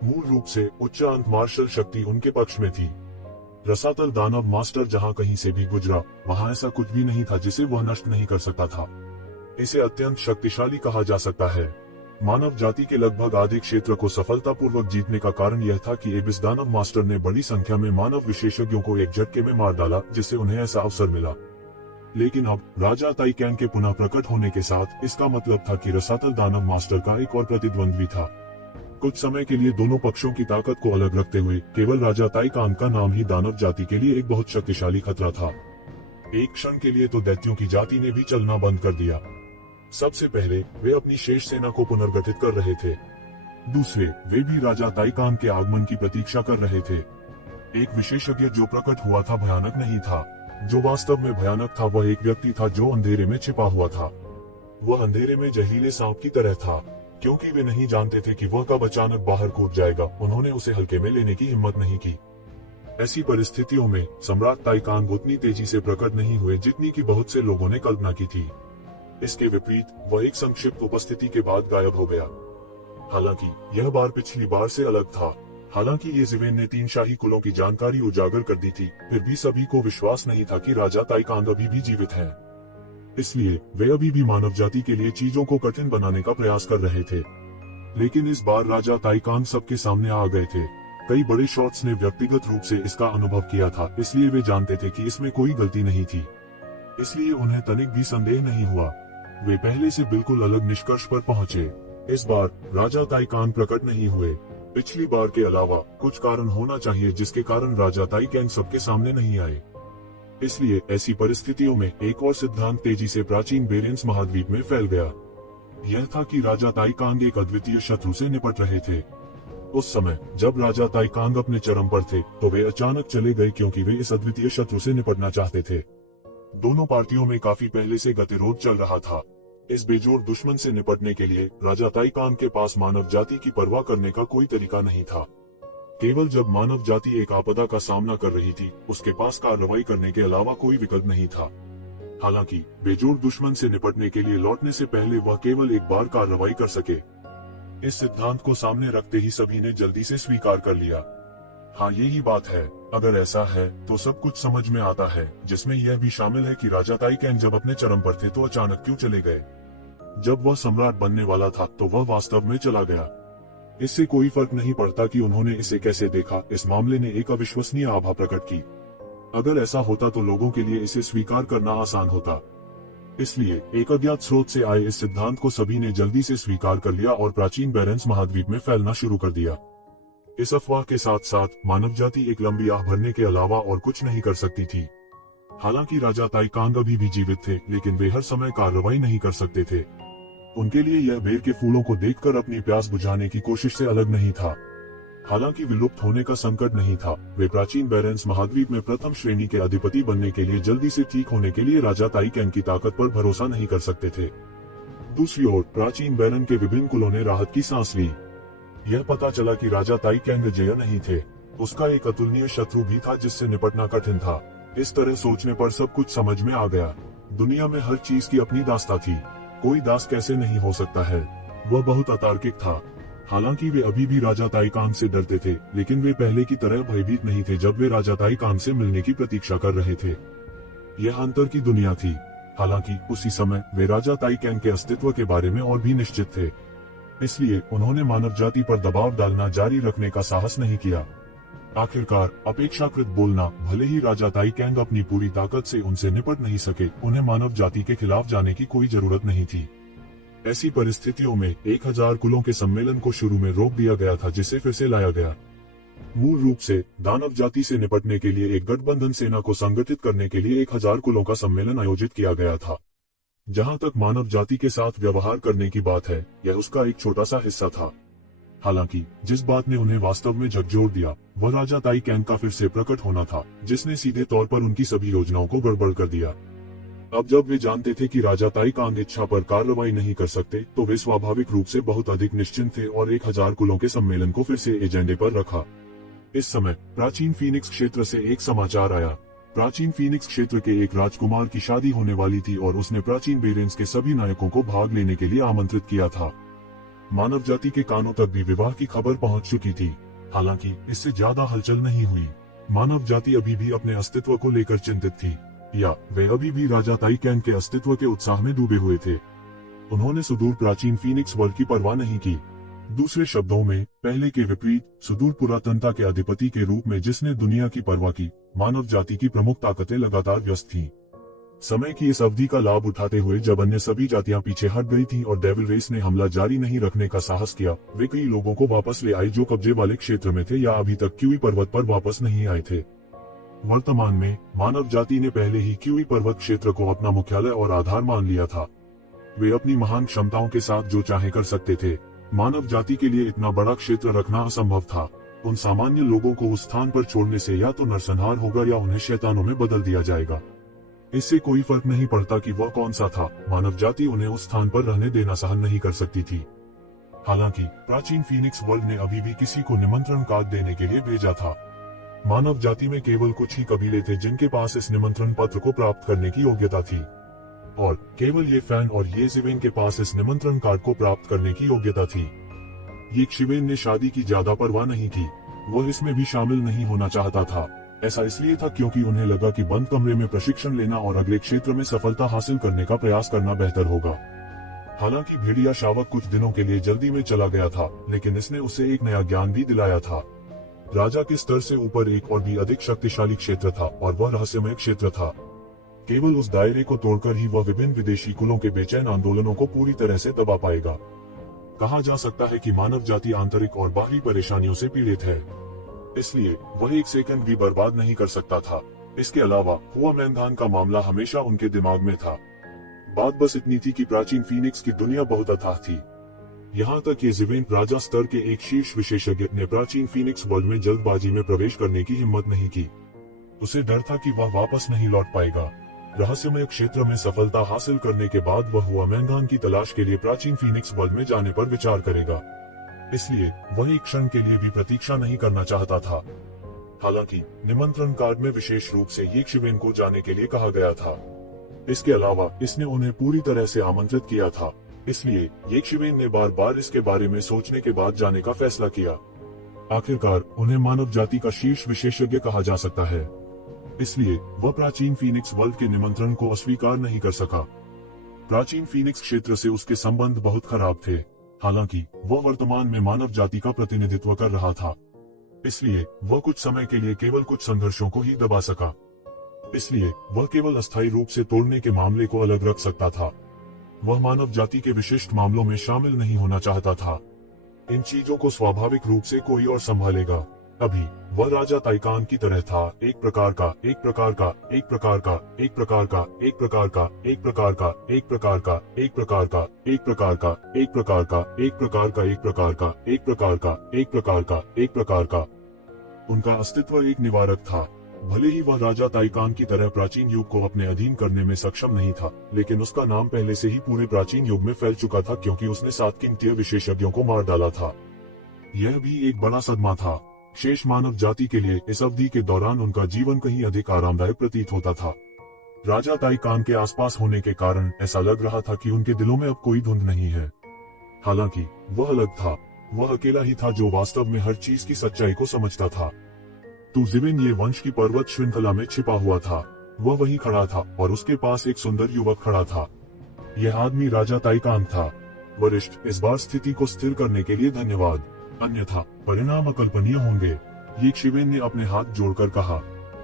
मूल रूप से उच्च अंक मार्शल शक्ति उनके पक्ष में थी। रसातल दानव मास्टर जहां कहीं से भी गुजरा, वहां ऐसा कुछ भी नहीं था जिसे वह नष्ट नहीं कर सकता था। इसे अत्यंत शक्तिशाली कहा जा सकता है। मानव जाति के लगभग आधे क्षेत्र को सफलतापूर्वक जीतने का कारण यह था कि एबिस दानव मास्टर ने बड़ी संख्या में मानव विशेषज्ञों को एक झटके में मार डाला, जिससे उन्हें ऐसा अवसर मिला। लेकिन अब राजा ताई कैंग के पुनः प्रकट होने के साथ इसका मतलब था कि रसातल दानव मास्टर का एक और प्रतिद्वंद्वी था। कुछ समय के लिए दोनों पक्षों की ताकत को अलग रखते हुए केवल राजा ताई कांग का नाम ही दानव जाति के लिए एक बहुत शक्तिशाली खतरा था। एक क्षण के लिए तो दैत्यों की जाति ने भी चलना बंद कर दिया। सबसे पहले वे अपनी शेष सेना को पुनर्गठित कर रहे थे। दूसरे, वे भी राजा ताई कांग के आगमन की प्रतीक्षा कर रहे थे। एक विशेषज्ञ जो प्रकट हुआ था भयानक नहीं था। जो वास्तव में भयानक था वह एक व्यक्ति था जो अंधेरे में छिपा हुआ था। वह अंधेरे में जहरीले सांप की तरह था। क्योंकि वे नहीं जानते थे कि वह कब अचानक बाहर कूद जाएगा, उन्होंने उसे हल्के में लेने की हिम्मत नहीं की। ऐसी परिस्थितियों में सम्राट ताई कांग उतनी तेजी से प्रकट नहीं हुए जितनी कि बहुत से लोगों ने कल्पना की थी। इसके विपरीत वह एक संक्षिप्त उपस्थिति के बाद गायब हो गया। हालांकि यह बार पिछली बार से अलग था। हालांकि ये जिवेन ने 3 शाही कुलों की जानकारी उजागर कर दी थी, फिर भी सभी को विश्वास नहीं था कि राजा ताई कांग अभी भी जीवित हैं। इसलिए वे अभी भी मानव जाति के लिए चीजों को कठिन बनाने का प्रयास कर रहे थे। लेकिन इस बार राजा ताई कांग सबके सामने आ गए थे। कई बड़े शॉट्स ने व्यक्तिगत रूप से इसका अनुभव किया था, इसलिए वे जानते थे कि इसमें कोई गलती नहीं थी। इसलिए उन्हें तनिक भी संदेह नहीं हुआ। वे पहले से बिल्कुल अलग निष्कर्ष पर पहुंचे। इस बार राजा ताई कांग प्रकट नहीं हुए। पिछली बार के अलावा कुछ कारण होना चाहिए जिसके कारण राजा ताई कैंग सबके सामने नहीं आए। इसलिए ऐसी परिस्थितियों में एक और सिद्धांत तेजी से प्राचीन बेरेंस महाद्वीप में फैल गया। यह था कि राजा ताई कांग एक अद्वितीय शत्रु से निपट रहे थे। उस समय जब राजा ताई कांग अपने चरम पर थे, तो वे अचानक चले गए क्योंकि वे इस अद्वितीय शत्रु से निपटना चाहते थे। दोनों पार्टियों में काफी पहले से गतिरोध चल रहा था। इस बेजोड़ दुश्मन से निपटने के लिए राजा ताई कांग के पास मानव जाति की परवाह करने का कोई तरीका नहीं था। केवल जब मानव जाति एक आपदा का सामना कर रही थी, उसके पास कार्रवाई करने के अलावा कोई विकल्प नहीं था। हालांकि बेजोड़ दुश्मन से निपटने के लिए लौटने से पहले वह केवल एक बार कार्रवाई कर सके। इस सिद्धांत को सामने रखते ही सभी ने जल्दी से स्वीकार कर लिया। हाँ, यही बात है। अगर ऐसा है तो सब कुछ समझ में आता है, जिसमें यह भी शामिल है कि राजा ताई कैंग जब अपने चरम पर थे तो अचानक क्यों चले गए। जब वह सम्राट बनने वाला था तो वह वास्तव में चला गया। इससे कोई फर्क नहीं पड़ता कि उन्होंने इसे कैसे देखा, इस मामले ने एक अविश्वसनीय आभा प्रकट की। अगर ऐसा होता तो लोगों के लिए इसे स्वीकार करना आसान होता। इसलिए एक अज्ञात स्रोत से आए इस सिद्धांत को सभी ने जल्दी से स्वीकार कर लिया और प्राचीन बेरेंस महाद्वीप में फैलना शुरू कर दिया। इस अफवाह के साथ साथ मानव जाति एक लंबी आह भरने के अलावा और कुछ नहीं कर सकती थी। हालांकि राजा ताई कांग अभी भी जीवित थे, लेकिन वे हर समय कार्रवाई नहीं कर सकते थे। उनके लिए यह बेर के फूलों को देखकर अपनी प्यास बुझाने की कोशिश से अलग नहीं था। हालांकि विलुप्त होने का संकट नहीं था, वे प्राचीन बेरेंस महाद्वीप में प्रथम श्रेणी के अधिपति बनने के लिए जल्दी से ठीक होने के लिए राजा ताई कैंग की ताकत पर भरोसा नहीं कर सकते थे। दूसरी ओर प्राचीन बेरन के विभिन्न कुलों ने राहत की सांस ली। यह पता चला कि राजा ताई कैंग जय नहीं थे, उसका एक अतुलनीय शत्रु भी था जिससे निपटना कठिन था। इस तरह सोचने पर सब कुछ समझ में आ गया। दुनिया में हर चीज की अपनी दास्तां थी। कोई दास कैसे नहीं हो सकता है। वह बहुत अतार्किक था। हालांकि वे अभी भी राजा ताई कांग से डरते थे, लेकिन वे पहले की तरह भयभीत नहीं थे जब वे राजा ताई कांग से मिलने की प्रतीक्षा कर रहे थे। यह अंतर की दुनिया थी। हालांकि उसी समय वे राजा ताई कैंग के अस्तित्व के बारे में और भी निश्चित थे। इसलिए उन्होंने मानव जाति पर दबाव डालना जारी रखने का साहस नहीं किया। आखिरकार अपेक्षाकृत बोलना, भले ही राजा ताई कैंग अपनी पूरी ताकत से उनसे निपट नहीं सके, उन्हें मानव जाति के खिलाफ जाने की कोई जरूरत नहीं थी। ऐसी परिस्थितियों में 1000 कुलों के सम्मेलन को शुरू में रोक दिया गया था, जिसे फिर से लाया गया। मूल रूप से दानव जाति से निपटने के लिए एक गठबंधन सेना को संगठित करने के लिए 1000 कुलों का सम्मेलन आयोजित किया गया था। जहां तक मानव जाति के साथ व्यवहार करने की बात है, यह उसका एक छोटा सा हिस्सा था। हालांकि जिस बात ने उन्हें वास्तव में झकझोर दिया वह राजा ताई कैंग का फिर से प्रकट होना था, जिसने सीधे तौर पर उनकी सभी योजनाओं को गड़बड़ कर दिया। अब जब वे जानते थे कि राजा ताई कांग इच्छा पर कार्रवाई नहीं कर सकते, तो वे स्वाभाविक रूप से बहुत अधिक निश्चिंत थे और 1000 कुलों के सम्मेलन को फिर से एजेंडे पर रखा। इस समय प्राचीन फीनिक्स क्षेत्र से एक समाचार आया। प्राचीन फीनिक्स क्षेत्र के एक राजकुमार की शादी होने वाली थी और उसने प्राचीन बेरेंस के सभी नायकों को भाग लेने के लिए आमंत्रित किया था। मानव जाति के कानों तक भी विवाह की खबर पहुंच चुकी थी। हालांकि इससे ज्यादा हलचल नहीं हुई। मानव जाति अभी भी अपने अस्तित्व को लेकर चिंतित थी, या वे अभी भी राजा ताई कैंग के अस्तित्व के उत्साह में डूबे हुए थे। उन्होंने सुदूर प्राचीन फीनिक्स वर्ल्ड की परवाह नहीं की। दूसरे शब्दों में, पहले के विपरीत, सुदूर पुरातनता के अधिपति के रूप में जिसने दुनिया की परवाह की, मानव जाति की प्रमुख ताकतें लगातार व्यस्त थीं। समय की इस अवधि का लाभ उठाते हुए जब अन्य सभी जातियां पीछे हट गई थीं और डेविल रेस ने हमला जारी नहीं रखने का साहस किया, वे कई लोगों को वापस ले आए जो कब्जे वाले क्षेत्र में थे या अभी तक क्यूई पर्वत पर वापस नहीं आए थे। वर्तमान में मानव जाति ने पहले ही क्यूई पर्वत क्षेत्र को अपना मुख्यालय और आधार मान लिया था। वे अपनी महान क्षमताओं के साथ जो चाहे कर सकते थे। मानव जाति के लिए इतना बड़ा क्षेत्र रखना असंभव था। उन सामान्य लोगों को उस स्थान पर छोड़ने से या तो नरसंहार होगा या उन्हें शैतानों में बदल दिया जाएगा। इससे कोई फर्क नहीं पड़ता कि वह कौन सा था, मानव जाति उन्हें उस स्थान पर रहने देना सहन नहीं कर सकती थी। हालांकि प्राचीन फीनिक्स वर्ल्ड ने अभी भी किसी को निमंत्रण कार्ड देने के लिए भेजा था। मानव जाति में केवल कुछ ही कबीले थे जिनके पास इस निमंत्रण पत्र को प्राप्त करने की योग्यता थी, और केवल ये फैन और ये जिवेन के पास इस निमंत्रण कार्ड को प्राप्त करने की योग्यता थी। ये शिवेन ने शादी की ज्यादा परवाह नहीं की। वह इसमें भी शामिल नहीं होना चाहता था। ऐसा इसलिए था क्योंकि उन्हें लगा कि बंद कमरे में प्रशिक्षण लेना और अगले क्षेत्र में सफलता हासिल करने का प्रयास करना बेहतर होगा। हालांकि भेड़िया शावक कुछ दिनों के लिए जल्दी में चला गया था, लेकिन इसने उसे एक नया ज्ञान भी दिलाया था। राजा के स्तर से ऊपर एक और भी अधिक शक्तिशाली क्षेत्र था और वह रहस्यमय क्षेत्र था। केवल उस दायरे को तोड़कर ही वह विभिन्न विदेशी कुलों के बेचैन आंदोलनों को पूरी तरह से दबा पाएगा। कहा जा सकता है कि मानव जाति आंतरिक और बाहरी परेशानियों से पीड़ित है, इसलिए वह एक सेकंड भी बर्बाद नहीं कर सकता था। इसके अलावा हुआ मैंदान का मामला हमेशा उनके दिमाग में था। बात बस इतनी थी कि प्राचीन फीनिक्स की दुनिया बहुत अथाह थी। यहाँ तक ये जिवेन राजा स्तर के एक शीर्ष विशेषज्ञ ने प्राचीन फीनिक्स वर्ल्ड में जल्दबाजी में प्रवेश करने की हिम्मत नहीं की। उसे डर था कि वह वापस नहीं लौट पाएगा। रहस्यमय क्षेत्र में सफलता हासिल करने के बाद वह हुआ मैंदान की तलाश के लिए प्राचीन फीनिक्स वर्ल्ड में जाने पर विचार करेगा। इसलिए वह एक क्षण के लिए भी प्रतीक्षा नहीं करना चाहता था। हालांकि निमंत्रण कार्ड में विशेष रूप से ये शिवेन को जाने के लिए कहा गया था। इसके अलावा इसने उन्हें पूरी तरह से आमंत्रित किया था, इसलिए ये शिवेन ने बार बार इसके बारे में सोचने के बाद जाने का फैसला किया। आखिरकार उन्हें मानव जाति का शीर्ष विशेषज्ञ कहा जा सकता है, इसलिए वह प्राचीन फीनिक्स वर्ल्ड के निमंत्रण को अस्वीकार नहीं कर सका। प्राचीन फीनिक्स क्षेत्र से उसके संबंध बहुत खराब थे। हालांकि वह वर्तमान में मानव जाति का प्रतिनिधित्व कर रहा था, इसलिए वह कुछ समय के लिए केवल कुछ संघर्षों को ही दबा सका। इसलिए वह केवल अस्थायी रूप से तोड़ने के मामले को अलग रख सकता था। वह मानव जाति के विशिष्ट मामलों में शामिल नहीं होना चाहता था। इन चीजों को स्वाभाविक रूप से कोई और संभालेगा। अभी वह राजा ताइकान की तरह था, एक प्रकार का, एक प्रकार का, एक प्रकार का, एक प्रकार का, एक प्रकार का, एक प्रकार का, एक प्रकार का, एक प्रकार का, एक प्रकार का, एक प्रकार का, एक प्रकार का, एक प्रकार का, एक प्रकार का, एक प्रकार का, एक प्रकार का। उनका अस्तित्व एक निवारक था। भले ही वह राजा ताइकान की तरह प्राचीन युग को अपने अधीन करने में सक्षम नहीं था, लेकिन उसका नाम पहले से ही पूरे प्राचीन युग में फैल चुका था क्योंकि उसने 7 कीमती विशेषज्ञों को मार डाला था। यह भी एक बड़ा सदमा था। शेष मानव जाति के लिए इस अवधि के दौरान उनका जीवन कहीं अधिक आरामदायक प्रतीत होता था। राजा ताइकान के आसपास होने के कारण ऐसा लग रहा था कि उनके दिलों में अब कोई धुंध नहीं है। हालांकि वह अलग था। वह अकेला ही था जो वास्तव में हर चीज की सच्चाई को समझता था। तो जिवेन ये वंश की पर्वत श्रृंखला में छिपा हुआ था। वह वहीं खड़ा था और उसके पास एक सुंदर युवक खड़ा था। यह आदमी राजा ताइकान था। वरिष्ठ, इस बार स्थिति को स्थिर करने के लिए धन्यवाद, अन्यथा परिणाम अकल्पनीय होंगे। ये शिवेन ने अपने हाथ जोड़कर कहा,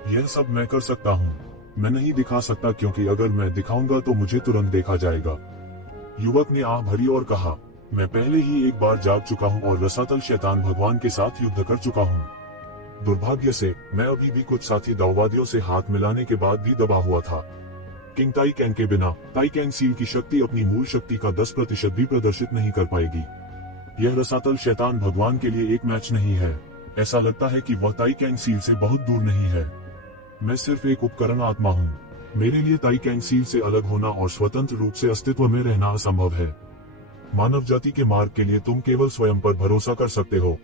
यह सब मैं कर सकता हूँ। मैं नहीं दिखा सकता क्योंकि अगर मैं दिखाऊंगा तो मुझे तुरंत देखा जाएगा। युवक ने आह भरी और कहा, मैं पहले ही एक बार जाग चुका हूँ और रसातल शैतान भगवान के साथ युद्ध कर चुका हूँ। दुर्भाग्य से मैं अभी भी कुछ साथी दाववादियों से हाथ मिलाने के बाद भी दबा हुआ था। किंग ताई कैंग के बिना ताई कैंग सील की शक्ति अपनी मूल शक्ति का 10% भी प्रदर्शित नहीं कर पाएगी। यह रसातल शैतान भगवान के लिए एक मैच नहीं है। ऐसा लगता है कि वह ताई कैंग सील से बहुत दूर नहीं है। मैं सिर्फ एक उपकरण आत्मा हूँ। मेरे लिए ताई कैंग सील से अलग होना और स्वतंत्र रूप से अस्तित्व में रहना असंभव है। मानव जाति के मार्ग के लिए तुम केवल स्वयं पर भरोसा कर सकते हो।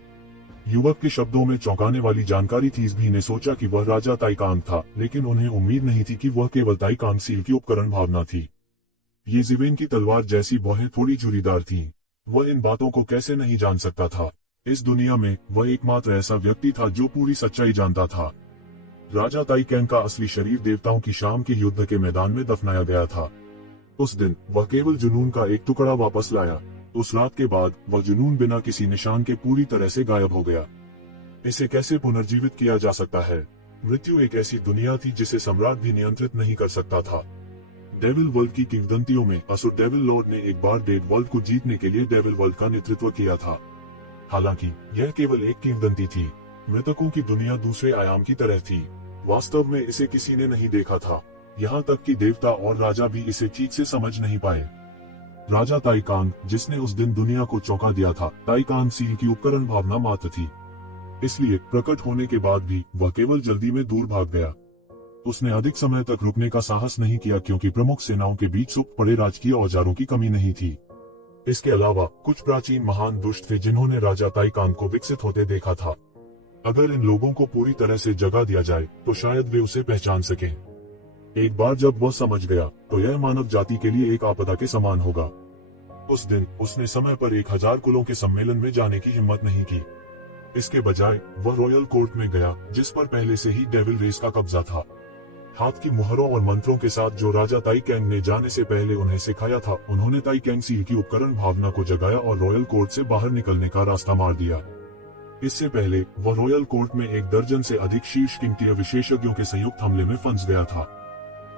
युवक के शब्दों में चौंकाने वाली जानकारी थी। भी ने सोचा कि वह राजा ताई कांग था, लेकिन उन्हें उम्मीद नहीं थी कि वह केवल ताई कांग सील की उपकरण भावना थी। ये जिवेन की तलवार जैसी भौहें थोड़ी चूड़ीदार थीं। वह इन बातों को कैसे नहीं जान सकता था। इस दुनिया में वह एकमात्र ऐसा व्यक्ति था जो पूरी सच्चाई जानता था। राजा ताई कैंग का असली शरीर देवताओं की शाम के युद्ध के मैदान में दफनाया गया था। उस दिन वह केवल जुनून का एक टुकड़ा वापस लाया। उस रात के बाद वह जुनून बिना किसी निशान के पूरी तरह से गायब हो गया। इसे कैसे पुनर्जीवित किया जा सकता है? मृत्यु एक ऐसी दुनिया थी जिसे सम्राट भी नियंत्रित नहीं कर सकता था। डेविल वर्ल्ड की किंवदंतियों में असुर डेविल लॉर्ड ने एक बार डेड वर्ल्ड को जीतने के लिए डेविल वर्ल्ड का नेतृत्व किया था। हालांकि यह केवल एक किंवदंती थी। मृतकों की दुनिया दूसरे आयाम की तरह थी। वास्तव में इसे किसी ने नहीं देखा था। यहाँ तक कि देवता और राजा भी इसे ठीक से समझ नहीं पाए। राजा ताई कांग, जिसने उस दिन दुनिया को चौंका दिया था, ताई कांग सील की उपकरण भावना मात्र थी। इसलिए प्रकट होने के बाद भी वह केवल जल्दी में दूर भाग गया। उसने अधिक समय तक रुकने का साहस नहीं किया क्योंकि प्रमुख सेनाओं के बीच सुप्त पड़े राजकीय औजारों की कमी नहीं थी। इसके अलावा कुछ प्राचीन महान दुष्ट थे जिन्होंने राजा ताई कांग को विकसित होते देखा था। अगर इन लोगों को पूरी तरह से जगा दिया जाए तो शायद वे उसे पहचान सकें। एक बार जब वह समझ गया तो यह मानव जाति के लिए एक आपदा के समान होगा। उस दिन उसने समय पर 1000 कुलों के सम्मेलन में जाने की हिम्मत नहीं की। इसके बजाय वह रॉयल कोर्ट में गया, जिस पर पहले से ही डेविल रेस का कब्जा था। हाथ की मुहरों और मंत्रों के साथ जो राजा ताई कैंग ने जाने से पहले उन्हें सिखाया था, उन्होंने ताई कैंग सील की उपकरण भावना को जगाया और रॉयल कोर्ट से बाहर निकलने का रास्ता मार दिया। इससे पहले वह रॉयल कोर्ट में 1 दर्जन से अधिक शीर्ष कीमतीय विशेषज्ञों के संयुक्त हमले में फंस गया था।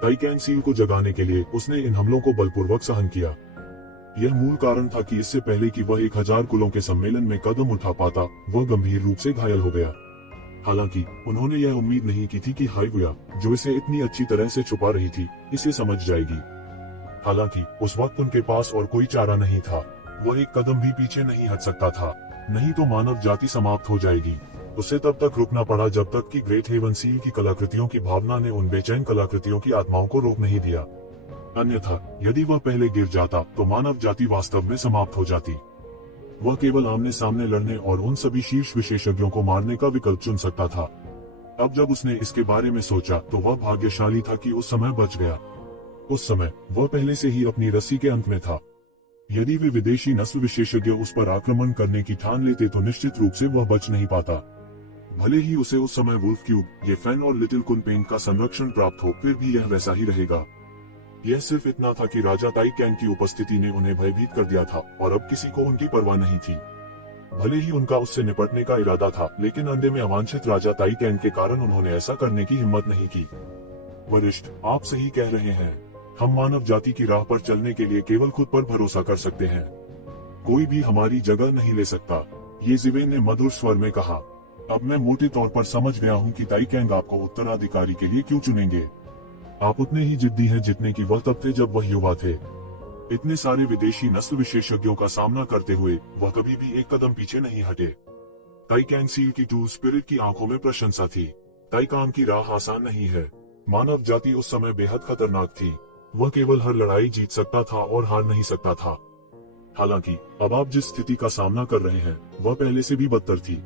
ताई कैंग सील को जगाने के लिए उसने इन हमलों को बलपूर्वक सहन किया। यह मूल कारण था कि इससे पहले कि वह 1000 कुलों के सम्मेलन में कदम उठा पाता, वह गंभीर रूप से घायल हो गया। हालांकि उन्होंने यह उम्मीद नहीं की थी कि हाइवुया, जो इसे इतनी अच्छी तरह से छुपा रही थी, इसे समझ जाएगी। हालांकि उस वक्त उनके पास और कोई चारा नहीं था। वह एक कदम भी पीछे नहीं हट सकता था, नहीं तो मानव जाति समाप्त हो जाएगी। उसे तब तक रुकना पड़ा जब तक कि ग्रेट हेवन सील की कलाकृतियों की भावना ने उन बेचैन कलाकृतियों की आत्माओं को रोक नहीं दिया। अन्यथा यदि वह पहले गिर जाता तो मानव जाति वास्तव में समाप्त हो जाती। वह केवल आमने सामने लड़ने और उन सभी शीर्ष विशेषज्ञों को मारने का विकल्प चुन सकता था। अब जब उसने इसके बारे में सोचा तो वह भाग्यशाली था कि उस समय बच गया। उस समय वह पहले से ही अपनी रस्सी के अंत में था। यदि वे विदेशी नस्ल विशेषज्ञ उस पर आक्रमण करने की ठान लेते तो निश्चित रूप से वह बच नहीं पाता। भले ही उसे उस समय वुल्फ क्यूब, ये फैन और लिटिल कुनपेन का संरक्षण प्राप्त हो, फिर भी यह वैसा ही रहेगा। यह सिर्फ इतना था कि राजा ताई कैंग की उपस्थिति ने उन्हें भयभीत कर दिया था और अब किसी को उनकी परवाह नहीं थी। भले ही उनका उससे निपटने का इरादा था, लेकिन अंधे में अवांछित राजा ताई कैंग के कारण उन्होंने ऐसा करने की हिम्मत नहीं की। वरिष्ठ, आप सही कह रहे हैं। हम मानव जाति की राह पर चलने के लिए केवल खुद पर भरोसा कर सकते हैं। कोई भी हमारी जगह नहीं ले सकता, ये जिवेन ने मधुर स्वर में कहा। अब मैं मोटे तौर पर समझ गया हूँ कि ताई कैंग आपको उत्तराधिकारी के लिए क्यों चुनेंगे। आप उतने ही जिद्दी हैं जितने कि वह तब थे जब वह युवा थे। इतने सारे विदेशी नस्ल विशेषज्ञों का सामना करते हुए वह कभी भी एक कदम पीछे नहीं हटे। ताई कैंग सील की टू स्पिरिट की आंखों में प्रशंसा थी। ताई कांग की राह आसान नहीं है। मानव जाति उस समय बेहद खतरनाक थी। वह केवल हर लड़ाई जीत सकता था और हार नहीं सकता था। हालांकि अब आप जिस स्थिति का सामना कर रहे हैं वह पहले से भी बदतर थी।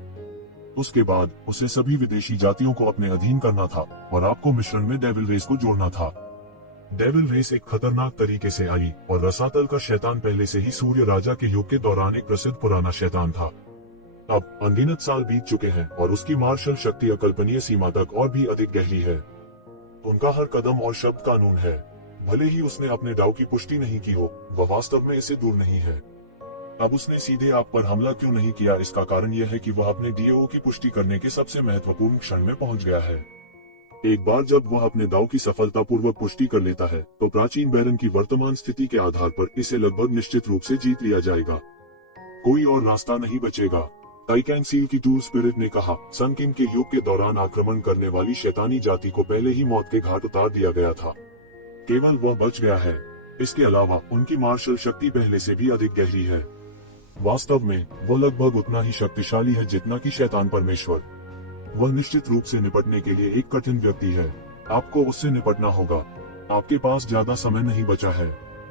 उसके बाद उसे सभी विदेशी जातियों को अपने अधीन करना था और आपको मिश्रण में डेविल रेस को जोड़ना था। डेविल रेस एक खतरनाक तरीके से आई और रसातल का शैतान पहले से ही सूर्य राजा के युग के दौरान एक प्रसिद्ध पुराना शैतान था। अब अनगिनत साल बीत चुके हैं और उसकी मार्शल शक्ति अकल्पनीय सीमा तक और भी अधिक गहरी है। उनका हर कदम और शब्द कानून है। भले ही उसने अपने दाव की पुष्टि नहीं की हो, वह वास्तव में इससे दूर नहीं है। अब उसने सीधे आप पर हमला क्यों नहीं किया, इसका कारण यह है कि वह अपने डीओ की पुष्टि करने के सबसे महत्वपूर्ण क्षण में पहुंच गया है। एक बार जब वह अपने दाव की सफलतापूर्वक पुष्टि कर लेता है तो प्राचीन बैरन की वर्तमान स्थिति के आधार पर इसे लगभग निश्चित रूप से जीत लिया जाएगा। कोई और रास्ता नहीं बचेगा। टाइकैन सील की टूर स्पिरिट ने कहा, सन किंग के युग के दौरान आक्रमण करने वाली शैतानी जाति को पहले ही मौत के घाट उतार दिया गया था। केवल वह बच गया है। इसके अलावा उनकी मार्शल शक्ति पहले से भी अधिक गहरी है। वास्तव में वह लगभग उतना ही शक्तिशाली है जितना कि शैतान परमेश्वर। वह निश्चित रूप से निपटने के लिए एक कठिन व्यक्ति है। आपको उससे निपटना होगा। आपके पास ज्यादा समय नहीं बचा है।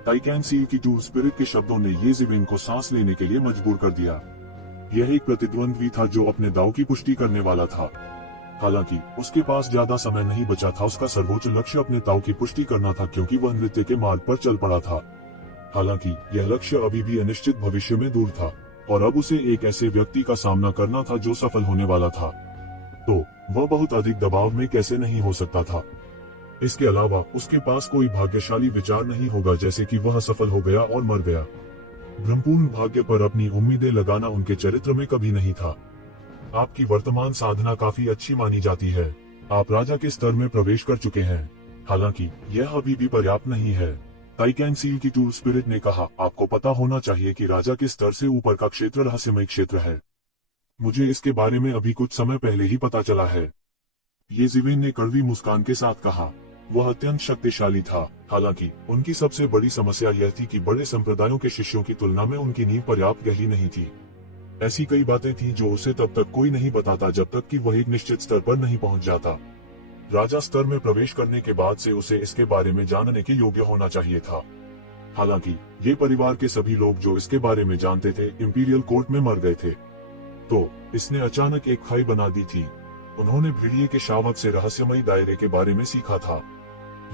टाइकैन सील की टूर स्पिरिट के शब्दों ने येज़ेविन को सांस लेने के लिए मजबूर कर दिया। यह एक प्रतिद्वंद्वी था जो अपने दाव की पुष्टि करने वाला था। हालांकि उसके पास ज्यादा समय नहीं बचा था। उसका सर्वोच्च लक्ष्य अपने दाव की पुष्टि करना था क्योंकि वह नृत्य के मार्ग पर चल पड़ा था। हालांकि यह लक्ष्य अभी भी अनिश्चित भविष्य में दूर था और अब उसे एक ऐसे व्यक्ति का सामना करना था जो सफल होने वाला था। तो वह बहुत अधिक दबाव में कैसे नहीं हो सकता था। इसके अलावा उसके पास कोई भाग्यशाली विचार नहीं होगा जैसे कि वह सफल हो गया और मर गया। भ्रमपूर्ण भाग्य पर अपनी उम्मीदें लगाना उनके चरित्र में कभी नहीं था। आपकी वर्तमान साधना काफी अच्छी मानी जाती है। आप राजा के स्तर में प्रवेश कर चुके हैं। हालांकि यह अभी भी पर्याप्त नहीं है। टाइकैन सील की टूर स्पिरिट ने कहा, आपको पता होना चाहिए कि राजा के स्तर से ऊपर का क्षेत्र रहस्यमय क्षेत्र है। मुझे इसके बारे में अभी कुछ समय पहले ही पता चला है। येज़ेविन ने कड़वी मुस्कान के साथ कहा। वह अत्यंत शक्तिशाली था। हालांकि उनकी सबसे बड़ी समस्या यह थी कि बड़े संप्रदायों के शिष्यों की तुलना में उनकी नींव पर्याप्त गहरी नहीं थी। ऐसी कई बातें थी जो उसे तब तक कोई नहीं बताता जब तक कि वह एक निश्चित स्तर पर नहीं पहुंच जाता। राजा स्तर में प्रवेश करने के बाद से उसे इसके बारे में जानने के योग्य होना चाहिए था। हालांकि ये परिवार के सभी लोग जो इसके बारे में जानते थे इंपीरियल कोर्ट में मर गए थे। तो इसने अचानक एक खाई बना दी थी। उन्होंने भेड़िए के शावक से रहस्यमयी दायरे के बारे में सीखा था।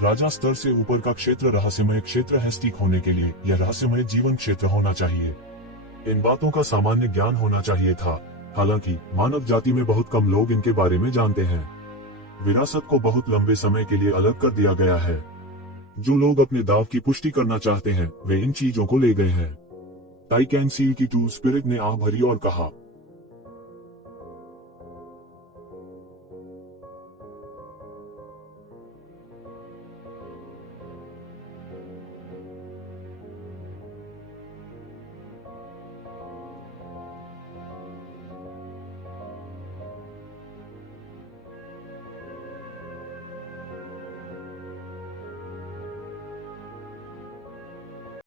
राजा स्तर से ऊपर का क्षेत्र रहस्यमय क्षेत्र है। स्टिक होने के लिए यह रहस्यमय जीवन क्षेत्र होना चाहिए। इन बातों का सामान्य ज्ञान होना चाहिए था। हालांकि मानव जाति में बहुत कम लोग इनके बारे में जानते हैं। विरासत को बहुत लंबे समय के लिए अलग कर दिया गया है। जो लोग अपने दाव की पुष्टि करना चाहते हैं वे इन चीजों को ले गए हैं। टाइकैन सील की टूर स्पिरिट ने आह भरी और कहा,